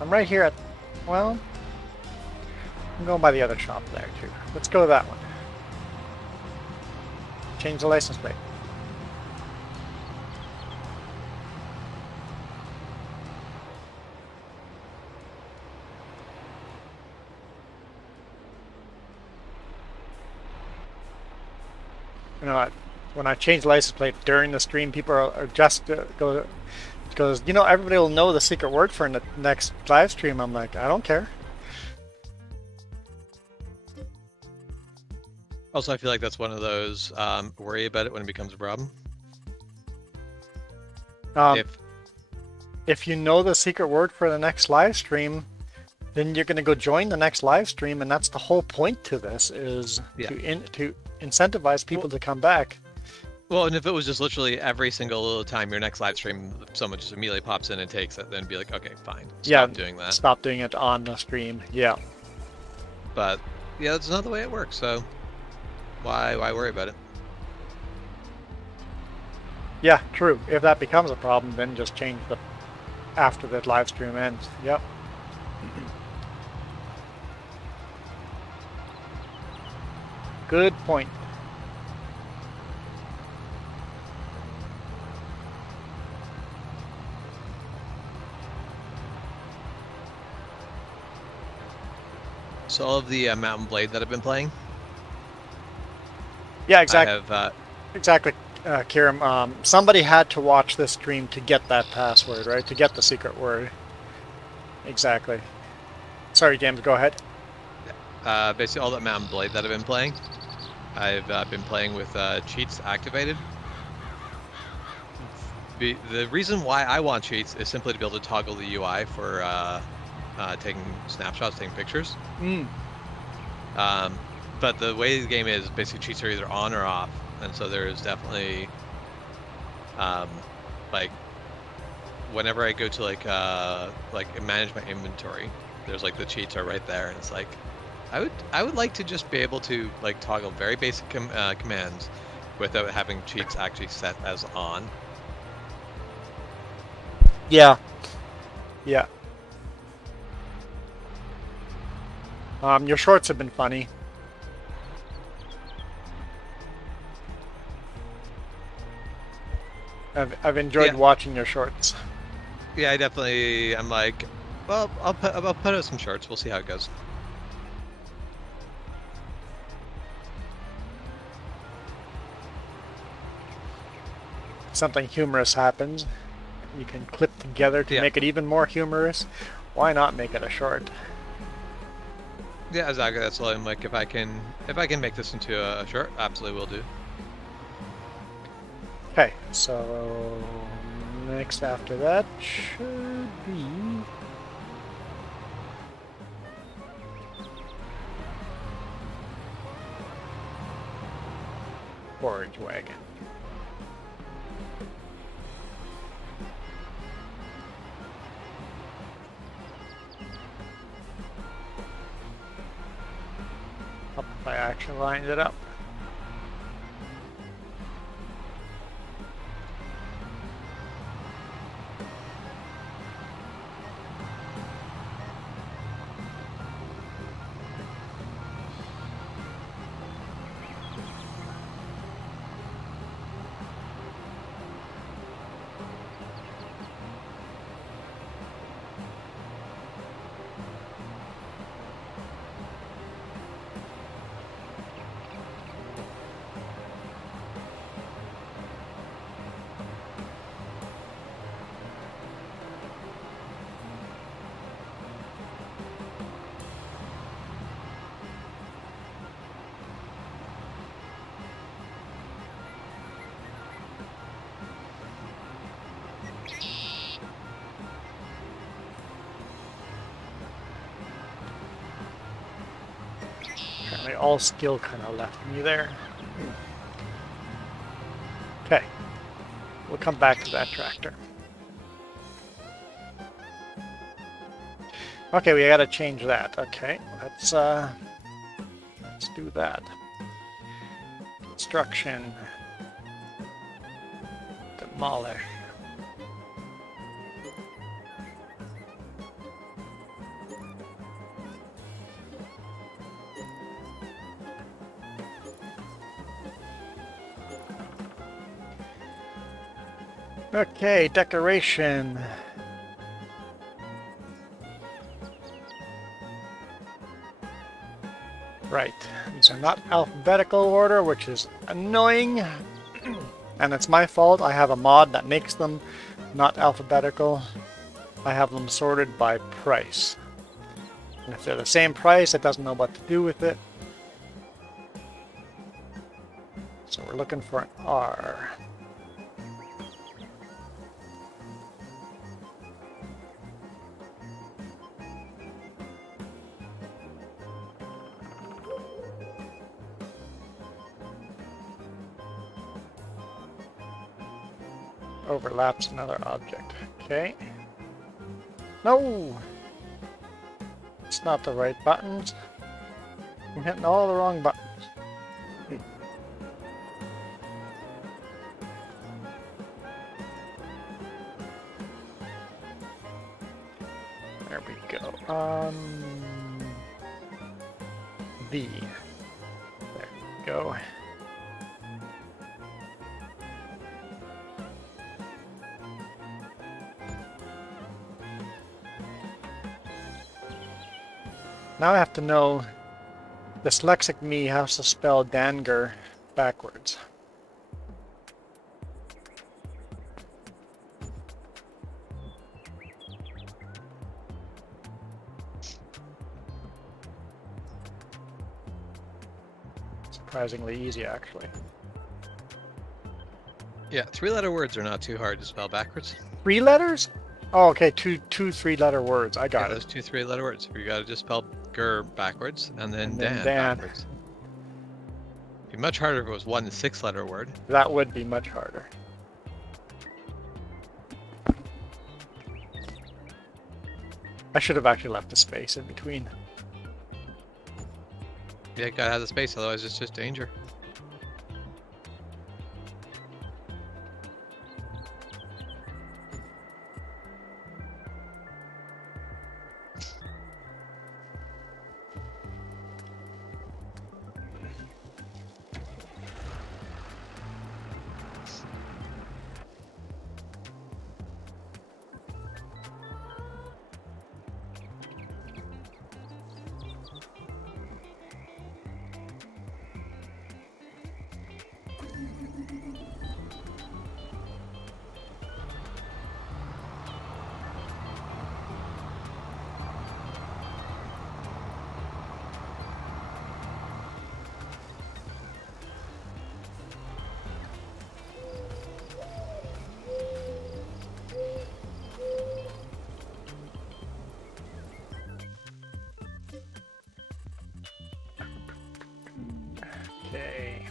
I'm right here at, well, I'm going by the other shop there too. Let's go to that one. Change the license plate. You know what? When I change the license plate during the stream, people are just goes, you know, everybody will know the secret word for the next live stream. I'm like, I don't care. Also, I feel like that's one of those worry about it when it becomes a problem. If you know the secret word for the next live stream, then you're going to go join the next live stream, and that's the whole point to this, is to incentivize people to come back. Well, and if it was just literally every single time your next live stream, someone just immediately pops in and takes it, then be like, okay, fine, stop doing that. Stop doing it on the stream. Yeah. But yeah, that's not the way it works. So why worry about it? Yeah, true. If that becomes a problem, then just change the after the live stream ends. Yep. Good point. So all of the Mountain Blade that I've been playing. Yeah, exactly. I have, exactly, Kiram. Somebody had to watch this stream to get that password, right? To get the secret word. Exactly. Sorry, James. Go ahead. basically all that Mountain Blade that I've been playing. I've been playing with cheats activated. The reason why I want cheats is simply to be able to toggle the UI for taking snapshots, taking pictures. But the way the game is, basically cheats are either on or off, and so there's definitely like whenever I go to like manage my inventory, there's like the cheats are right there, and it's like I would like to just be able to like toggle very basic commands without having cheats actually set as on. Yeah. Yeah. Your shorts have been funny. I've enjoyed watching your shorts. Yeah, I'm like, well, I'll put out some shorts. We'll see how it goes. Something humorous happens. You can clip together to make it even more humorous. Why not make it a short? Yeah, exactly. That's why I'm like, if I can make this into a short, absolutely will do. Okay, so next after that should be Forage Wagon. I actually lined it up. all skill kind of left me there. Okay, we'll come back to that tractor. Okay, we gotta change that. Okay, let's do that. Construction. Demolish. Okay, decoration. Right, these are not alphabetical order, which is annoying. And it's my fault. I have a mod that makes them not alphabetical. I have them sorted by price. And if they're the same price, it doesn't know what to do with it. So we're looking for an R. Overlaps another object. Okay. No! It's not the right buttons. I'm hitting all the wrong buttons. There we go. B. There we go. Now I have to know dyslexic me has to spell Danger backwards. Surprisingly easy, actually. Yeah, 3-letter words are not too hard to spell backwards. 3 letters? Oh, okay, two 3-letter words. I got Yeah, it. those 2 3-letter words. You got to just spell "ger" backwards and then Dan backwards. It'd be much harder if it was 1 6-letter word. That would be much harder. I should have actually left a space in between. Yeah, you gotta have the space, otherwise it's just danger. Okay.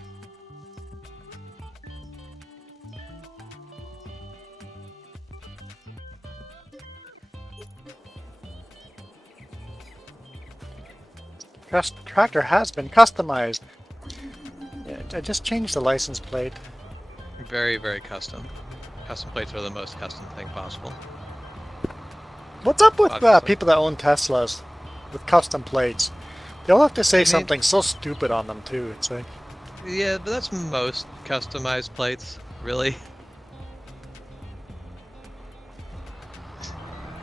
Tractor has been customized. Yeah, I just changed the license plate. Very, very custom. Custom plates are the most custom thing possible. What's up with Obviously. people that own Teslas with custom plates? They'll have to say I mean- something so stupid on them too. It's like, Yeah, but that's most customized plates, really.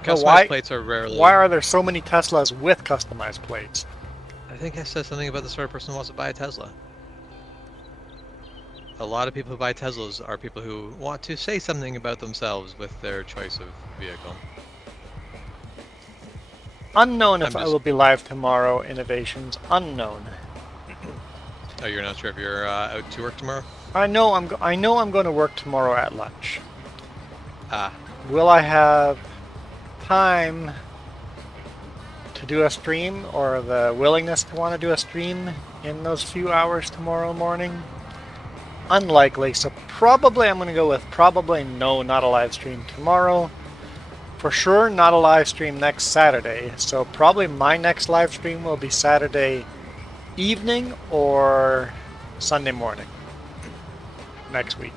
Customized why- plates are rarely. why are there so many Teslas with customized plates? I think that says something about the sort of person who wants to buy a Tesla. A lot of people who buy Teslas are people who want to say something about themselves with their choice of vehicle. Unknown if I'm I just- will be live tomorrow. Innovations unknown. Oh, you're not sure if you're out to work tomorrow? I know I'm going to work tomorrow at lunch. Ah, Will I have time to do a stream or the willingness to want to do a stream in those few hours tomorrow morning? Unlikely, so probably I'm going to go with probably no, not a live stream tomorrow. For sure, not a live stream next Saturday. So probably my next live stream will be Saturday evening or Sunday morning next week.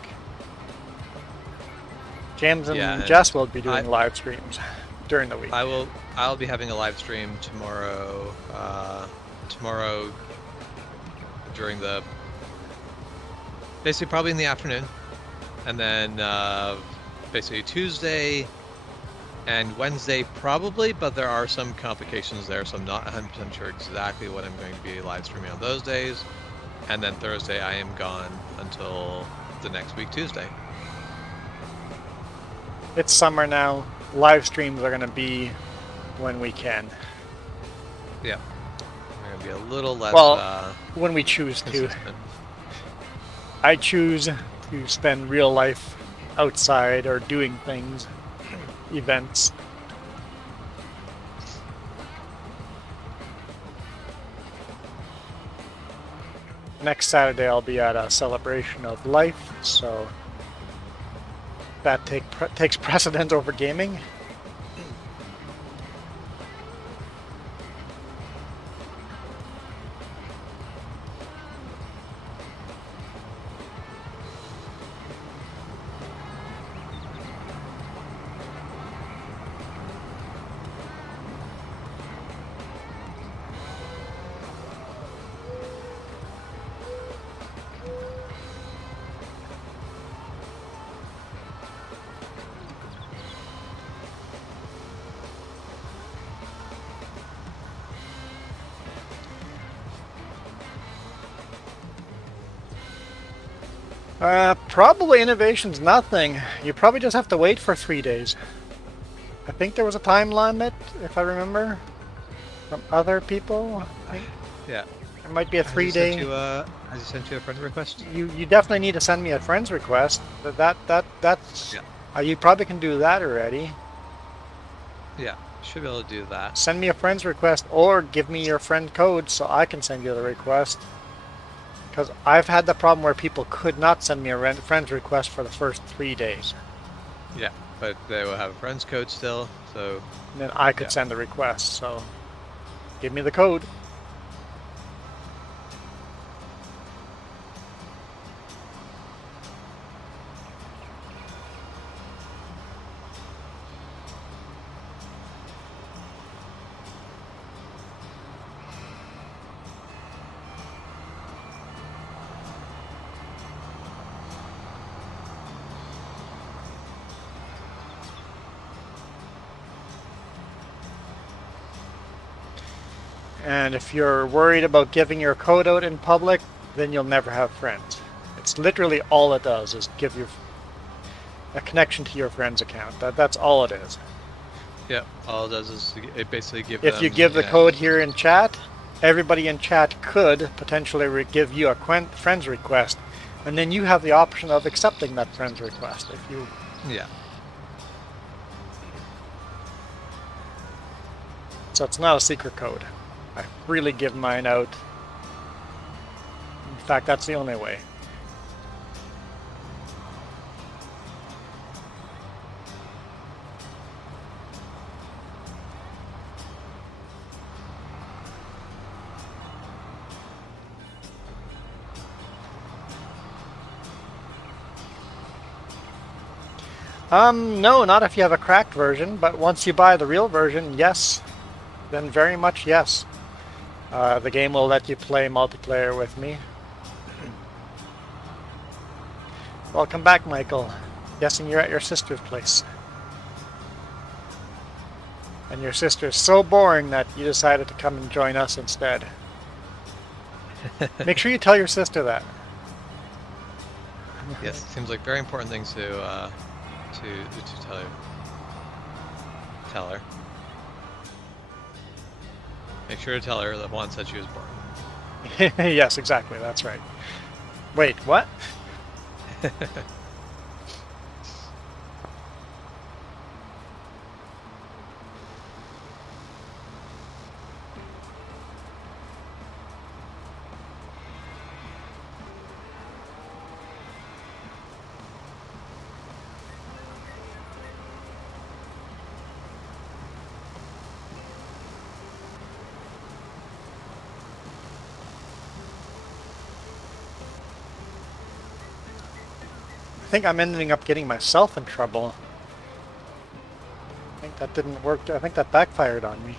James and Yeah, and Jess will be doing I- live streams during the week. I'll be having a live stream tomorrow. Tomorrow during the basically probably in the afternoon, and then basically Tuesday and Wednesday probably, but there are some complications there, so I'm not 100% sure exactly what I'm going to be live streaming on those days. And then Thursday I am gone until the next week, Tuesday. It's summer now. Live streams are going to be when we can. Yeah, I'm going to be a little less When we choose to. consistent. I choose to spend real life outside or doing things, events. Next Saturday I'll be at a celebration of life, so that takes precedence over gaming. Probably innovation's nothing. You probably just have to wait for 3 days. I think there was a time limit, if I remember, from other people. I think Yeah. it might be a 3-day. Has he sent you a friend request? You definitely need to send me a friend's request. That's. Yeah. You probably can do that already. Yeah, should be able to do that. Send me a friend's request, or give me your friend code so I can send you the request. Because I've had the problem where people could not send me a friend's request for the first 3 days. Yeah, but they will have a friend's code still, so And then I could Yeah. send the request, so give me the code. And if you're worried about giving your code out in public, then you'll never have friends. It's literally all it does is give you a connection to your friend's account. That's all it is. yeah, all it does is it basically gives If you give the code here in chat, everybody in chat could potentially give you a friend's request, and then you have the option of accepting that friend's request. If you Yeah, So it's not a secret code. I freely give mine out. In fact, that's the only way. No, not if you have a cracked version, but once you buy the real version, yes. Then very much yes. The game will let you play multiplayer with me. Welcome back, Michael. Guessing you're at your sister's place. And your sister's so boring that you decided to come and join us instead. Make sure you tell your sister that. yes, seems like very important things to tell her. Make sure to tell her that Juan said she was boring. Yes, exactly. That's right. Wait, what? think I'm ending up getting myself in trouble. I think that didn't work. I think that backfired on me.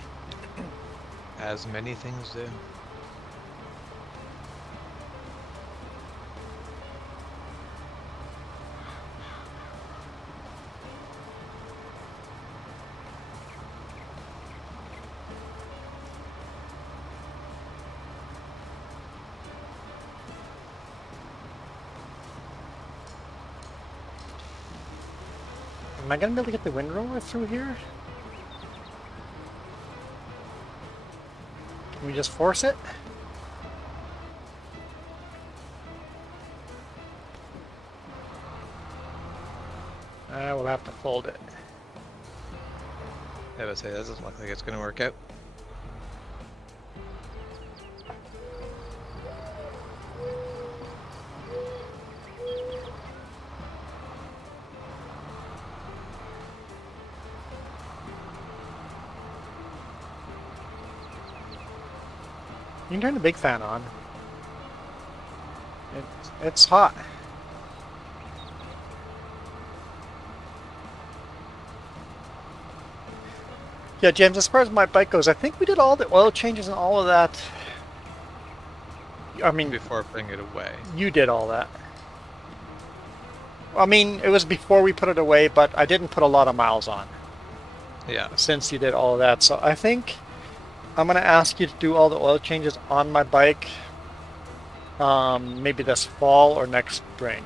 As many things do. Am I gonna be able to get the windrower through here? Can we just force it? We'll have to fold it. I would say that doesn't look like it's going to work out. You can turn the big fan on. It's hot. Yeah, James, as far as my bike goes, I think we did all the oil changes and all of that. I mean, Before putting it away. you did all that. I mean, it was before we put it away, but I didn't put a lot of miles on Yeah. since you did all of that. So I think I'm going to ask you to do all the oil changes on my bike maybe this fall or next spring.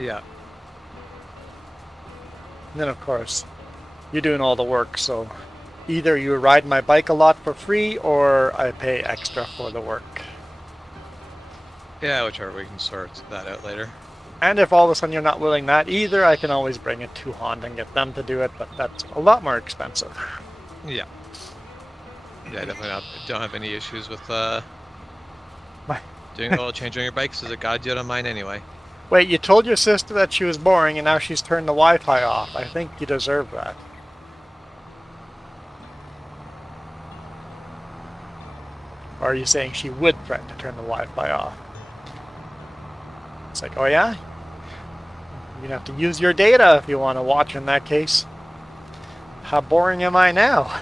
Yeah. And then, of course, you're doing all the work, so either you ride my bike a lot for free or I pay extra for the work. Yeah, whichever, we can sort that out later. And if all of a sudden you're not willing that either, I can always bring it to Honda and get them to do it, but that's a lot more expensive. Yeah. Yeah, definitely don't have any issues with My- doing oil change on your bikes, as a god did on mine anyway. Wait, you told your sister that she was boring and now she's turned the Wi-Fi off. I think you deserve that. Or are you saying she would threaten to turn the Wi-Fi off? It's like, oh yeah? You're gonna have to use your data if you want to watch in that case. How boring am I now?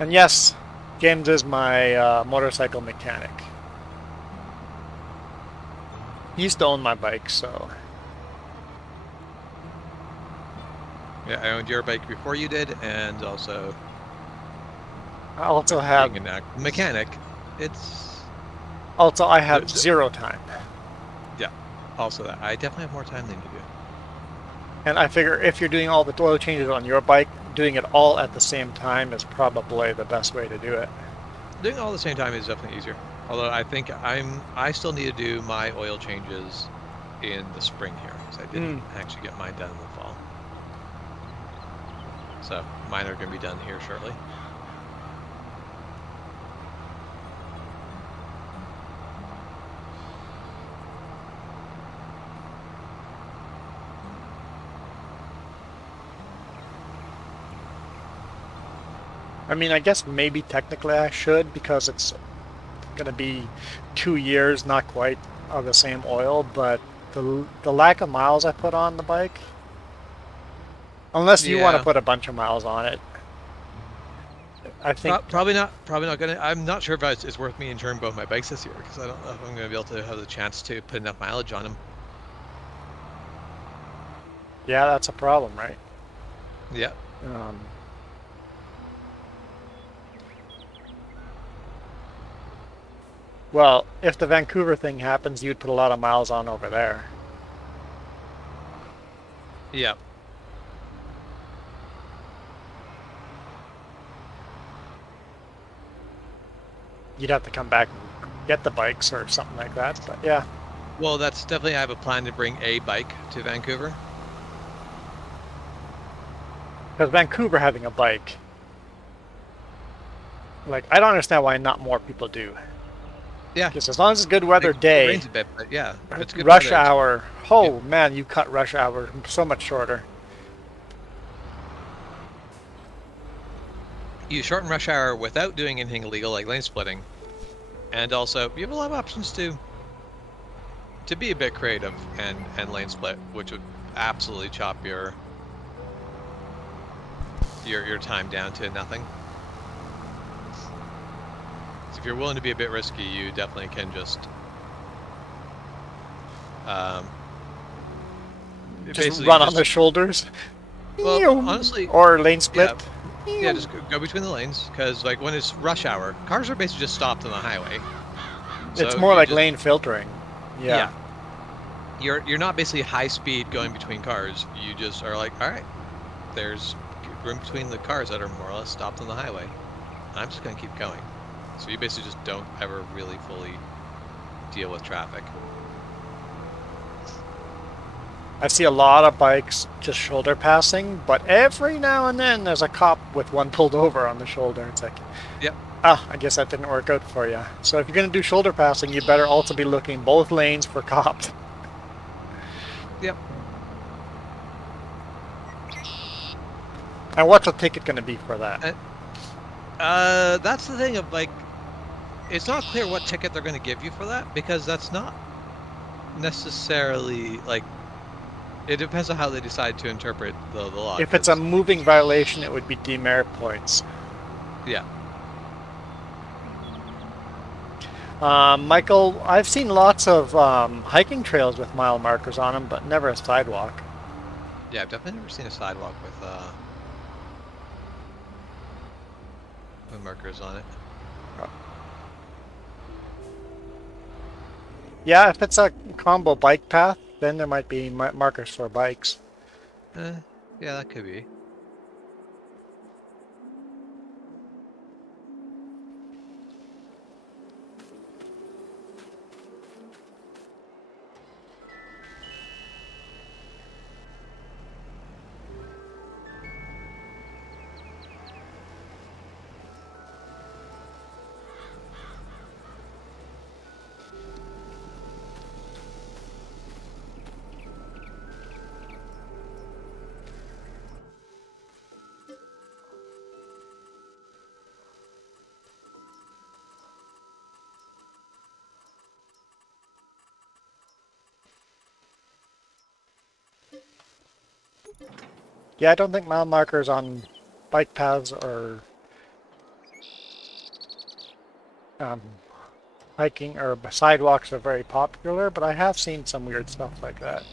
And yes, James is my motorcycle mechanic. He used to own my bike, so... Yeah, I owned your bike before you did, and also I also have... being a mechanic, it's Also, I have There's- 0 time. also that. I definitely have more time than you do. And I figure if you're doing all the oil changes on your bike, doing it all at the same time is probably the best way to do it. Doing it all at the same time is definitely easier. Although I think I still need to do my oil changes in the spring here, because I didn't actually get mine done in the fall. So mine are going to be done here shortly. I mean, I guess maybe technically I should, because it's going to be 2 years, not quite, of the same oil, but the lack of miles I put on the bike, unless you want to Yeah. put a bunch of miles on it, I think Probably not going to. I'm not sure if it's worth me insuring both my bikes this year, because I don't know if I'm going to be able to have the chance to put enough mileage on them. yeah, that's a problem, right? Yeah. Well, if the Vancouver thing happens, you'd put a lot of miles on over there. Yeah. You'd have to come back and get the bikes or something like that, but yeah. Well, that's definitely. I have a plan to bring a bike to Vancouver. Because Vancouver having a bike, like, I don't understand why not more people do. Yeah. Because as long as it's good weather It day, rains a bit, but yeah, if it's good rush weather, hour, oh man, you cut rush hour so much shorter. you shorten rush hour without doing anything illegal like lane splitting, And also, you have a lot of options to be a bit creative and lane split, which would absolutely chop your time down to nothing. So if you're willing to be a bit risky, you definitely can just Just basically run on the shoulders. Well, honestly, or lane split. yeah, just go between the lanes, because like when it's rush hour, cars are basically just stopped on the highway. It's So more you like just- lane filtering. Yeah. You're not basically high speed going between cars. You just are like, all right, there's room between the cars that are more or less stopped on the highway. I'm just gonna keep going. So you basically just don't ever really fully deal with traffic. I see a lot of bikes just shoulder passing, but every now and then there's a cop with one pulled over on the shoulder. It's like, Yep. I guess that didn't work out for you. So if you're going to do shoulder passing, you better also be looking both lanes for cops. Yep. And what's the ticket going to be for that? That's the thing of like, it's not clear what ticket they're going to give you for that, because that's not necessarily like. It depends on how they decide to interpret the law. If it's a moving violation, it would be demerit points. Yeah. Michael, I've seen lots of hiking trails with mile markers on them, but never a sidewalk. Yeah, I've definitely never seen a sidewalk with markers on it. Yeah, if it's a combo bike path, then there might be markers for bikes. Yeah, that could be. Yeah, I don't think mile markers on bike paths or hiking or sidewalks are very popular, but I have seen some weird stuff like that.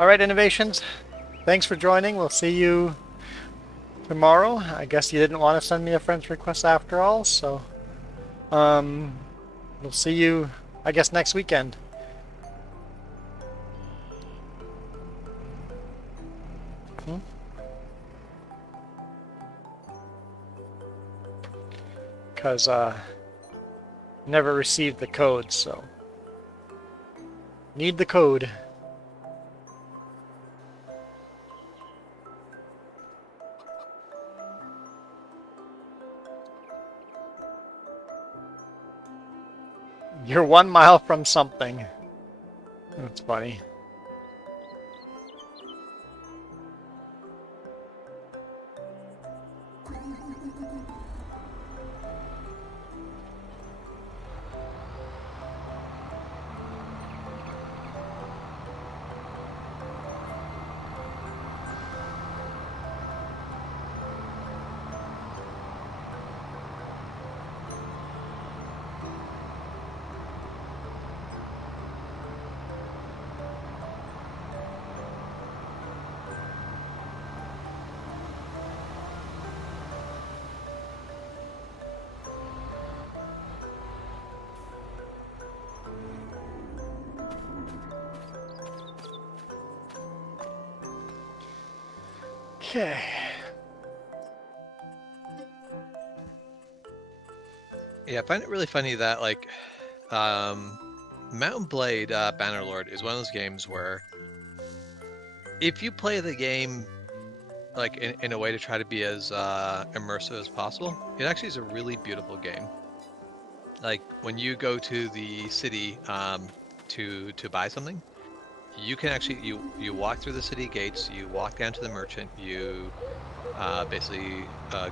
All right, Innovations. Thanks for joining. We'll see you tomorrow. I guess you didn't want to send me a friend's request after all, so we'll see you, I guess, next weekend. Because never received the code, so need the code. You're 1 mile from something. That's funny. Okay. Yeah, I find it really funny that like Mountain Blade Bannerlord is one of those games where if you play the game like in a way to try to be as immersive as possible, it actually is a really beautiful game. Like when you go to the city to buy something, you can actually you walk through the city gates, you walk down to the merchant, you basically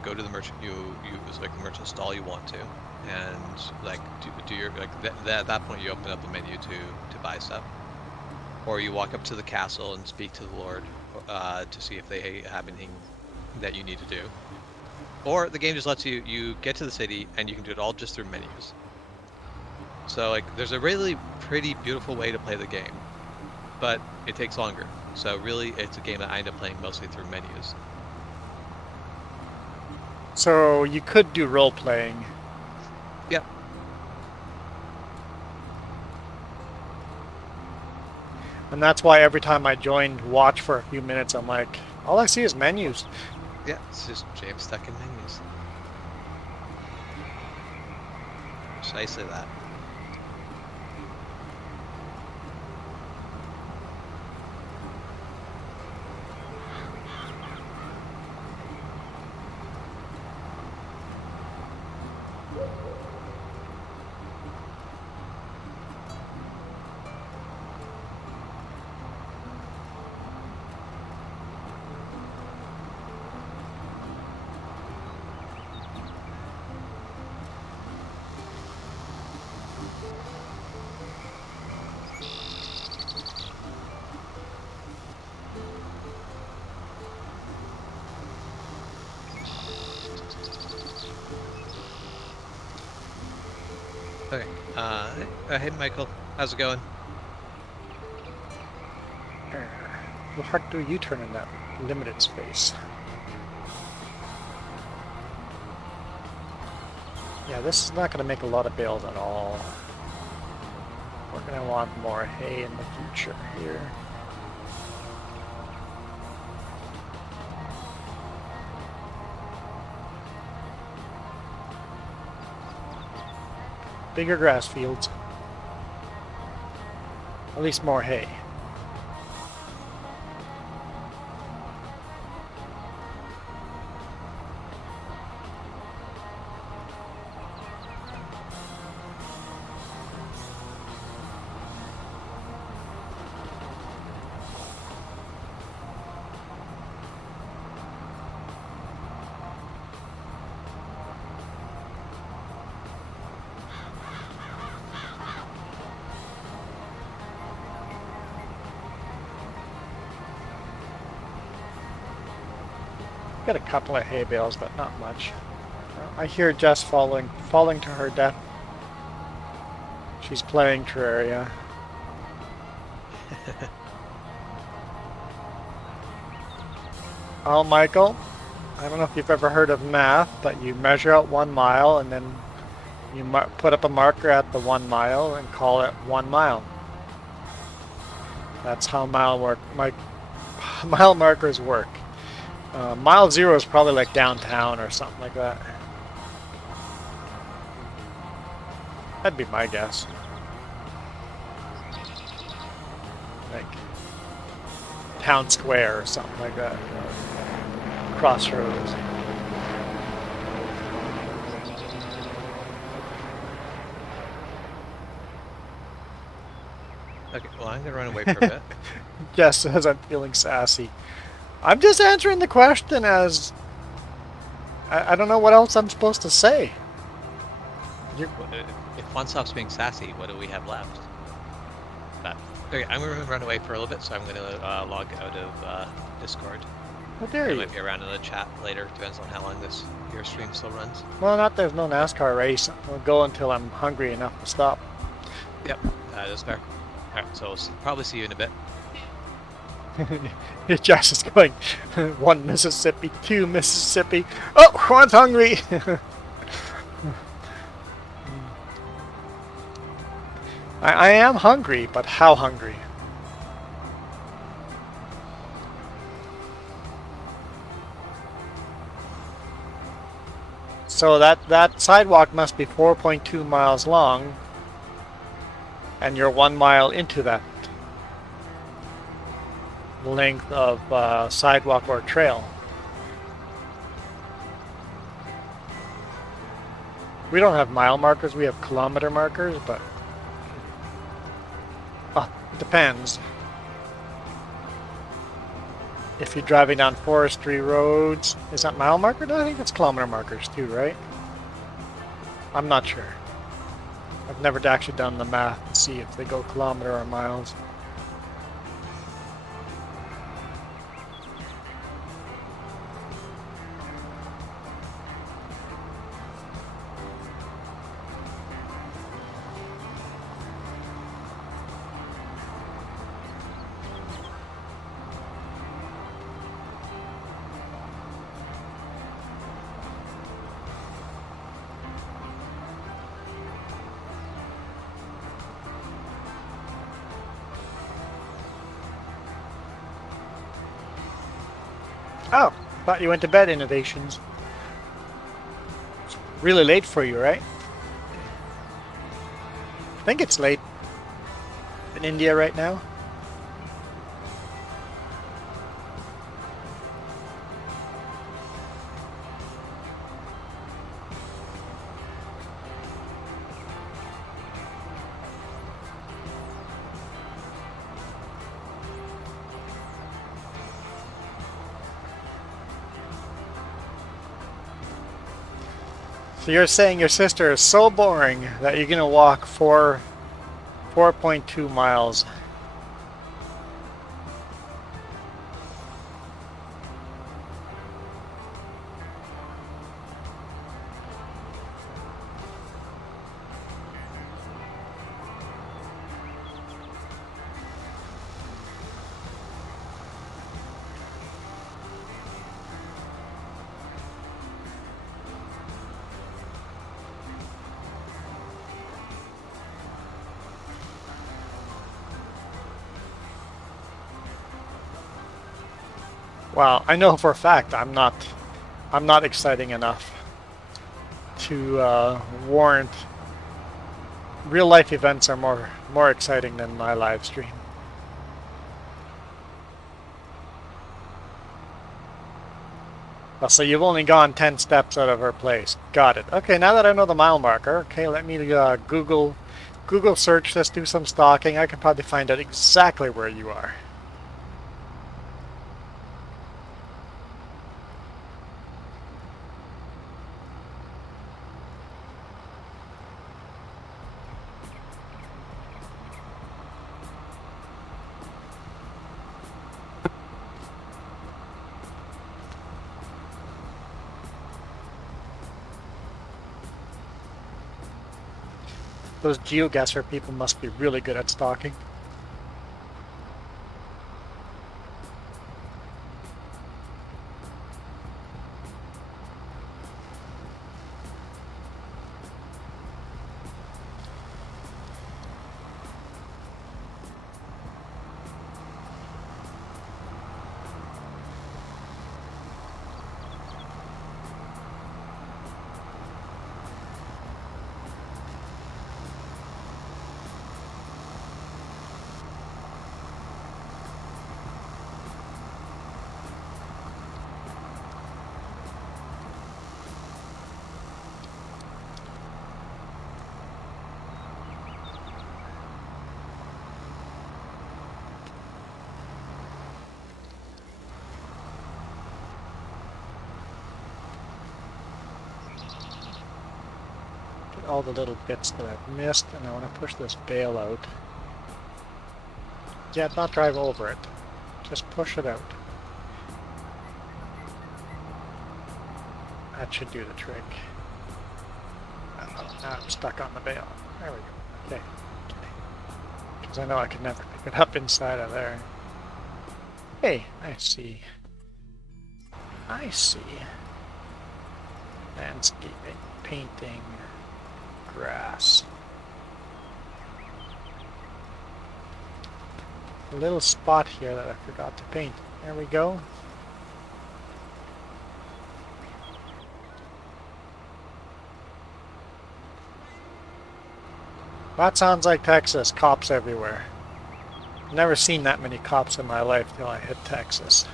go to the merchant, you select the merchant stall you want to, and like do your like at that point you open up the menu to buy stuff, or you walk up to the castle and speak to the lord to see if they have anything that you need to do, or the game just lets you get to the city and you can do it all just through menus. So like there's a really pretty beautiful way to play the game, but it takes longer. So really it's a game that I end up playing mostly through menus. So you could do role playing. Yep. And that's why every time I joined watch for a few minutes, I'm like, all I see is menus. Yeah, it's just James stuck in menus. Precisely that. Okay. Hey Michael, how's it going? The heck do you turn in that limited space? Yeah, this is not going to make a lot of bales at all. We're going to want more hay in the future here. Bigger grass fields. At least more hay. Got a couple of hay bales, but not much. I hear Jess falling to her death. She's playing Terraria. Oh, Michael, I don't know if you've ever heard of math, but you measure out 1 mile and then you put up a marker at the 1 mile and call it 1 mile. That's how mile markers work. Mile 0 is probably like downtown or something like that. That'd be my guess. Like town square or something like that. Crossroads. Okay, well I'm gonna run away for a bit. Jess says I'm feeling sassy. I'm just answering the question as I don't know what else I'm supposed to say. If one stops being sassy, what do we have left? But, okay, I'm gonna run away for a little bit, so I'm gonna log out of Discord. How dare I you? might be around in the chat later, depends on how long your stream still runs. Well, not there's no NASCAR race. I'll go until I'm hungry enough to stop. Yep, that's fair. Alright, so we'll probably see you in a bit. Josh is going 1 Mississippi, 2 Mississippi. Oh, Juan's hungry. I am hungry, but how hungry? So that sidewalk must be 4.2 miles long, and you're 1 mile into that length of sidewalk or trail. We don't have mile markers, we have kilometer markers, but it depends. if you're driving down forestry roads. Is that mile marker? No, I think it's kilometer markers too, right? I'm not sure. I've never actually done the math to see if they go kilometer or miles. Oh, thought you went to bed, Innovations. Really late for you, right? I think it's late in India right now. So you're saying your sister is so boring that you're gonna walk 4.2 miles. Well, I know for a fact I'm not exciting enough to warrant. Real life events are more exciting than my live stream. Oh, so you've only gone 10 steps out of her place. Got it. Okay, now that I know the mile marker, okay, let me Google search this, do some stalking. I can probably find out exactly where you are. Those GeoGuessr people must be really good at stalking. All the little bits that I've missed, and I want to push this bale out. Yeah, not drive over it. Just push it out. That should do the trick. Oh, now I'm stuck on the bale. There we go. Okay. Because I know I could never pick it up inside of there. Hey, I see. I see. Landscaping, painting, grass. A little spot here that I forgot to paint. There we go. That sounds like Texas. Cops everywhere. Never seen that many cops in my life till I hit Texas.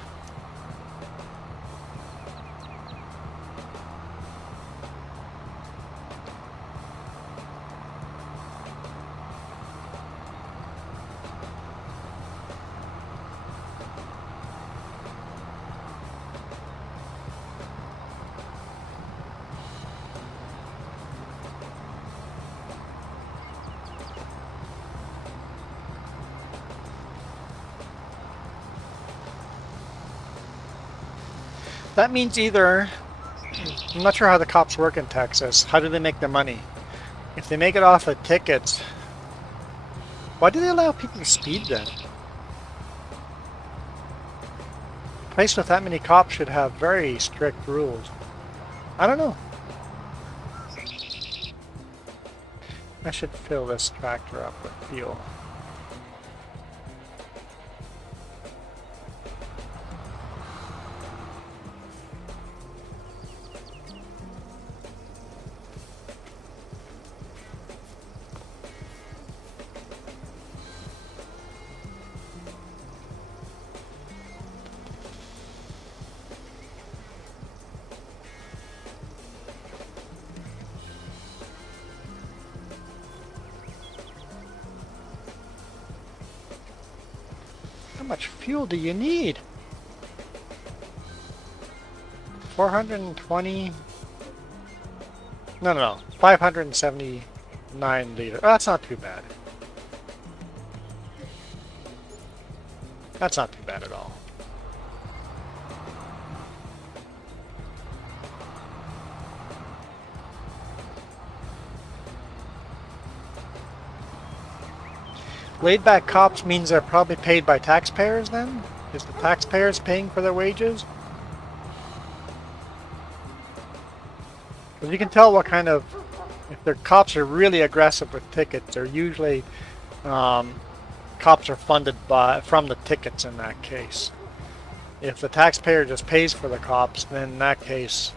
That means either, I'm not sure how the cops work in Texas. How do they make their money? If they make it off of tickets, why do they allow people to speed then? A place with that many cops should have very strict rules. I don't know. I should fill this tractor up with fuel. How much fuel do you need? 420. No. 579 liters. Oh, that's not too bad. That's not too bad at all. Laid back cops means they're probably paid by taxpayers then? Is the taxpayers paying for their wages? Because you can tell what kind of, if the cops are really aggressive with tickets, they're usually, cops are funded from the tickets in that case. If the taxpayer just pays for the cops, then in that case,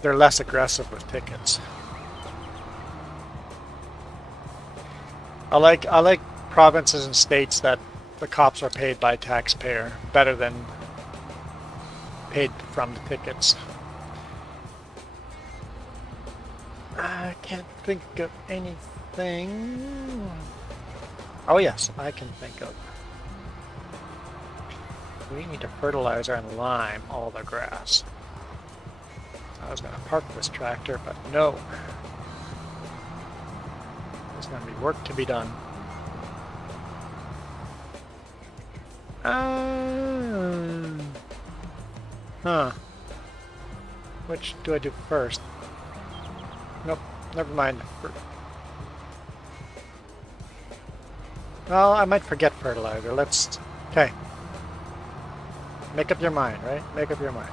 they're less aggressive with tickets. I like provinces and states that the cops are paid by taxpayer better than paid from the tickets. I can't think of anything. Oh yes, I can think of. We need to fertilizer and lime all the grass. I was going to park this tractor, but no. There's going to be work to be done. Which do I do first? Nope, never mind. Well, I might forget fertilizer. Okay. Make up your mind, right? Make up your mind.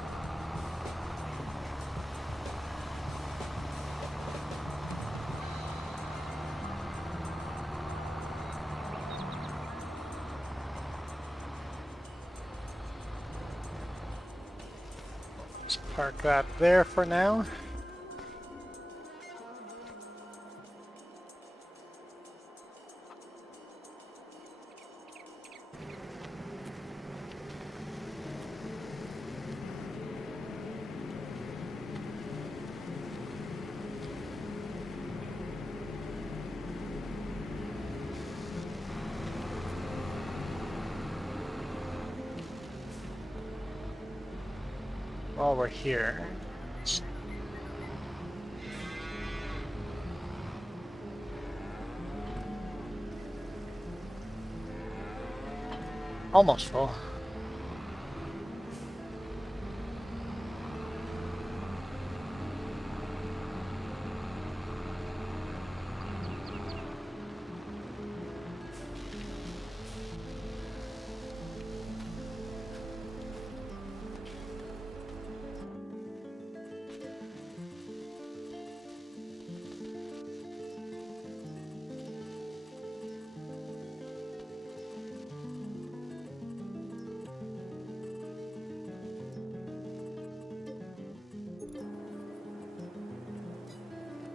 Just park that there for now. While we're here, almost full.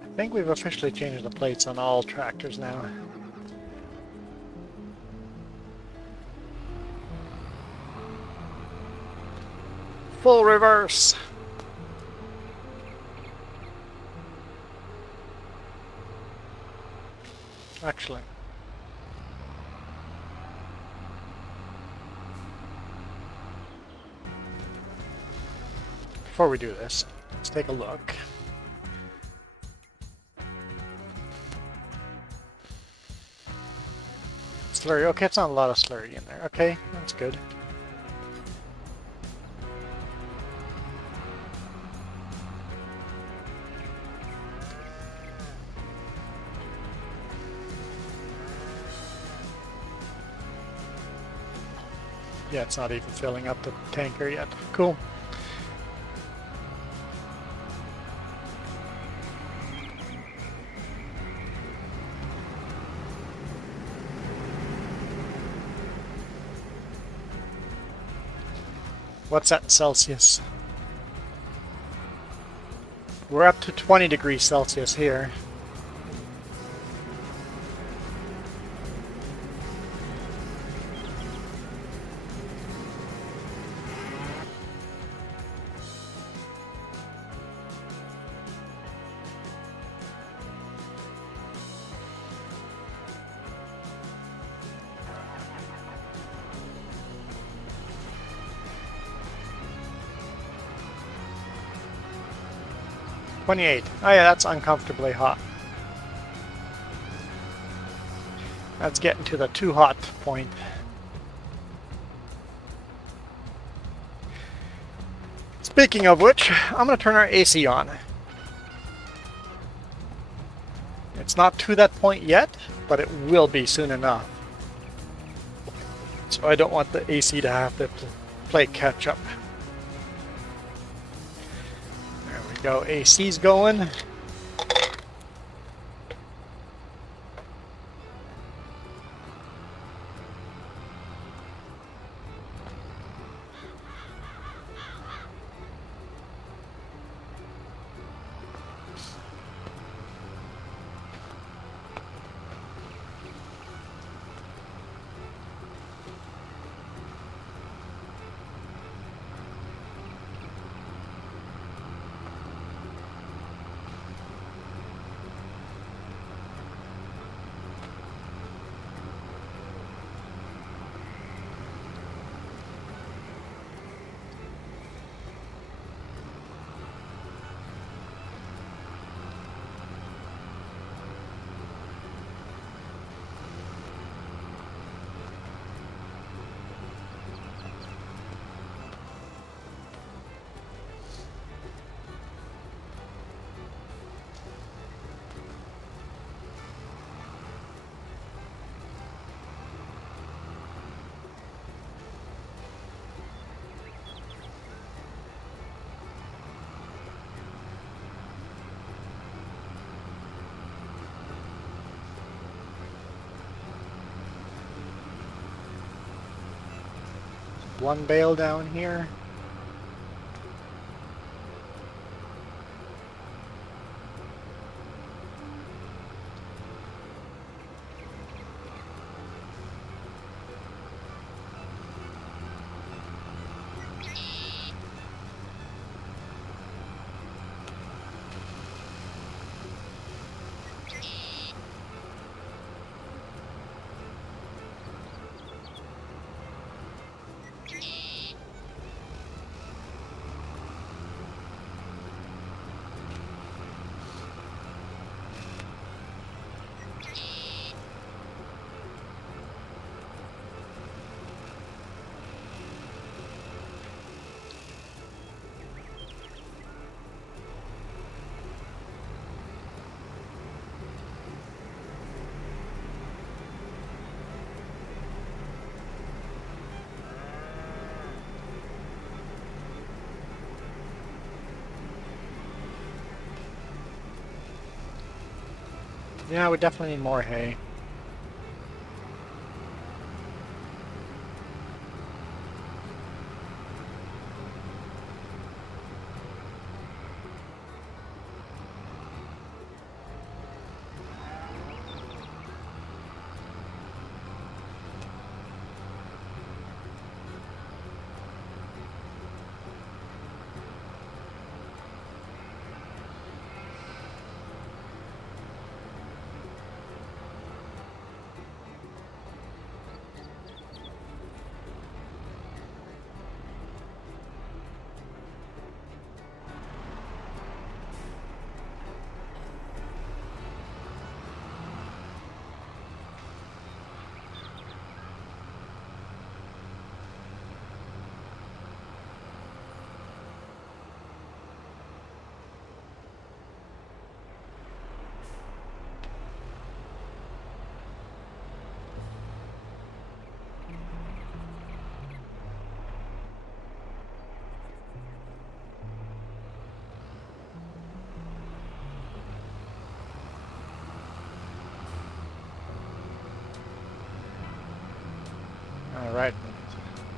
I think we've officially changed the plates on all tractors now. Full reverse. Excellent. Before we do this, let's take a look. Slurry. Okay, it's not a lot of slurry in there. Okay, that's good. Yeah, it's not even filling up the tanker yet. Cool. What's that in Celsius? We're up to 20 degrees Celsius here. $28. Oh yeah, that's uncomfortably hot. That's getting to the too hot point. Speaking of which, I'm going to turn our AC on. It's not to that point yet, but it will be soon enough. So I don't want the AC to have to play catch up. There we go, AC's going. One bale down here. Yeah, we definitely need more hay.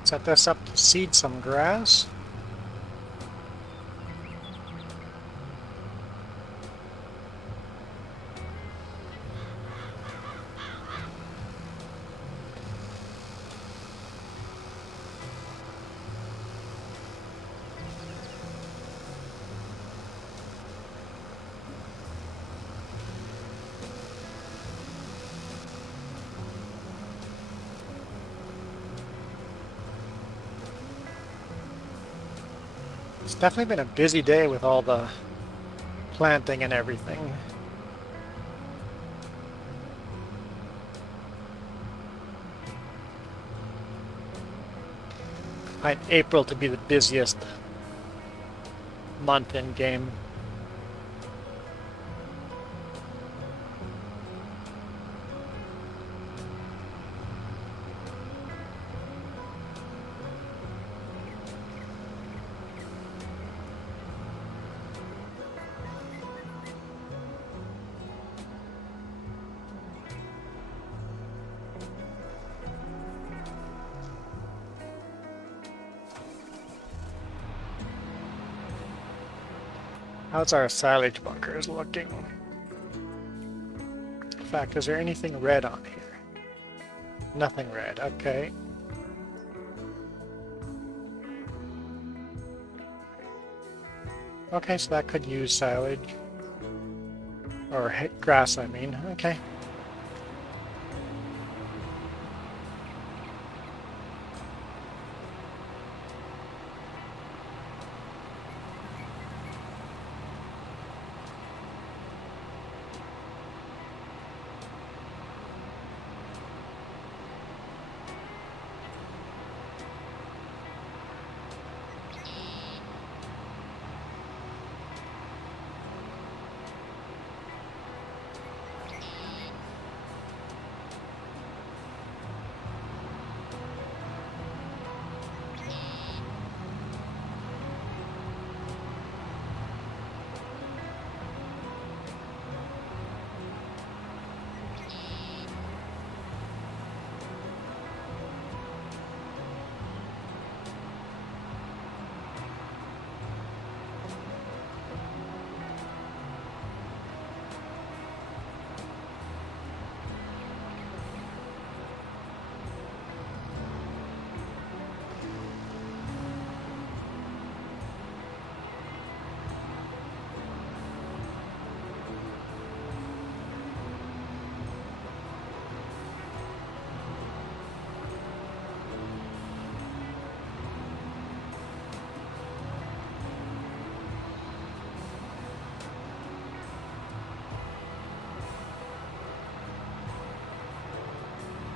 Set this up to seed some grass. It's definitely been a busy day with all the planting and everything. I find April to be the busiest month in game. How's our silage bunkers looking? In fact, is there anything red on here? Nothing red, okay. Okay, so that could use silage. Or grass, I mean. Okay.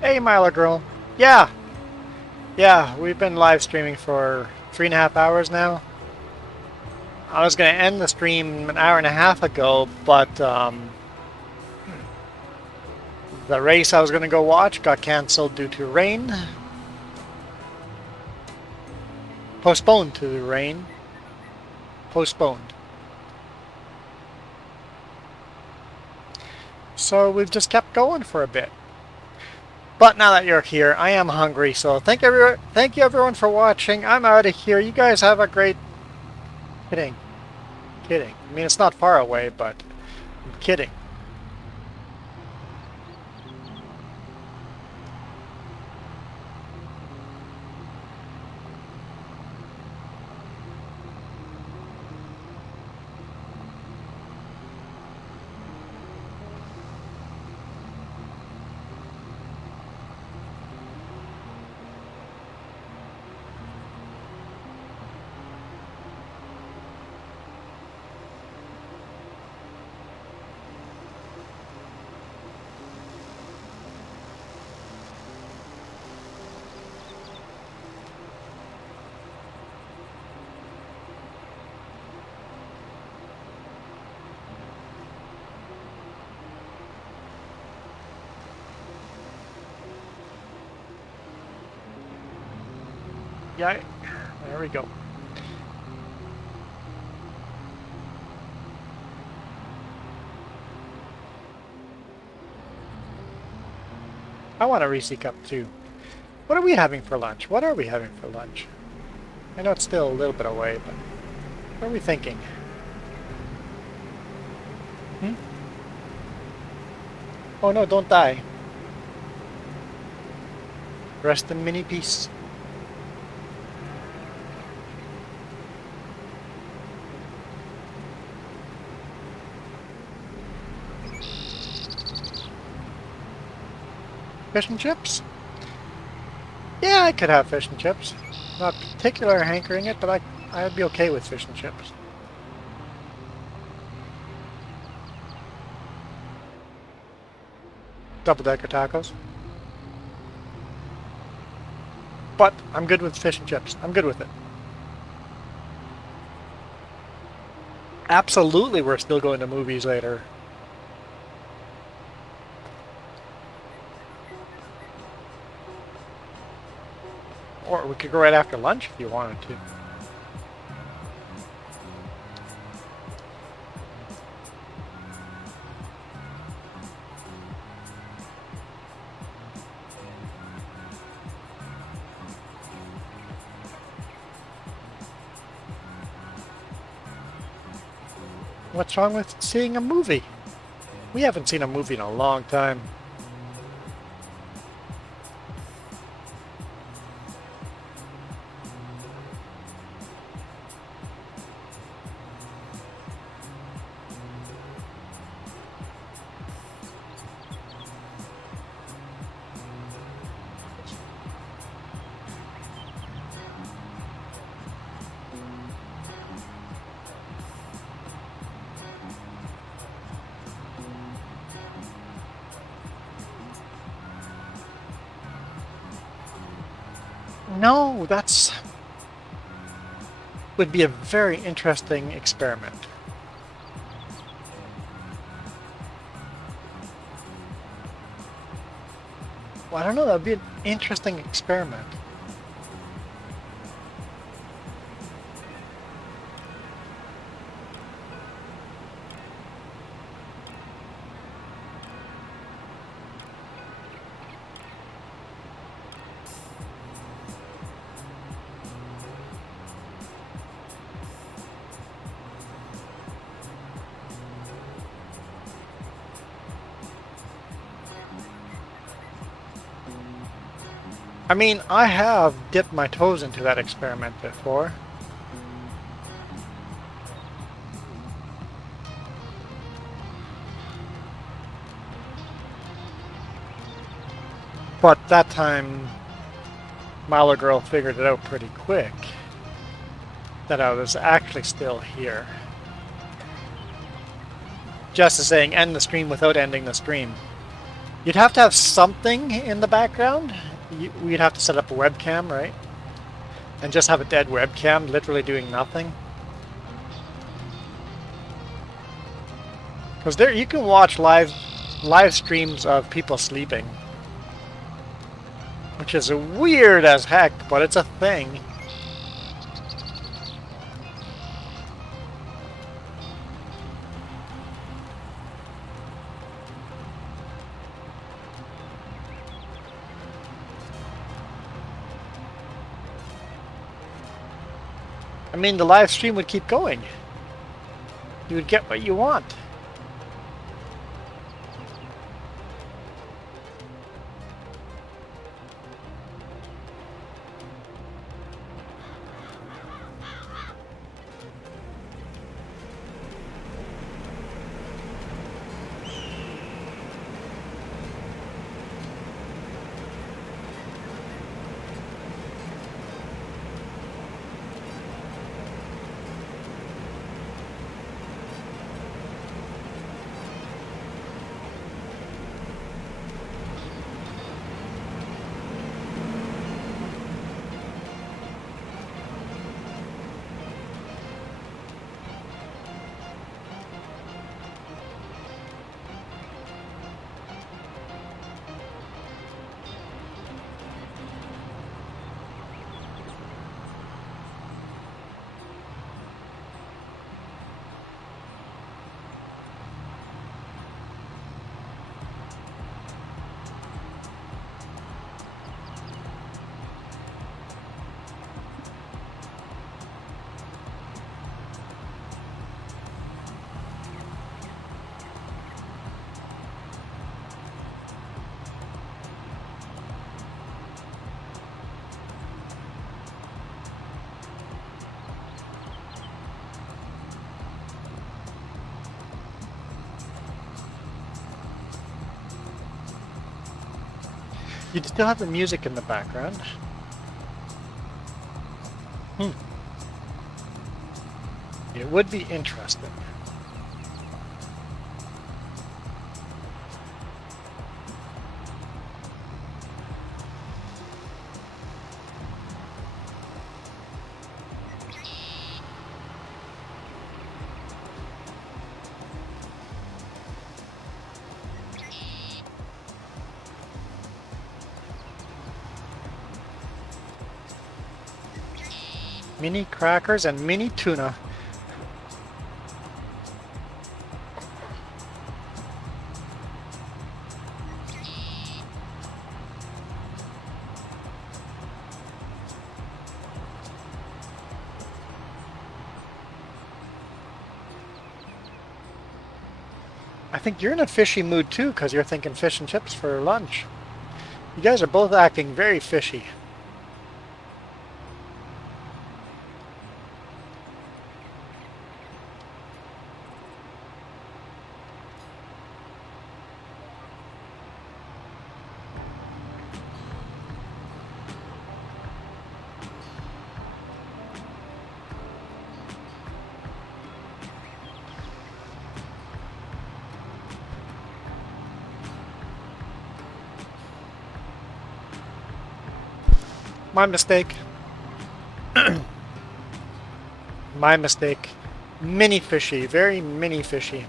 Hey, Milo Girl. Yeah, we've been live streaming for 3.5 hours now. I was going to end the stream an hour and a half ago, but the race I was going to go watch got cancelled due to rain. Postponed to the rain. Postponed. So we've just kept going for a bit. But now that you're here, I am hungry, so thank you everyone for watching. I'm out of here. You guys have a great... Kidding. I mean, it's not far away, but I'm kidding. Yeah, there we go. I want a Reese Cup too. What are we having for lunch? What are we having for lunch? I know it's still a little bit away, but what are we thinking? Hmm? Oh no, don't die. Rest in mini peace. Fish and chips? Yeah, I could have fish and chips. Not particular hankering it, but I'd be okay with fish and chips. Double-decker tacos. But I'm good with fish and chips. I'm good with it. Absolutely, we're still going to movies later. Or we could go right after lunch if you wanted to. What's wrong with seeing a movie? We haven't seen a movie in a long time. No, that's would be a very interesting experiment. Well, I don't know, that would be an interesting experiment. I mean, I have dipped my toes into that experiment before. But that time, Milo Girl figured it out pretty quick that I was actually still here. Just as saying, end the stream without ending the stream. You'd have to have something in the background. We'd have to set up a webcam, right? And just have a dead webcam, literally doing nothing. Because there, you can watch live streams of people sleeping, which is weird as heck, but it's a thing. I mean, the live stream would keep going. You would get what you want. You'd still have the music in the background. It would be interesting. Mini crackers and mini tuna. I think you're in a fishy mood too, because you're thinking fish and chips for lunch. You guys are both acting very fishy. My mistake. My mistake. Mini fishy, very mini fishy.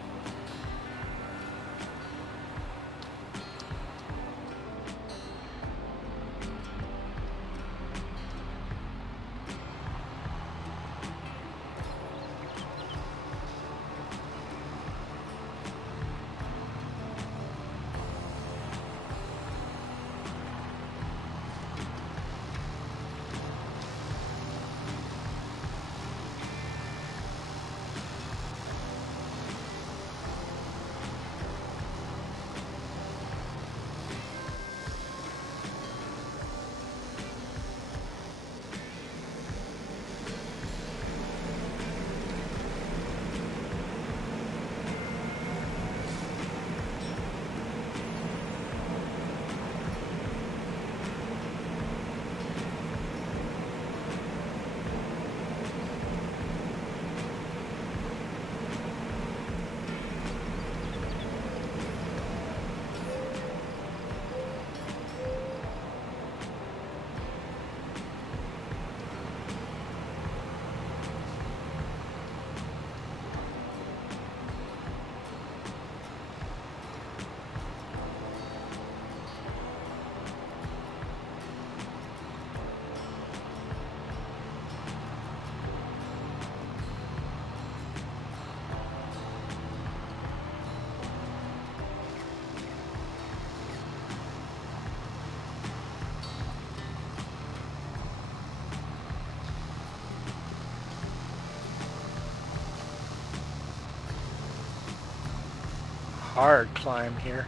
Hard climb here.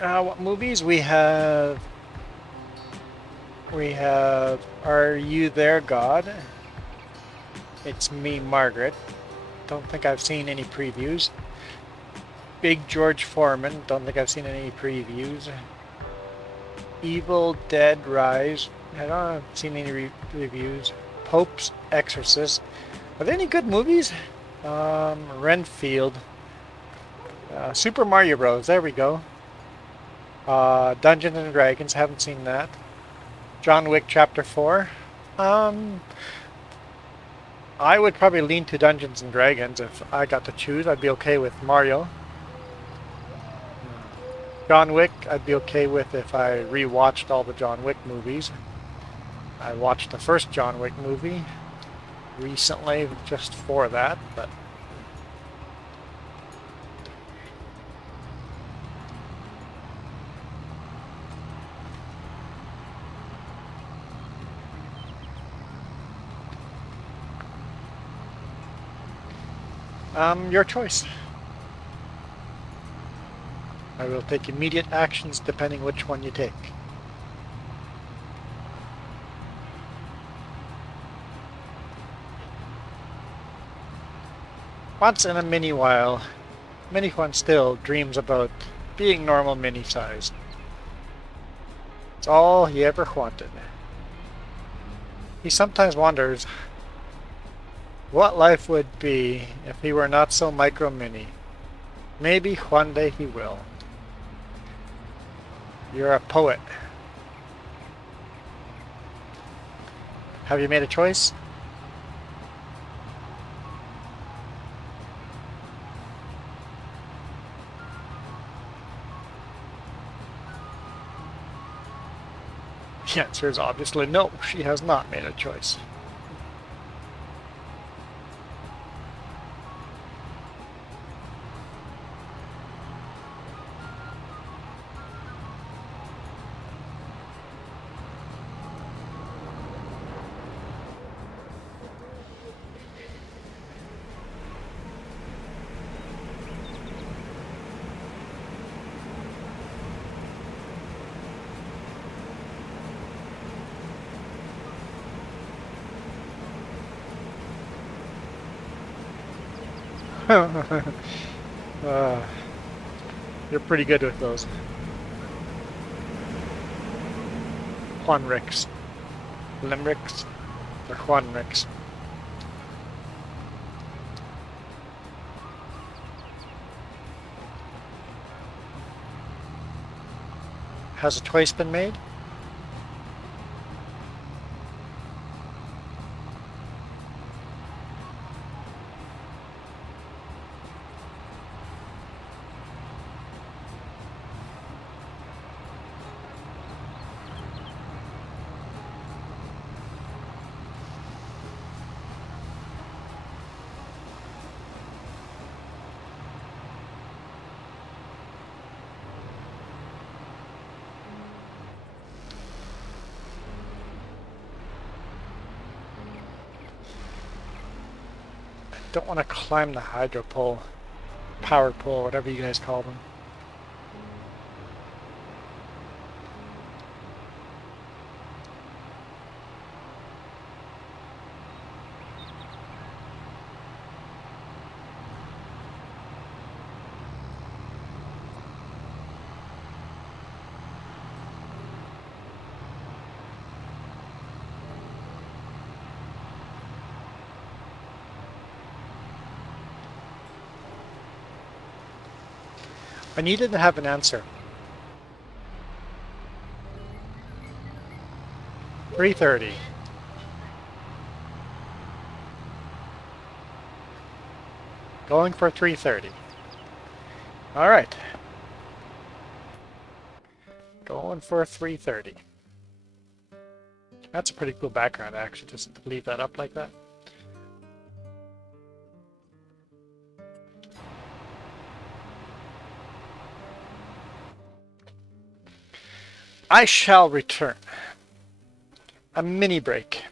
What movies we have? We have Are You There, God? It's Me, Margaret. Don't think I've seen any previews. Big George Foreman. Don't think I've seen any previews. Evil Dead Rise. I don't have seen any reviews. Pope's Exorcist. Are there any good movies? Renfield. Super Mario Bros. There we go. Dungeons and Dragons. Haven't seen that. John Wick Chapter 4. I would probably lean to Dungeons and Dragons if I got to choose. I'd be okay with Mario. John Wick, I'd be okay with if I rewatched all the John Wick movies. I watched the first John Wick movie recently just for that, but your choice. I will take immediate actions depending which one you take. Once in a mini while, Minifun still dreams about being normal mini-sized. It's all he ever wanted. He sometimes wonders what life would be if he were not so micro-mini. Maybe one day he will. You're a poet. Have you made a choice? The answer is obviously no, she has not made a choice. uh, you're pretty good with those. Juanricks. Limericks? They're Juanricks. Has a choice been made? Don't want to climb the hydro pole, power pole, whatever you guys call them. I needed to have an answer. 3:30. Going for 3:30. All right. Going for 3:30. That's a pretty cool background, actually, just leave that up like that. I shall return. A mini break.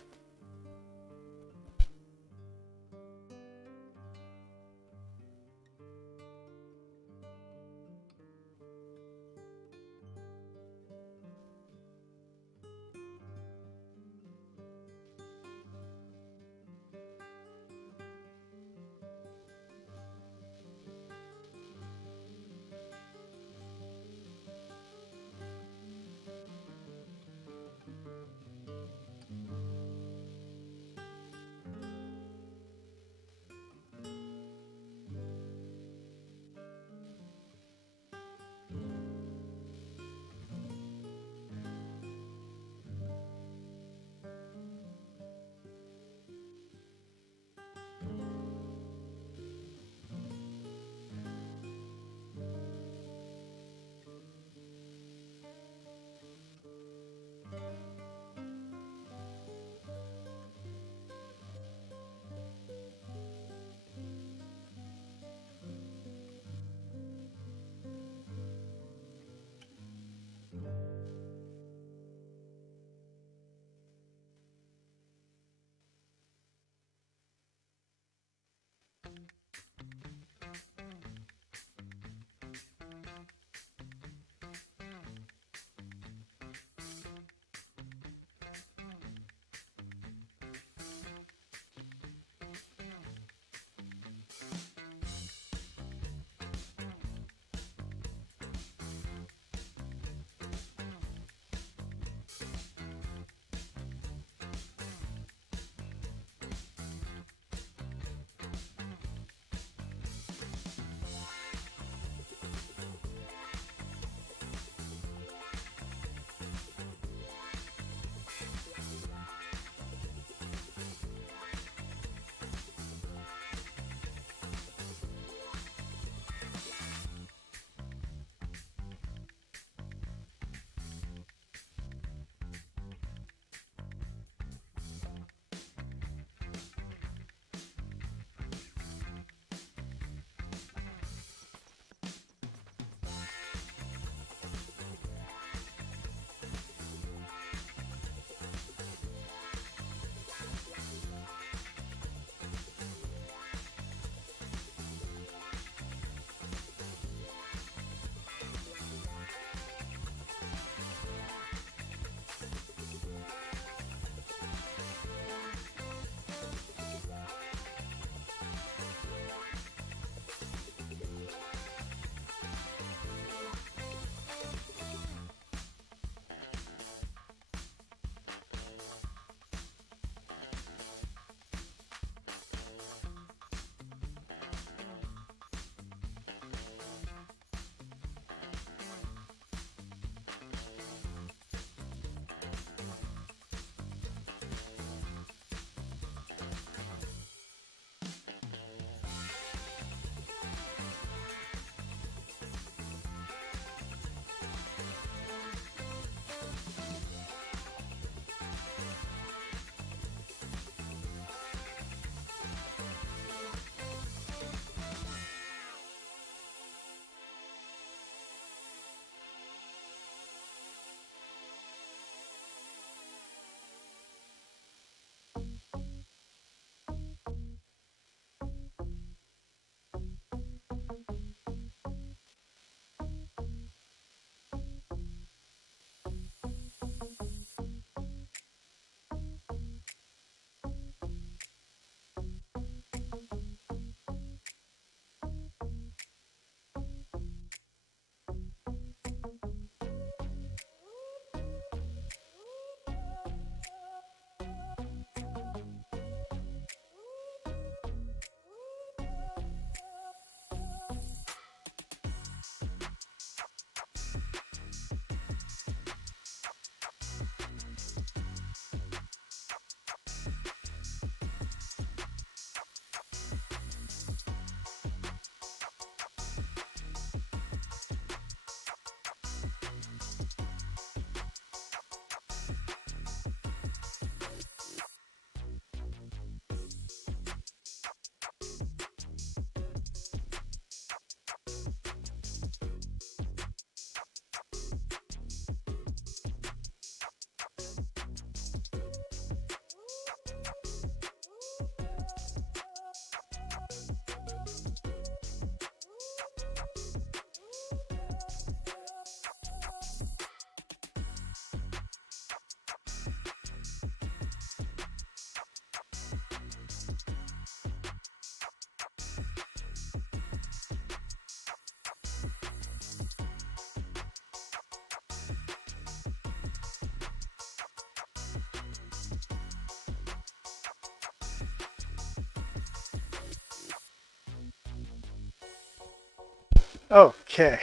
Okay.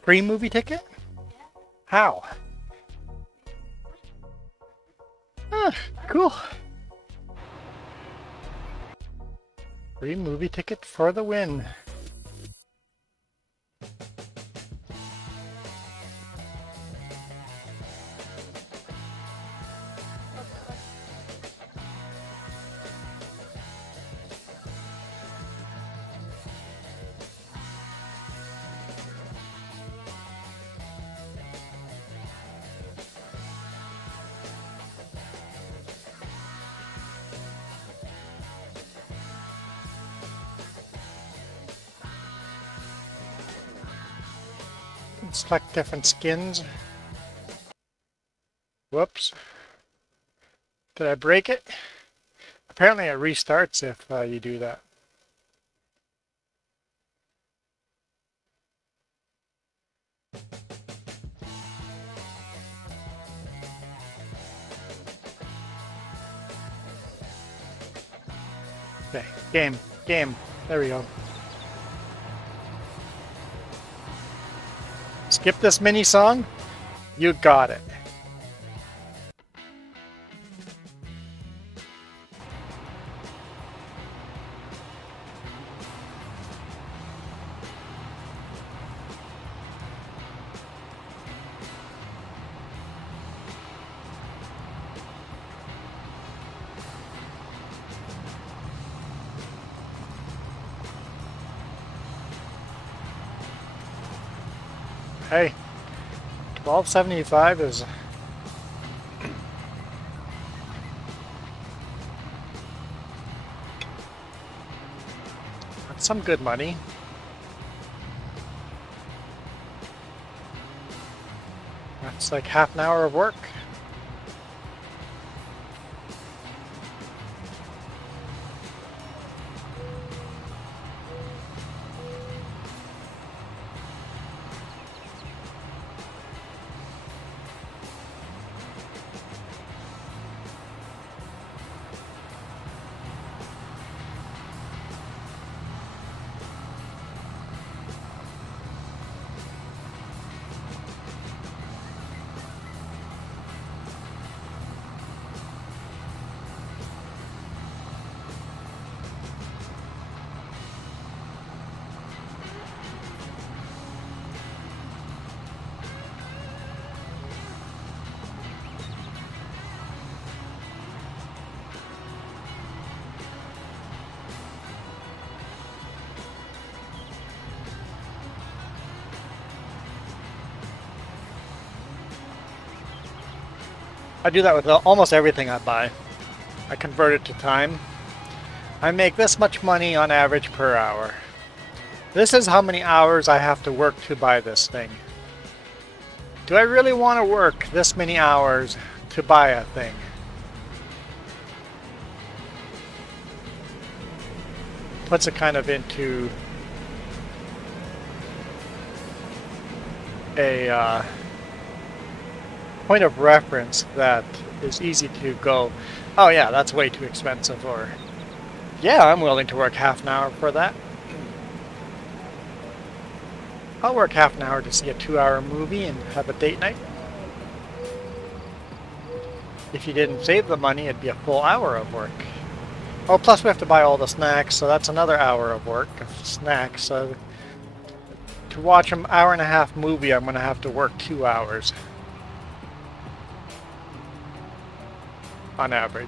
Free movie ticket? How? Ah, cool. Free movie ticket for the win. Select different skins. Whoops. Did I break it? Apparently it restarts if you do that. Okay, game. There we go. Skip this mini song? You got it. Hey, 1275 is that's some good money. That's like half an hour of work. I do that with almost everything I buy. I convert it to time. I make this much money on average per hour. This is how many hours I have to work to buy this thing. Do I really want to work this many hours to buy a thing? Puts it kind of into a point of reference that is easy to go, oh yeah, that's way too expensive, or yeah, I'm willing to work half an hour for that. I'll work half an hour to see a 2-hour movie and have a date night. If you didn't save the money, it'd be a full hour of work. Oh, plus we have to buy all the snacks, so that's another hour of work of snacks. So to watch an hour-and-a-half movie, I'm going to have to work 2 hours. On average.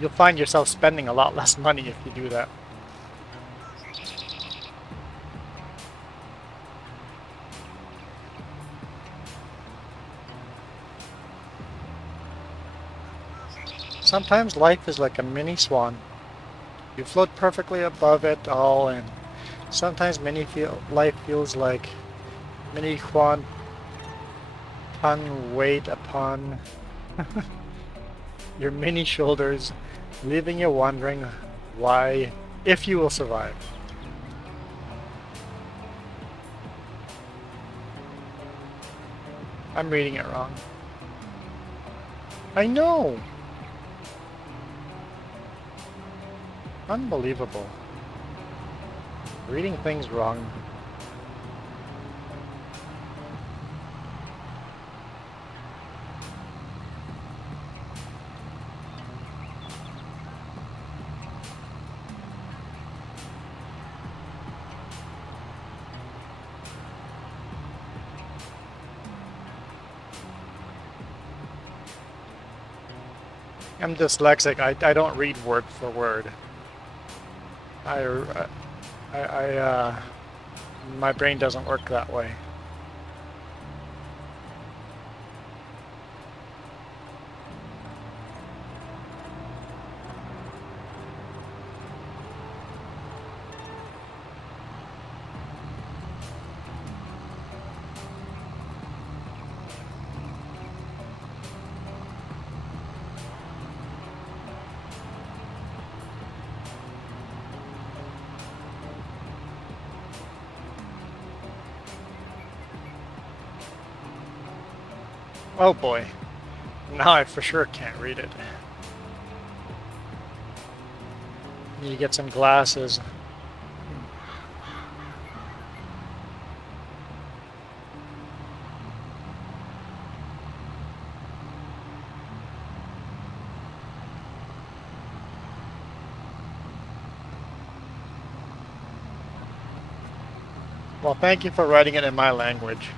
You'll find yourself spending a lot less money if you do that. Sometimes life is like a mini swan. You float perfectly above it all and Sometimes life feels like many quantum weight upon your many shoulders, leaving you wondering why, if you will survive. I'm reading it wrong. I know! Unbelievable. Reading things wrong. I'm dyslexic. I don't read word for word. My brain doesn't work that way. Oh boy. Now I for sure can't read it. Need to get some glasses. Well, thank you for writing it in my language.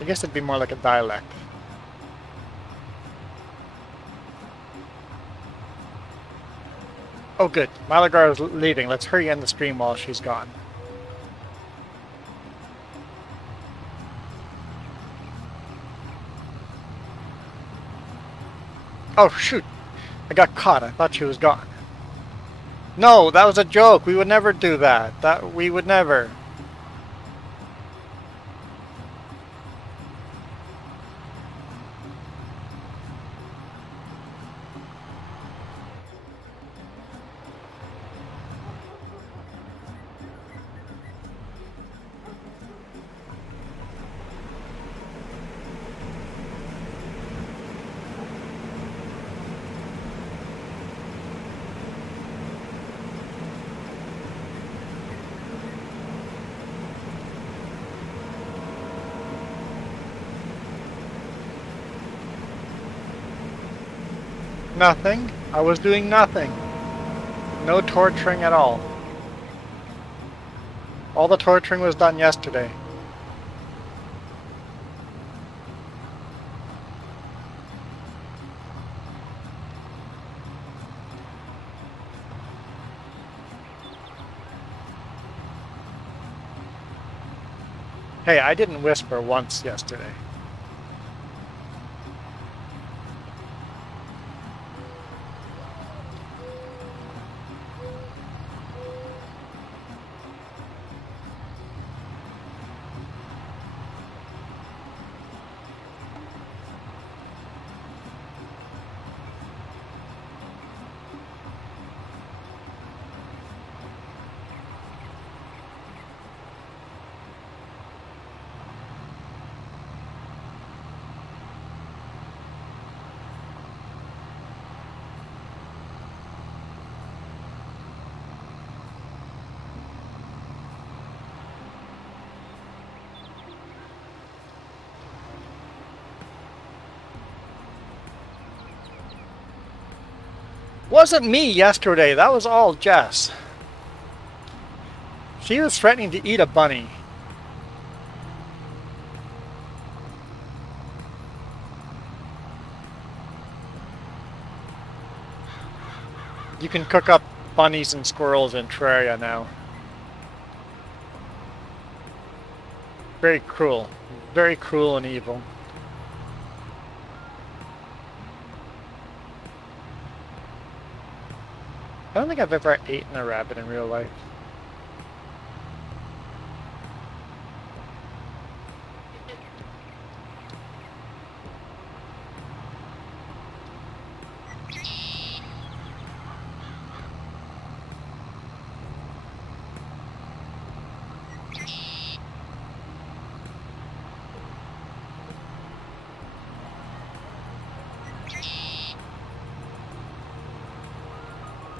I guess it'd be more like a dialect. Oh good, Malagar is leaving. Let's hurry end the stream while she's gone. Oh shoot! I got caught. I thought she was gone. No, that was a joke. We would never do that. We would never. Nothing. I was doing nothing. No torturing at all. All the torturing was done yesterday. Hey, I didn't whisper once yesterday. Wasn't me yesterday. That was all Jess. She was threatening to eat a bunny. You can cook up bunnies and squirrels in Terraria now. Very cruel. Very cruel and evil. I don't think I've ever eaten a rabbit in real life.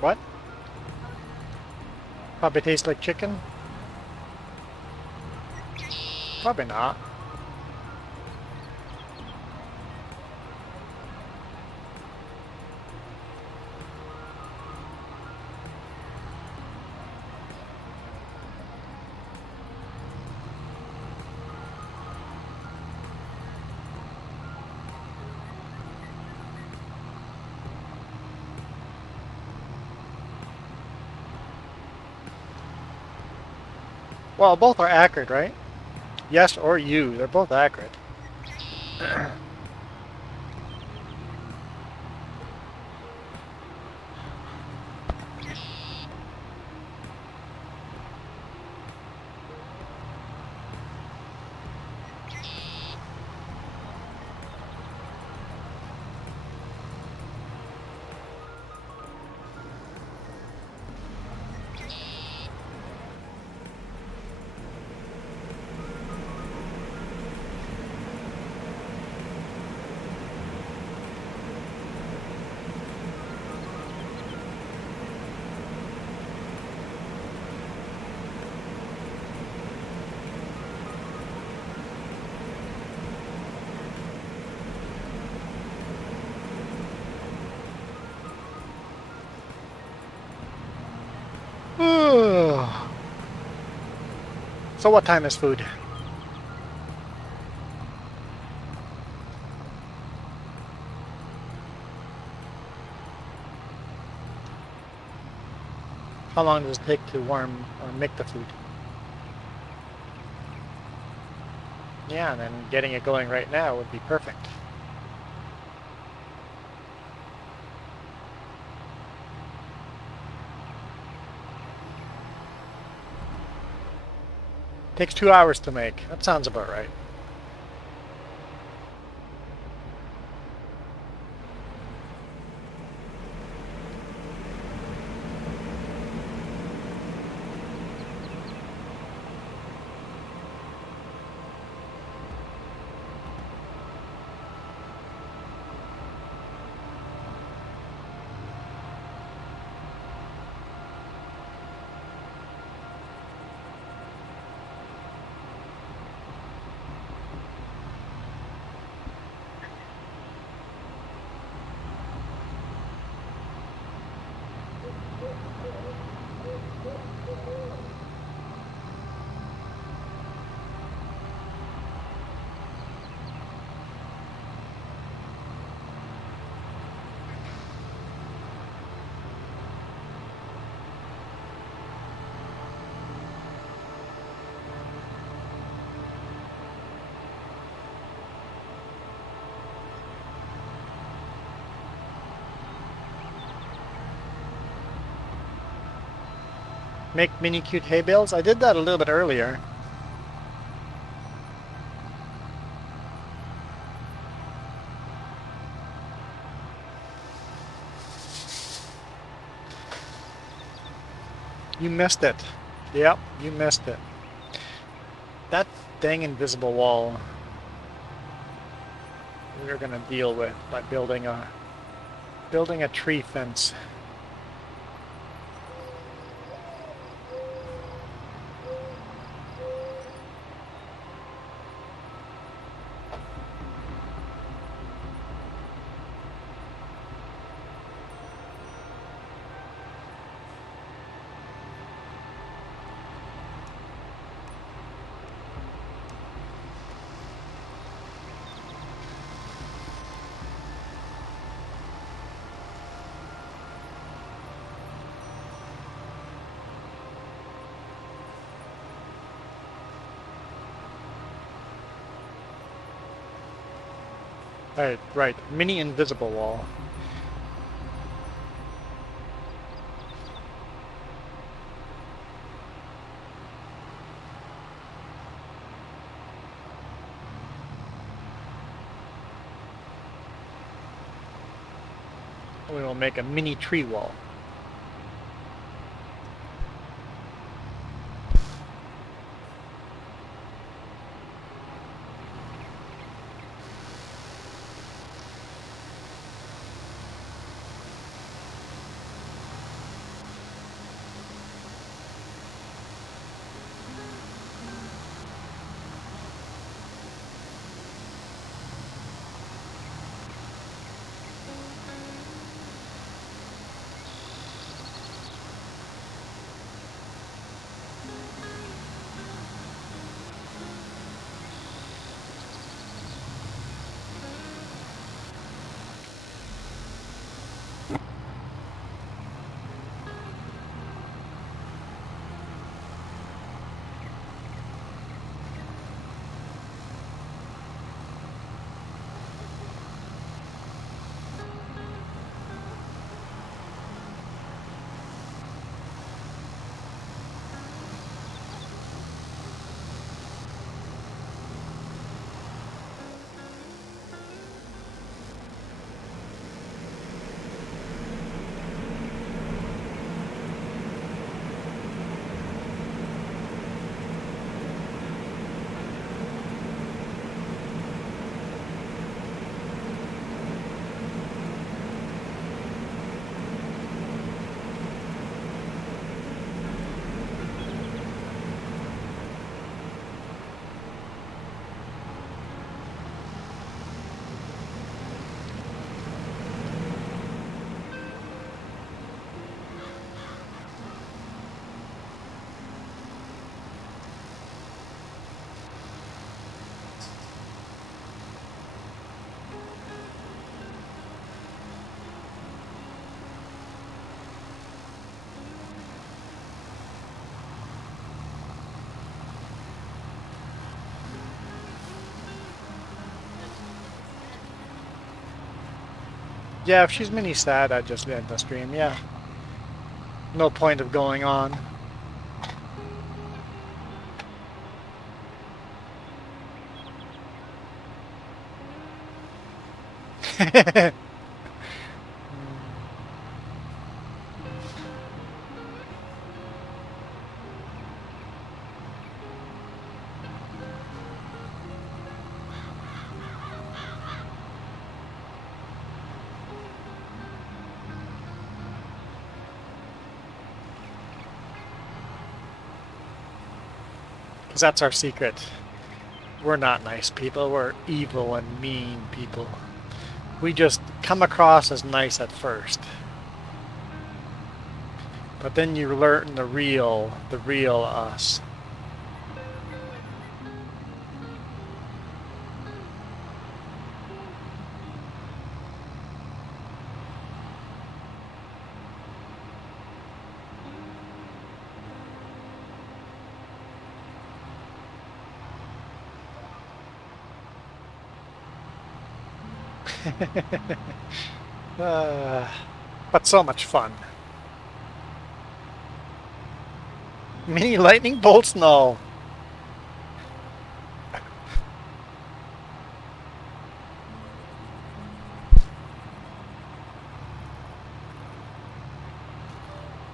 What? Probably tastes like chicken? Probably not. Well, both are accurate, right? Yes or you. They're both accurate. So what time is food? How long does it take to warm or make the food? Yeah, and then getting it going right now would be perfect. Takes 2 hours to make. That sounds about right. Make mini cute hay bales? I did that a little bit earlier. You missed it. Yep, you missed it. That dang invisible wall we're gonna deal with by building a tree fence. Right. Mini invisible wall. We will make a mini tree wall. Yeah, if she's mini sad, I'd just end the stream, yeah. No point of going on. Because that's our secret. We're not nice people, we're evil and mean people. We just come across as nice at first. But then you learn the real us. But so much fun. Mini lightning bolts? No.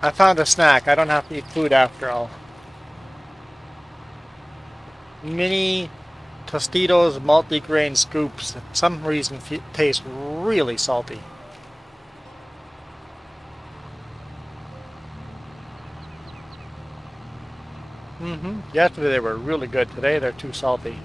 I found a snack. I don't have to eat food after all. Mini Tostitos multi-grain scoops. For some reason taste really salty. Yesterday they were really good. Today they're too salty.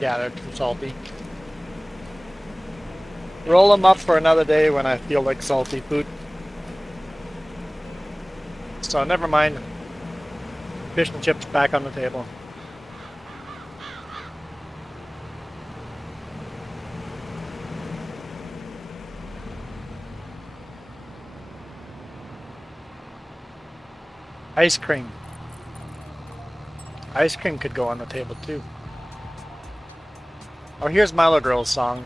Yeah, they're too salty. Roll them up for another day when I feel like salty food. So never mind. Fish and chips back on the table. Ice cream. Ice cream could go on the table too. Oh, here's Milo Girl's song.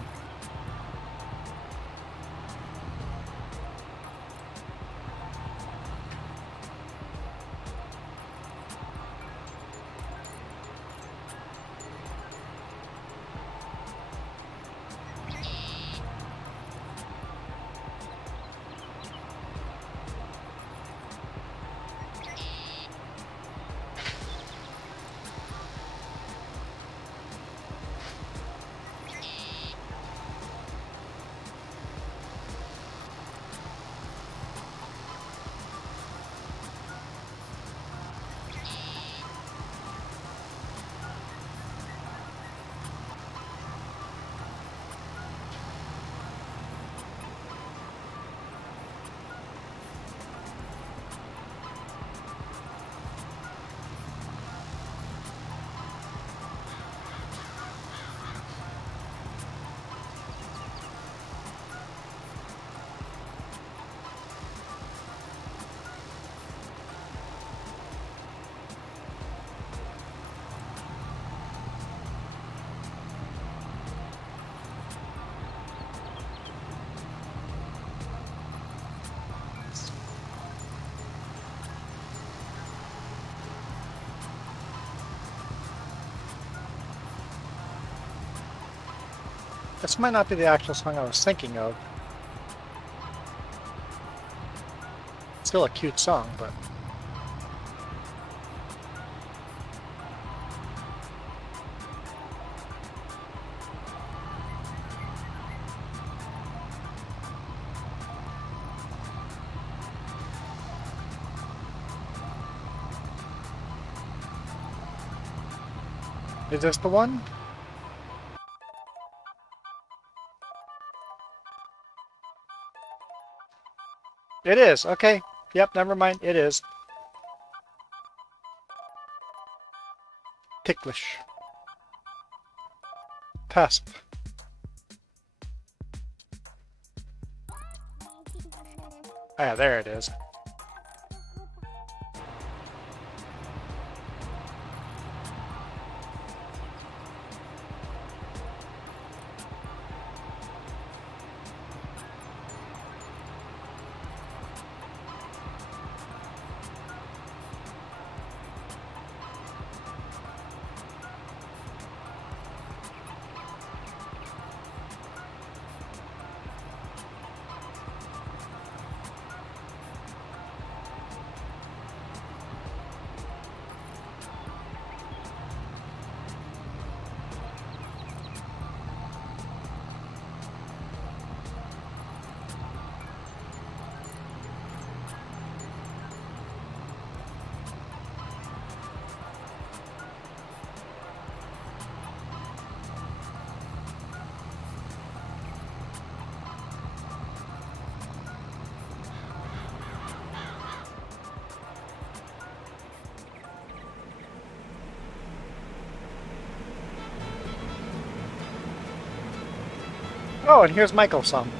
This might not be the actual song I was thinking of. Still a cute song, but... Is this the one? It is, okay. Yep, never mind, it is. Ticklish. Tasp. Ah, yeah, there it is. Oh, and here's Michael's song.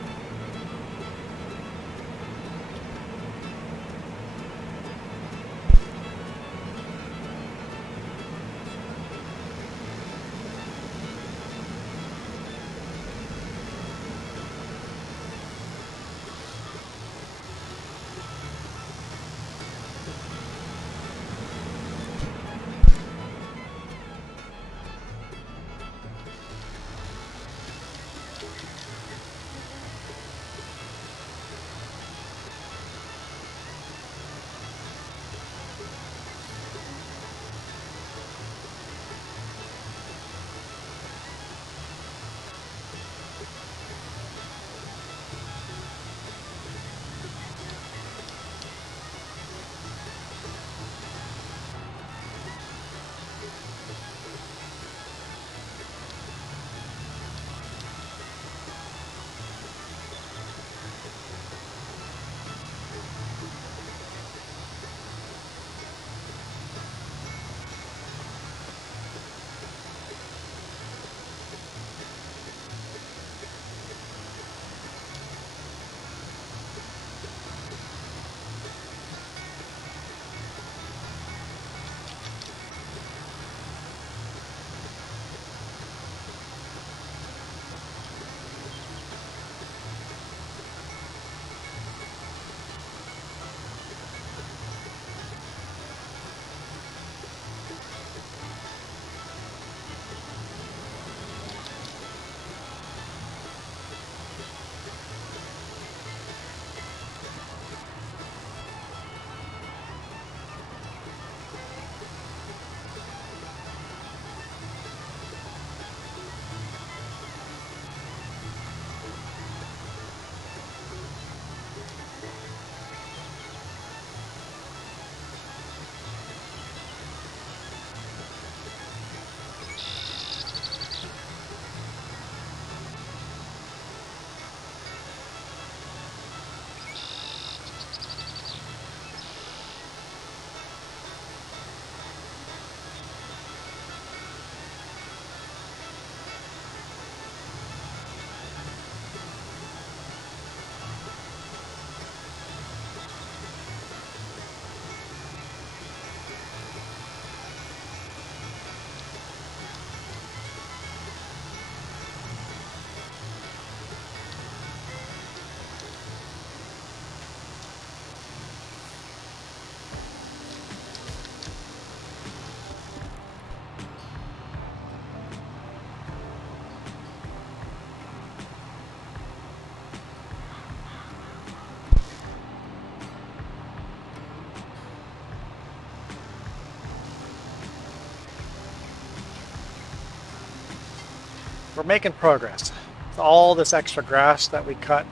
We're making progress. With all this extra grass that we cut,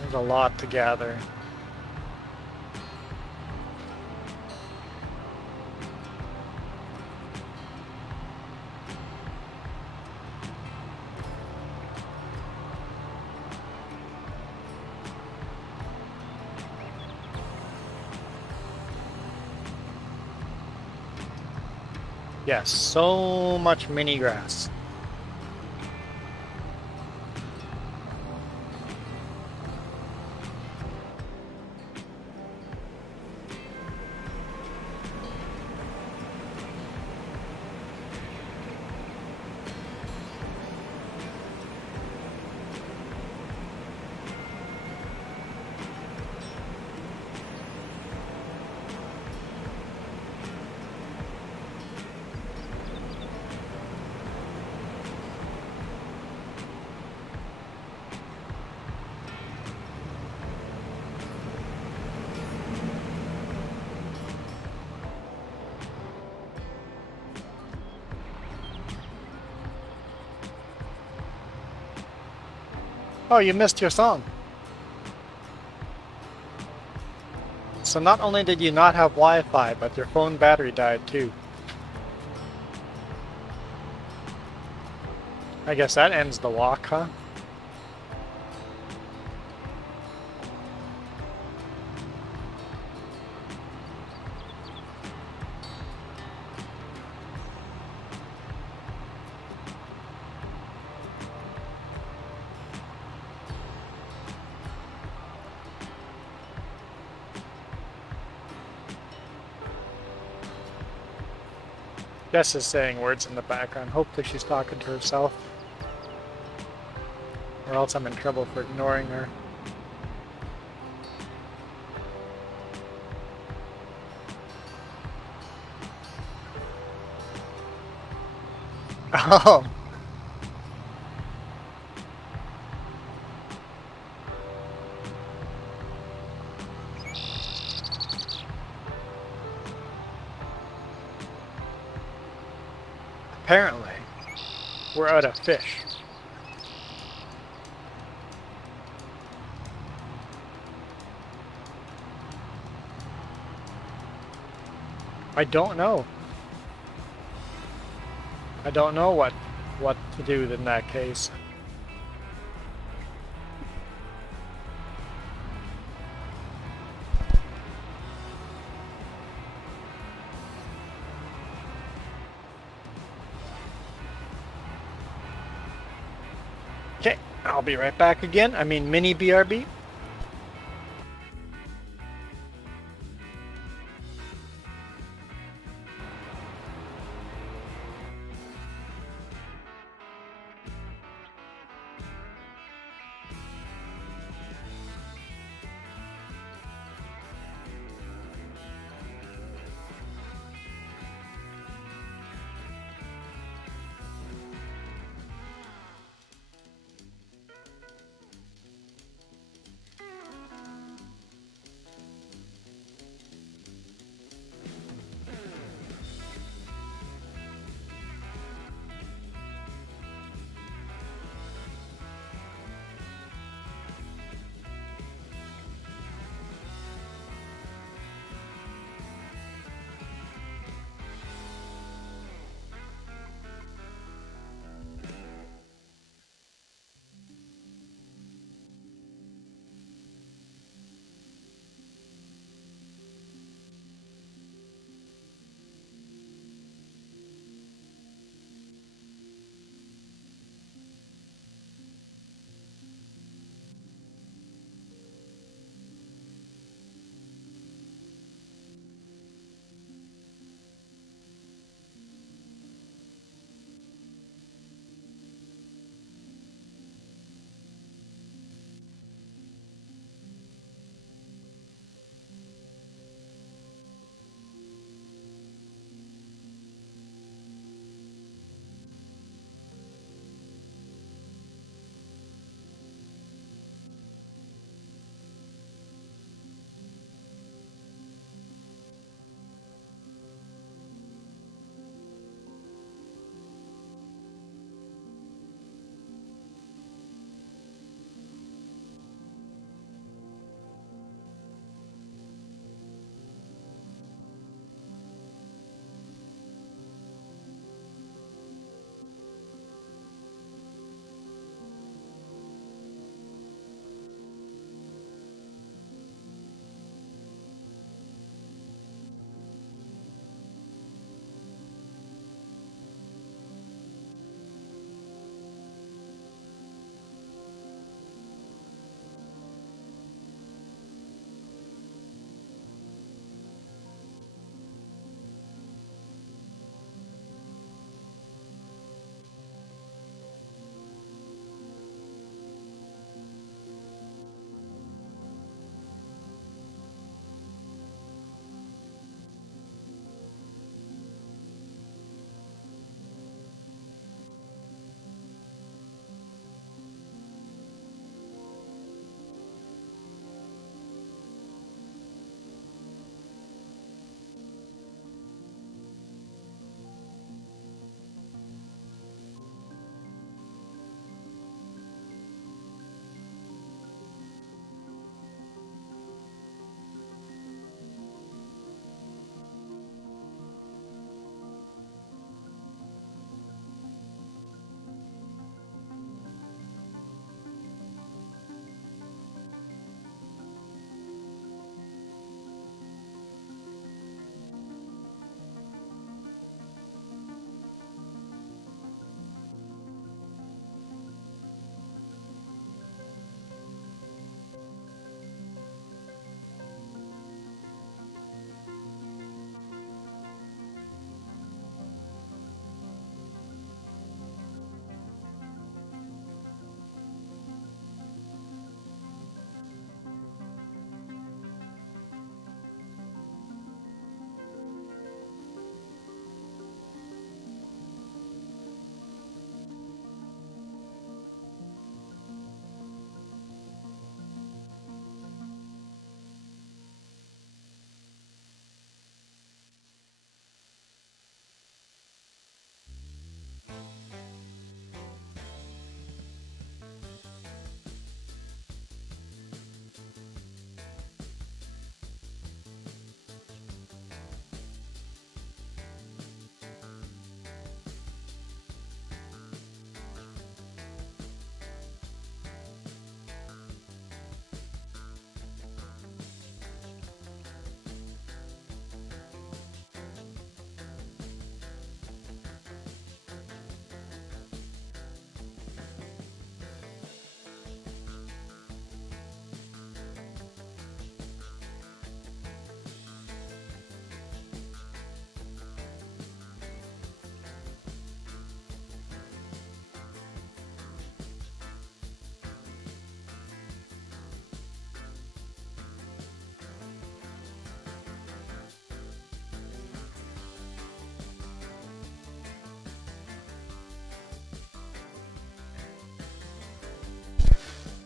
there's a lot to gather. Yes, so much mini grass. Oh, you missed your song. So not only did you not have Wi-Fi, but your phone battery died too. I guess that ends the walk, huh? Jess is saying words in the background. Hopefully she's talking to herself. Or else I'm in trouble for ignoring her. Oh. Apparently, we're out of fish. I don't know. I don't know what to do in that case. Okay, I'll be right back again. I mean mini BRB.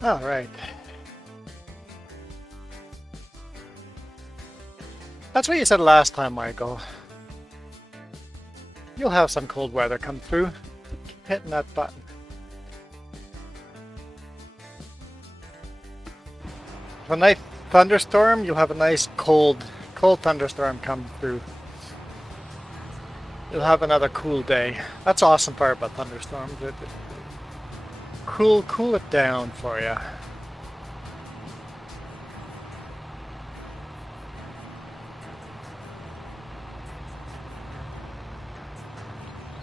All right. That's what you said last time, Michael. You'll have some cold weather come through. Keep hitting that button. A nice thunderstorm, you'll have a nice cold thunderstorm come through. You'll have another cool day. That's the awesome part about thunderstorms. It cool it down for you.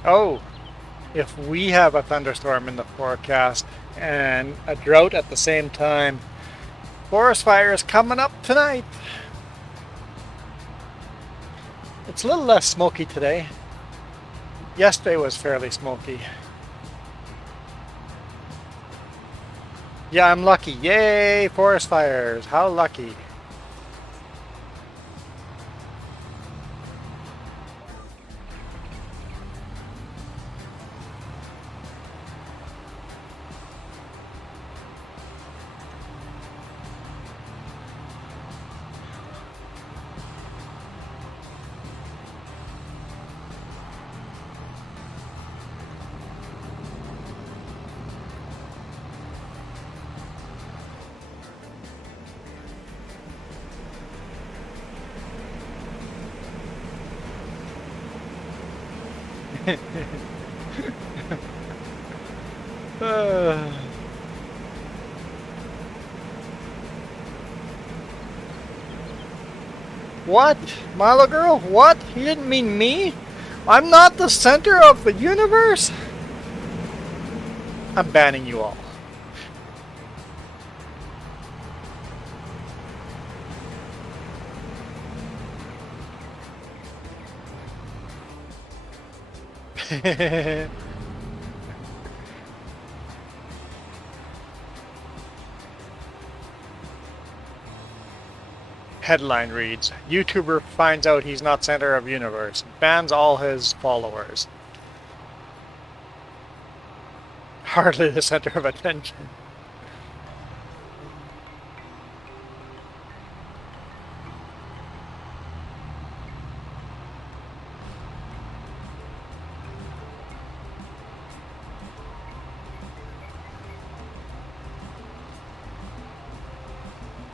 Oh, if we have a thunderstorm in the forecast and a drought at the same time, forest fire is coming up tonight. It's a little less smoky today. Yesterday was fairly smoky. Yeah, I'm lucky. Yay, forest fires. How lucky. What? Milo girl? What? You didn't mean me? I'm not the center of the universe? I'm banning you all. Headline reads, YouTuber finds out he's not center of universe, bans all his followers. Hardly the center of attention.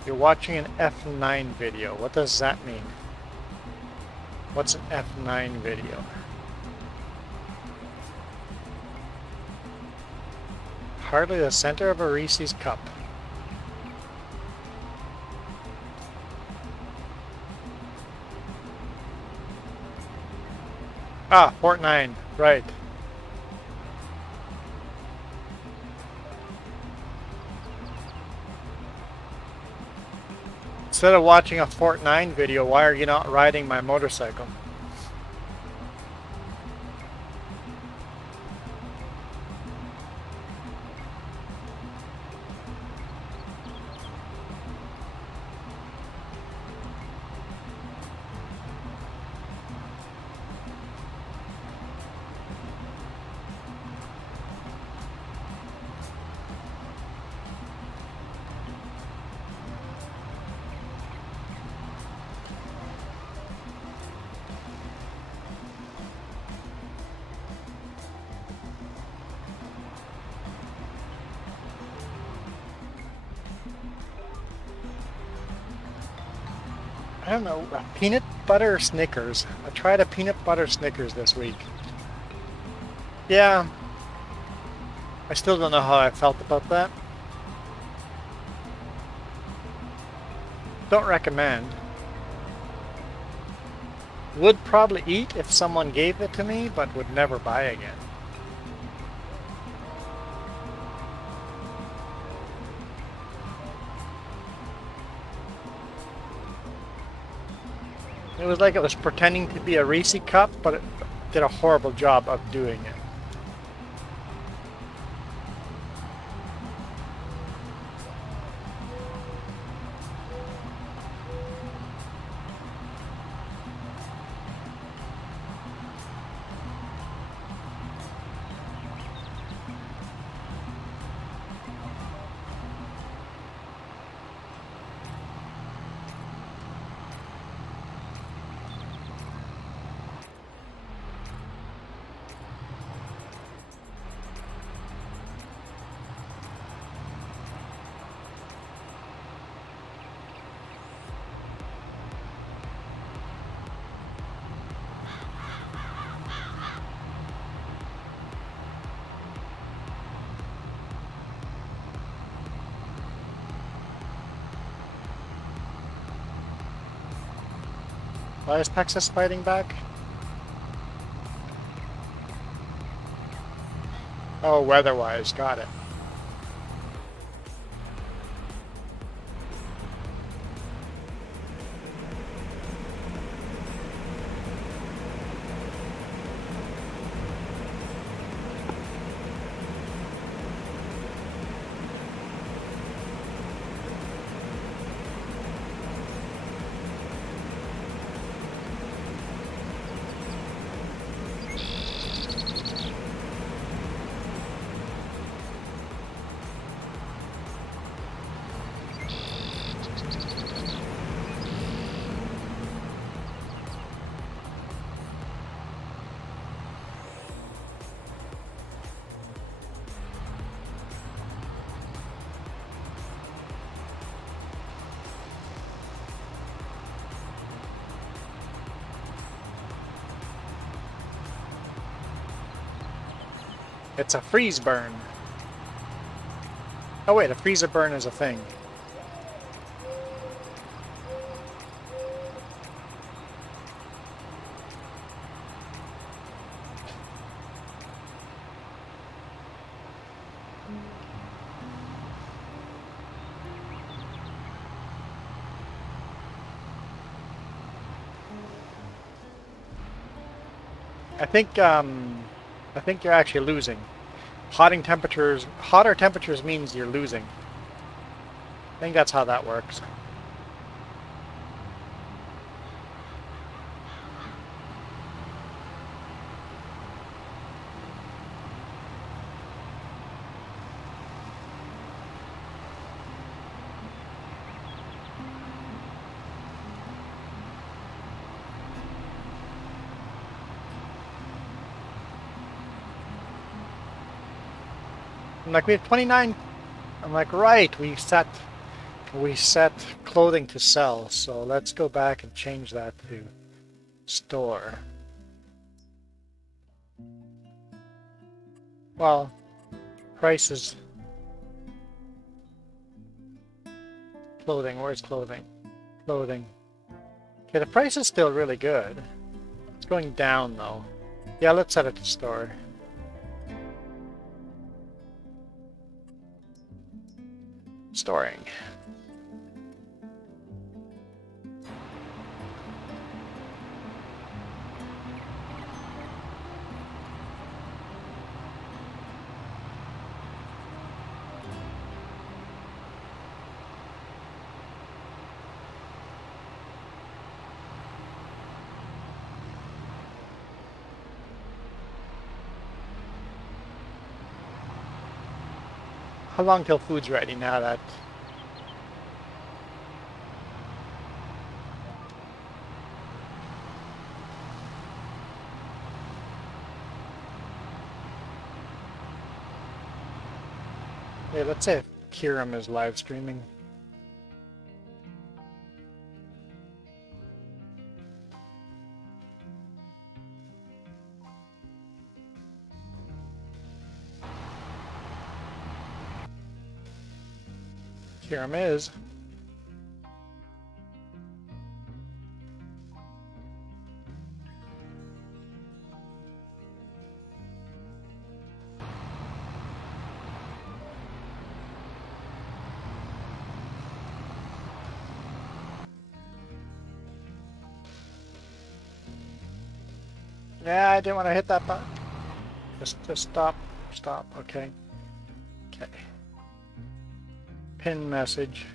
You're watching an F9 video. What does that mean? What's an F9 video? Hardly the center of a Reese's cup. Ah, Fortnite, right. Instead of watching a Fortnite video, why are you not riding my motorcycle? I don't know, a peanut butter Snickers. I tried a peanut butter Snickers this week. Yeah, I still don't know how I felt about that. Don't recommend. Would probably eat if someone gave it to me, but would never buy again. It was like it was pretending to be a Reese cup, but it did a horrible job of doing it. Why is Texas fighting back? Oh, weather-wise, got it. It's a freeze burn. Oh wait, a freezer burn is a thing. I think you're actually losing. Hotter temperatures means you're losing. I think that's how that works. I'm like, we have 29. I'm like, right, we set clothing to sell, so let's go back and change that to store. Well, prices. Clothing, where's clothing? Clothing. Okay, the price is still really good. It's going down though. Yeah, let's set it to store. Storing. How long till food's ready now that... Hey, let's say if Kiram is live streaming. Kiram is. Yeah, I didn't want to hit that button. Just stop. Stop. Okay. Okay. Pin message.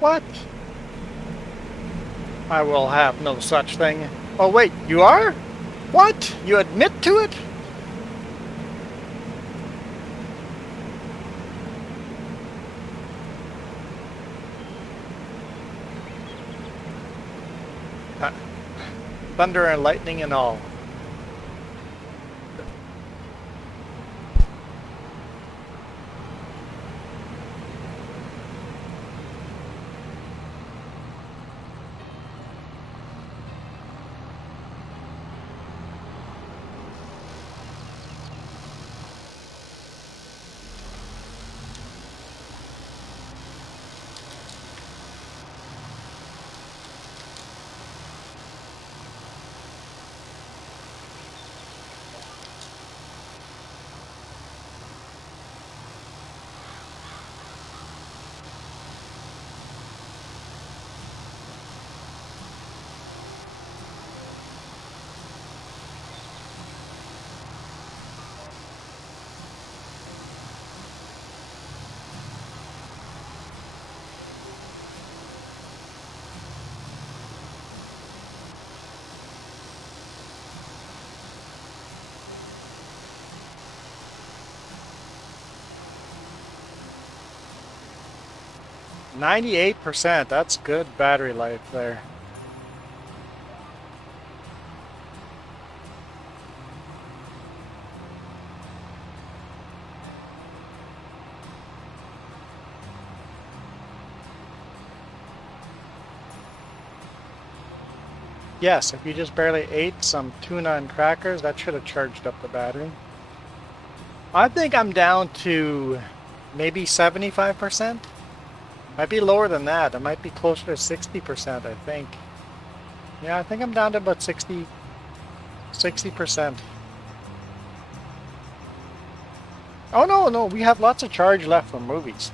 What? I will have no such thing. Oh wait, you are? What? You admit to it? Thunder and lightning and all. 98%. That's good battery life there. Yes, if you just barely ate some tuna and crackers, that should have charged up the battery. I think I'm down to maybe 75%. Might be lower than that. It might be closer to 60%, I think. Yeah, I think I'm down to about 60%. Oh no, we have lots of charge left for movies.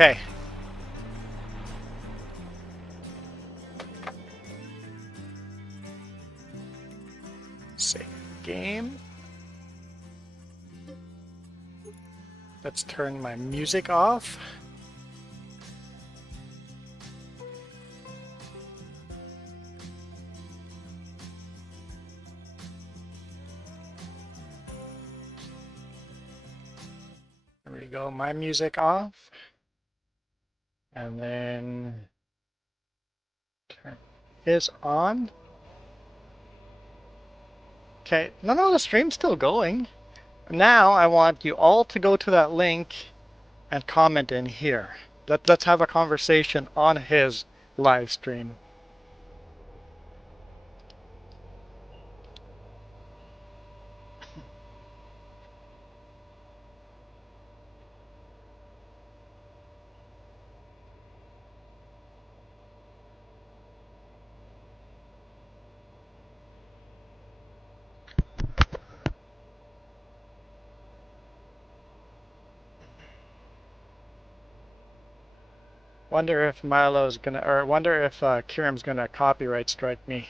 Okay. Save game. Let's turn my music off. There we go, my music off. And then turn his on. Okay, no, the stream's still going. Now I want you all to go to that link and comment in here. Let's have a conversation on his live stream. Wonder if Milo's gonna, or wonder if Kiram's gonna copyright strike me.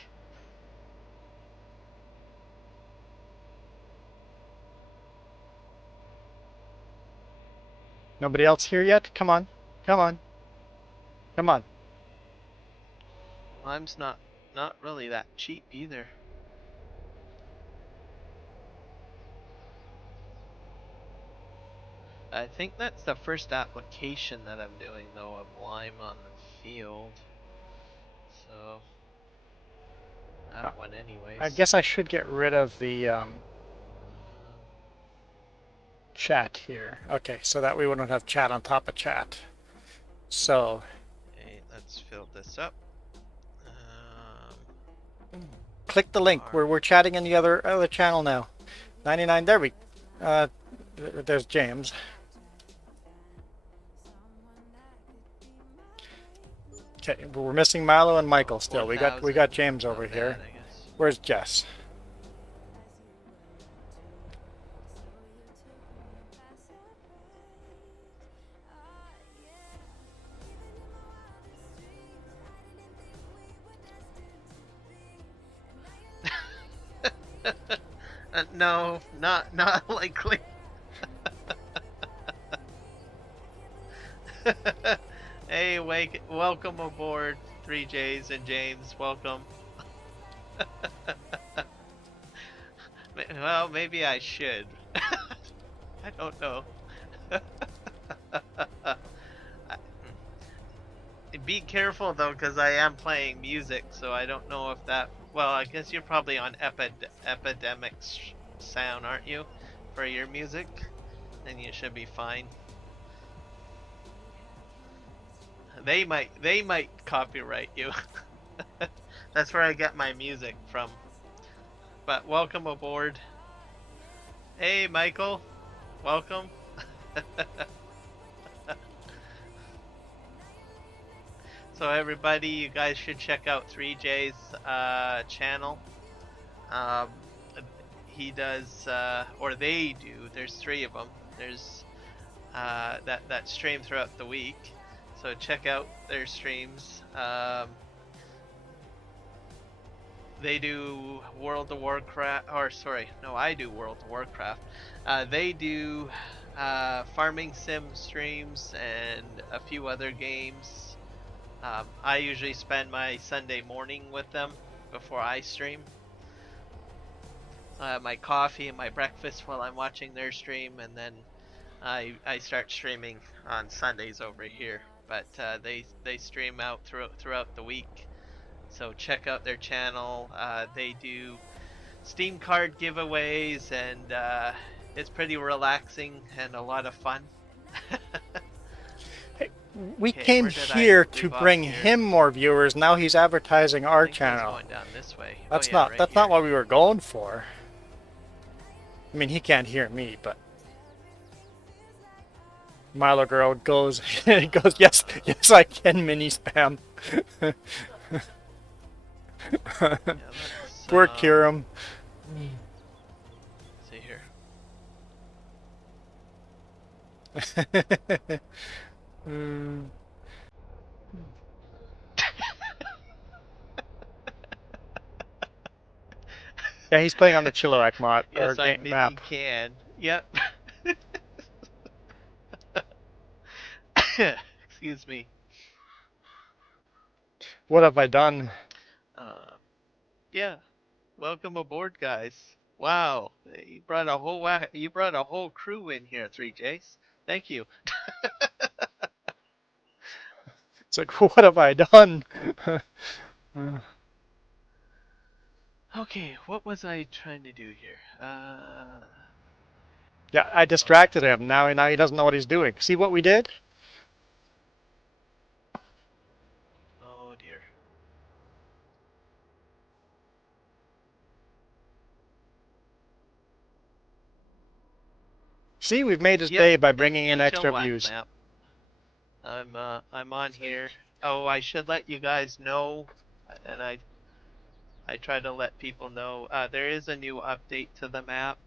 Nobody else here yet? Come on, come on, come on. Lime's not really that cheap either. I think that's the first application that I'm doing though of Lime on the field. So that one anyways. I guess I should get rid of the chat here. Okay, so that we wouldn't have chat on top of chat. So. Okay, let's fill this up. Click the link. We're chatting in the other channel now. 99. There we. There's James. Okay, we're missing Milo and Michael still. We got James over here. Where's Jess? No, not likely. Hey, welcome aboard, 3Js and James. Welcome. Well, maybe I should. I don't know. Be careful though, because I am playing music, so I don't know if that. Well, I guess you're probably on Epidemic Sound, aren't you, for your music? Then you should be fine. They might copyright you. That's where I get my music from. But welcome aboard. Hey, Michael. Welcome. So everybody, you guys should check out 3J's channel. He does, or they do. There's 3 of them. There's that stream throughout the week. So check out their streams. They do World of Warcraft, or sorry, no, I do World of Warcraft. They do farming sim streams and a few other games. I usually spend my Sunday morning with them before I stream. My coffee and my breakfast while I'm watching their stream, and then I start streaming on Sundays over here. But they stream out throughout the week, so check out their channel. They do Steam card giveaways, and it's pretty relaxing and a lot of fun. We Okay, came where did I here to leave off bring here? him more viewers. Now he's advertising I our think I was channel. going down this way. That's oh, yeah, not right that's here. not what we were going for. I mean, he can't hear me, but Milo Girl goes goes, yes, yes I can mini spam. Yeah, Poor let's, Kiram. see here. Mm. Yeah, he's playing on the Chilliwack mod or Yes, I game map. can. Yep. Excuse me. What have I done? Yeah. Welcome aboard, guys. Wow, you brought a whole crew in here, 3Js. Thank you. It's like, what have I done? Okay, what was I trying to do here? Yeah, I distracted him. Now he doesn't know what he's doing. See what we did? Oh dear. See, we've made his Yep, day by it's bringing in the extra Chilliwack views. map. I'm on here. Oh, I should let you guys know, and I try to let people know. There is a new update to the map,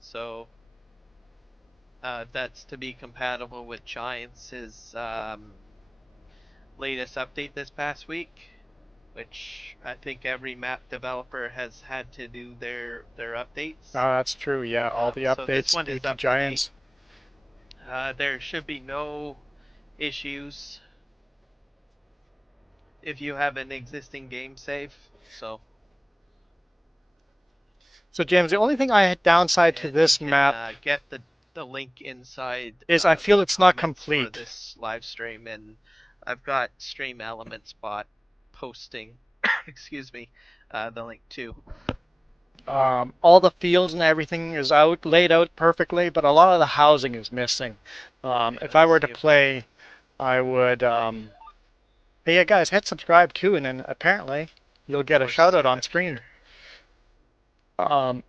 so that's to be compatible with Giants' latest update this past week, which I think every map developer has had to do their updates. Oh, that's true. Yeah, all the So this updates one due is to up Giants. to date. There should be no issues if you have an existing game save. So So, James, the only thing I had downside to and this you can map get the link inside is I feel the it's not comments for complete. this live stream, and I've got Stream Elements bot posting excuse me the link too. All the fields and everything is laid out perfectly, but a lot of the housing is missing. Okay, If I let's were see to if play, I would. Hey, yeah, guys, hit subscribe too, and then apparently you'll get a Or shout out on Setup screen. here.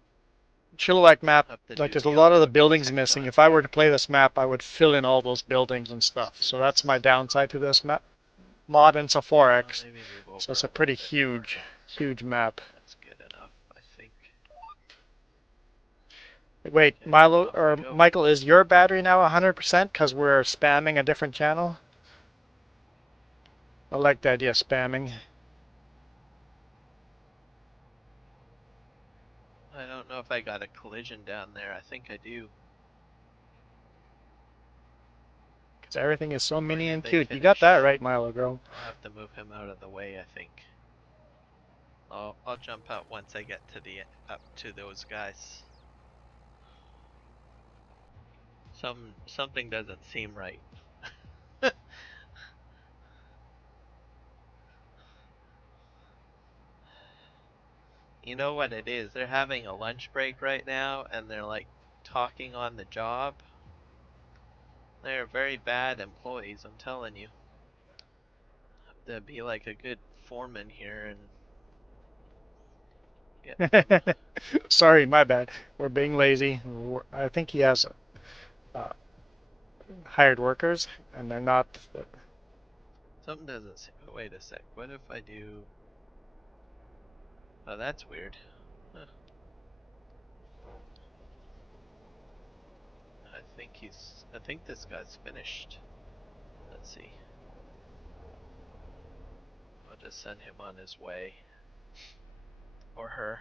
Chilliwack map, Have to like do there's a the lot of the outro buildings music missing. on If I here. were to play this map, I would fill in all those buildings and stuff. So that's my downside to this map. Mod and X. Maybe move over So it's a little pretty bit huge, more. huge map. That's good enough, I think. Wait, Okay, Milo off or we go. Michael, is your battery now 100% because we're spamming a different channel? I like the idea of spamming. I don't know if I got a collision down there. I think I do. Because everything is so Or mini did and they cute. You got that finish? right, Milo girl. I'll have to move him out of the way, I think. I'll jump out once I get to the up to those guys. Something doesn't seem right. You know what it is? They're having a lunch break right now, and they're like talking on the job. They're very bad employees, I'm telling you. Have to be like a good foreman here and get them. Sorry, my bad. We're being lazy. I think he has uh, hired workers, and they're not. Something doesn't seem. Wait a sec. What if I do? Oh, that's weird. Huh. I think this guy's finished. Let's see. I'll just send him on his way. Or her.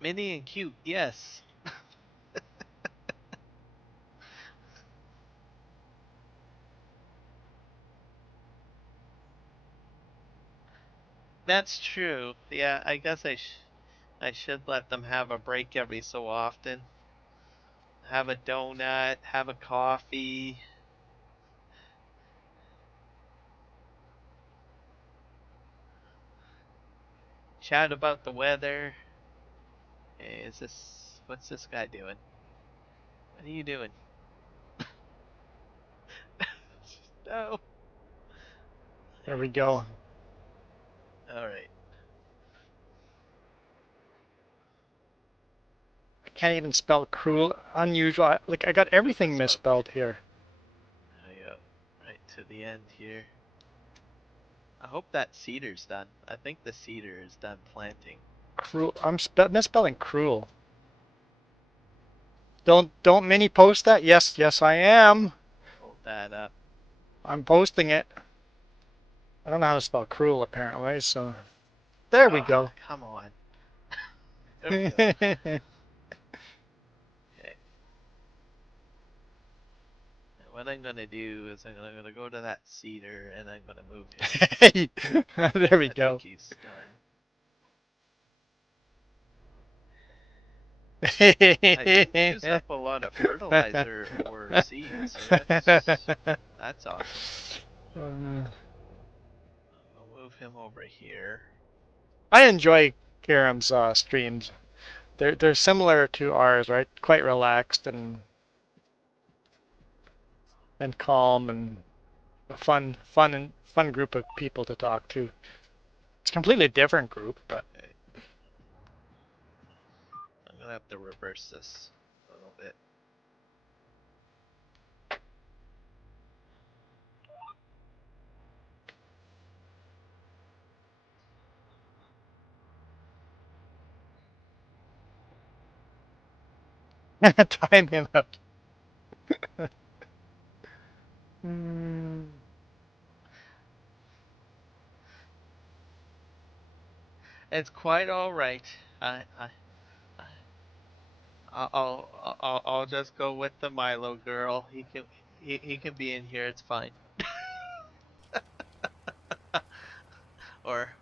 Mini and cute, yes. That's true. Yeah, I guess I should let them have a break every so often. Have a donut, have a coffee. Chat about the weather. Hey, what's this guy doing? What are you doing? No. There we go. Alright. I can't even spell cruel. Unusual. Like, I got everything misspelled here. Yeah. Right to the end here. I hope that cedar's done. I think the cedar is done planting. Cruel. I'm misspelling cruel. Don't mini post that? Yes, I am. Hold that up. I'm posting it. I don't know how to spell cruel apparently, so there we go. Come on. There we go. Okay. What I'm gonna do is I'm gonna go to that cedar and I'm gonna move him. There we I go. think he's done. I didn't use up a lot of fertilizer or seeds, so that's awesome. I'll move him over here. I enjoy Karam's streams. They're similar to ours, right? Quite relaxed and calm and a fun group of people to talk to. It's a completely different group, but Okay. I'm gonna have to reverse this a little bit. time him out. Hmm. It's quite all right. I'll just go with the Milo girl. He can be in here. It's fine. Or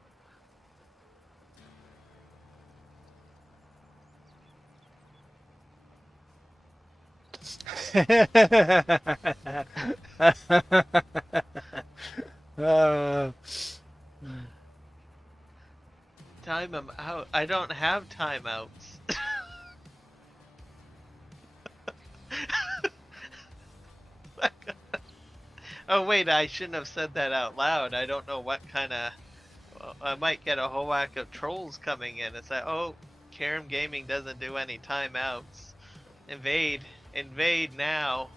uh, time him out. I don't have timeouts. Oh wait, I shouldn't have said that out loud. I don't know what kind of. I might get a whole whack of trolls coming in. It's like, oh, Karam Gaming doesn't do any timeouts. Invade now.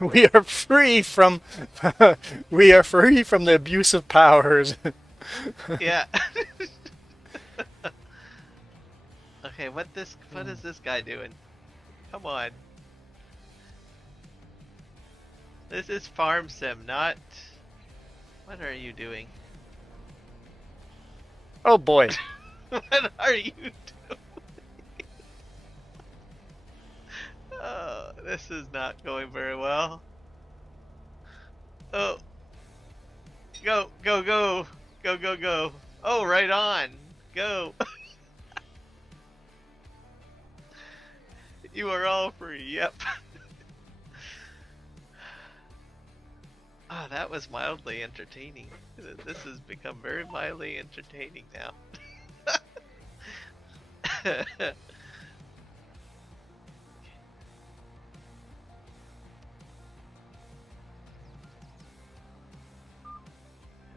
we are free from the abuse of powers. Yeah. Okay, what is this guy doing? Come on. This is Farm Sim, not. What are you doing? Oh boy. What are you doing? Oh, this is not going very well. Oh. Go. Oh, right on. Go. You are all free, yep. Ah, that was mildly entertaining. This has become very mildly entertaining now.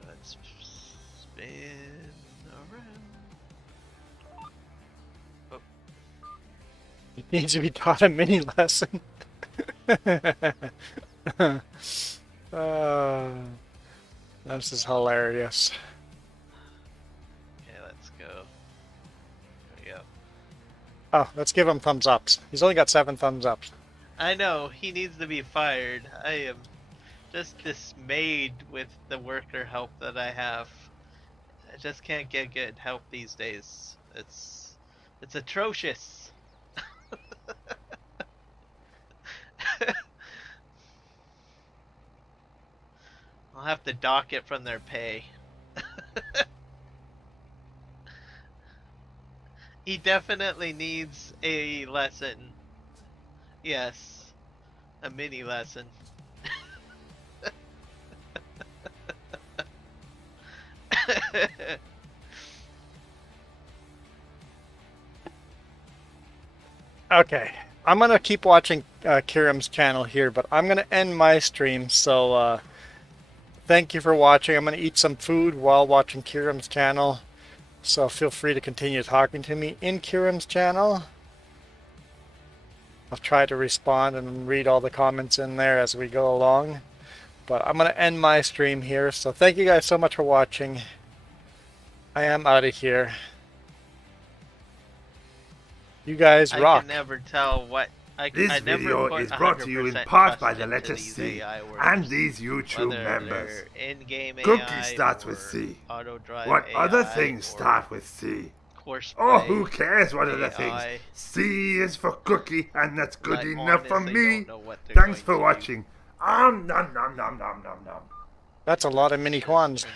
Let's spin around. He needs to be taught a mini lesson. This is hilarious. Okay, let's go. There we go. Oh, let's give him thumbs ups. He's only got 7 thumbs ups. I know he needs to be fired. I am just dismayed with the worker help that I have. I just can't get good help these days. It's atrocious. I'll have to dock it from their pay. He definitely needs a lesson. Yes, a mini lesson. Okay, I'm gonna keep watching Kiram's channel here, but I'm gonna end my stream. So thank you for watching. I'm gonna eat some food while watching Kiram's channel. So feel free to continue talking to me in Kiram's channel. I'll try to respond and read all the comments in there as we go along. But I'm gonna end my stream here. So thank you guys so much for watching. I am out of here. You guys I rock. can never tell what. This I never video put is brought to you in 100% part by trust the into letter these C AI words, and these YouTube whether members. they're in-game Cookie AI starts with or C. auto-drive What other AI things or start with C? course Oh, play. who cares what other AI. things? C is for cookie, and that's good I enough for honestly me. don't know what they're Thanks going for to do. watching. Nom nom nom nom nom nom nom. That's a lot of mini quans.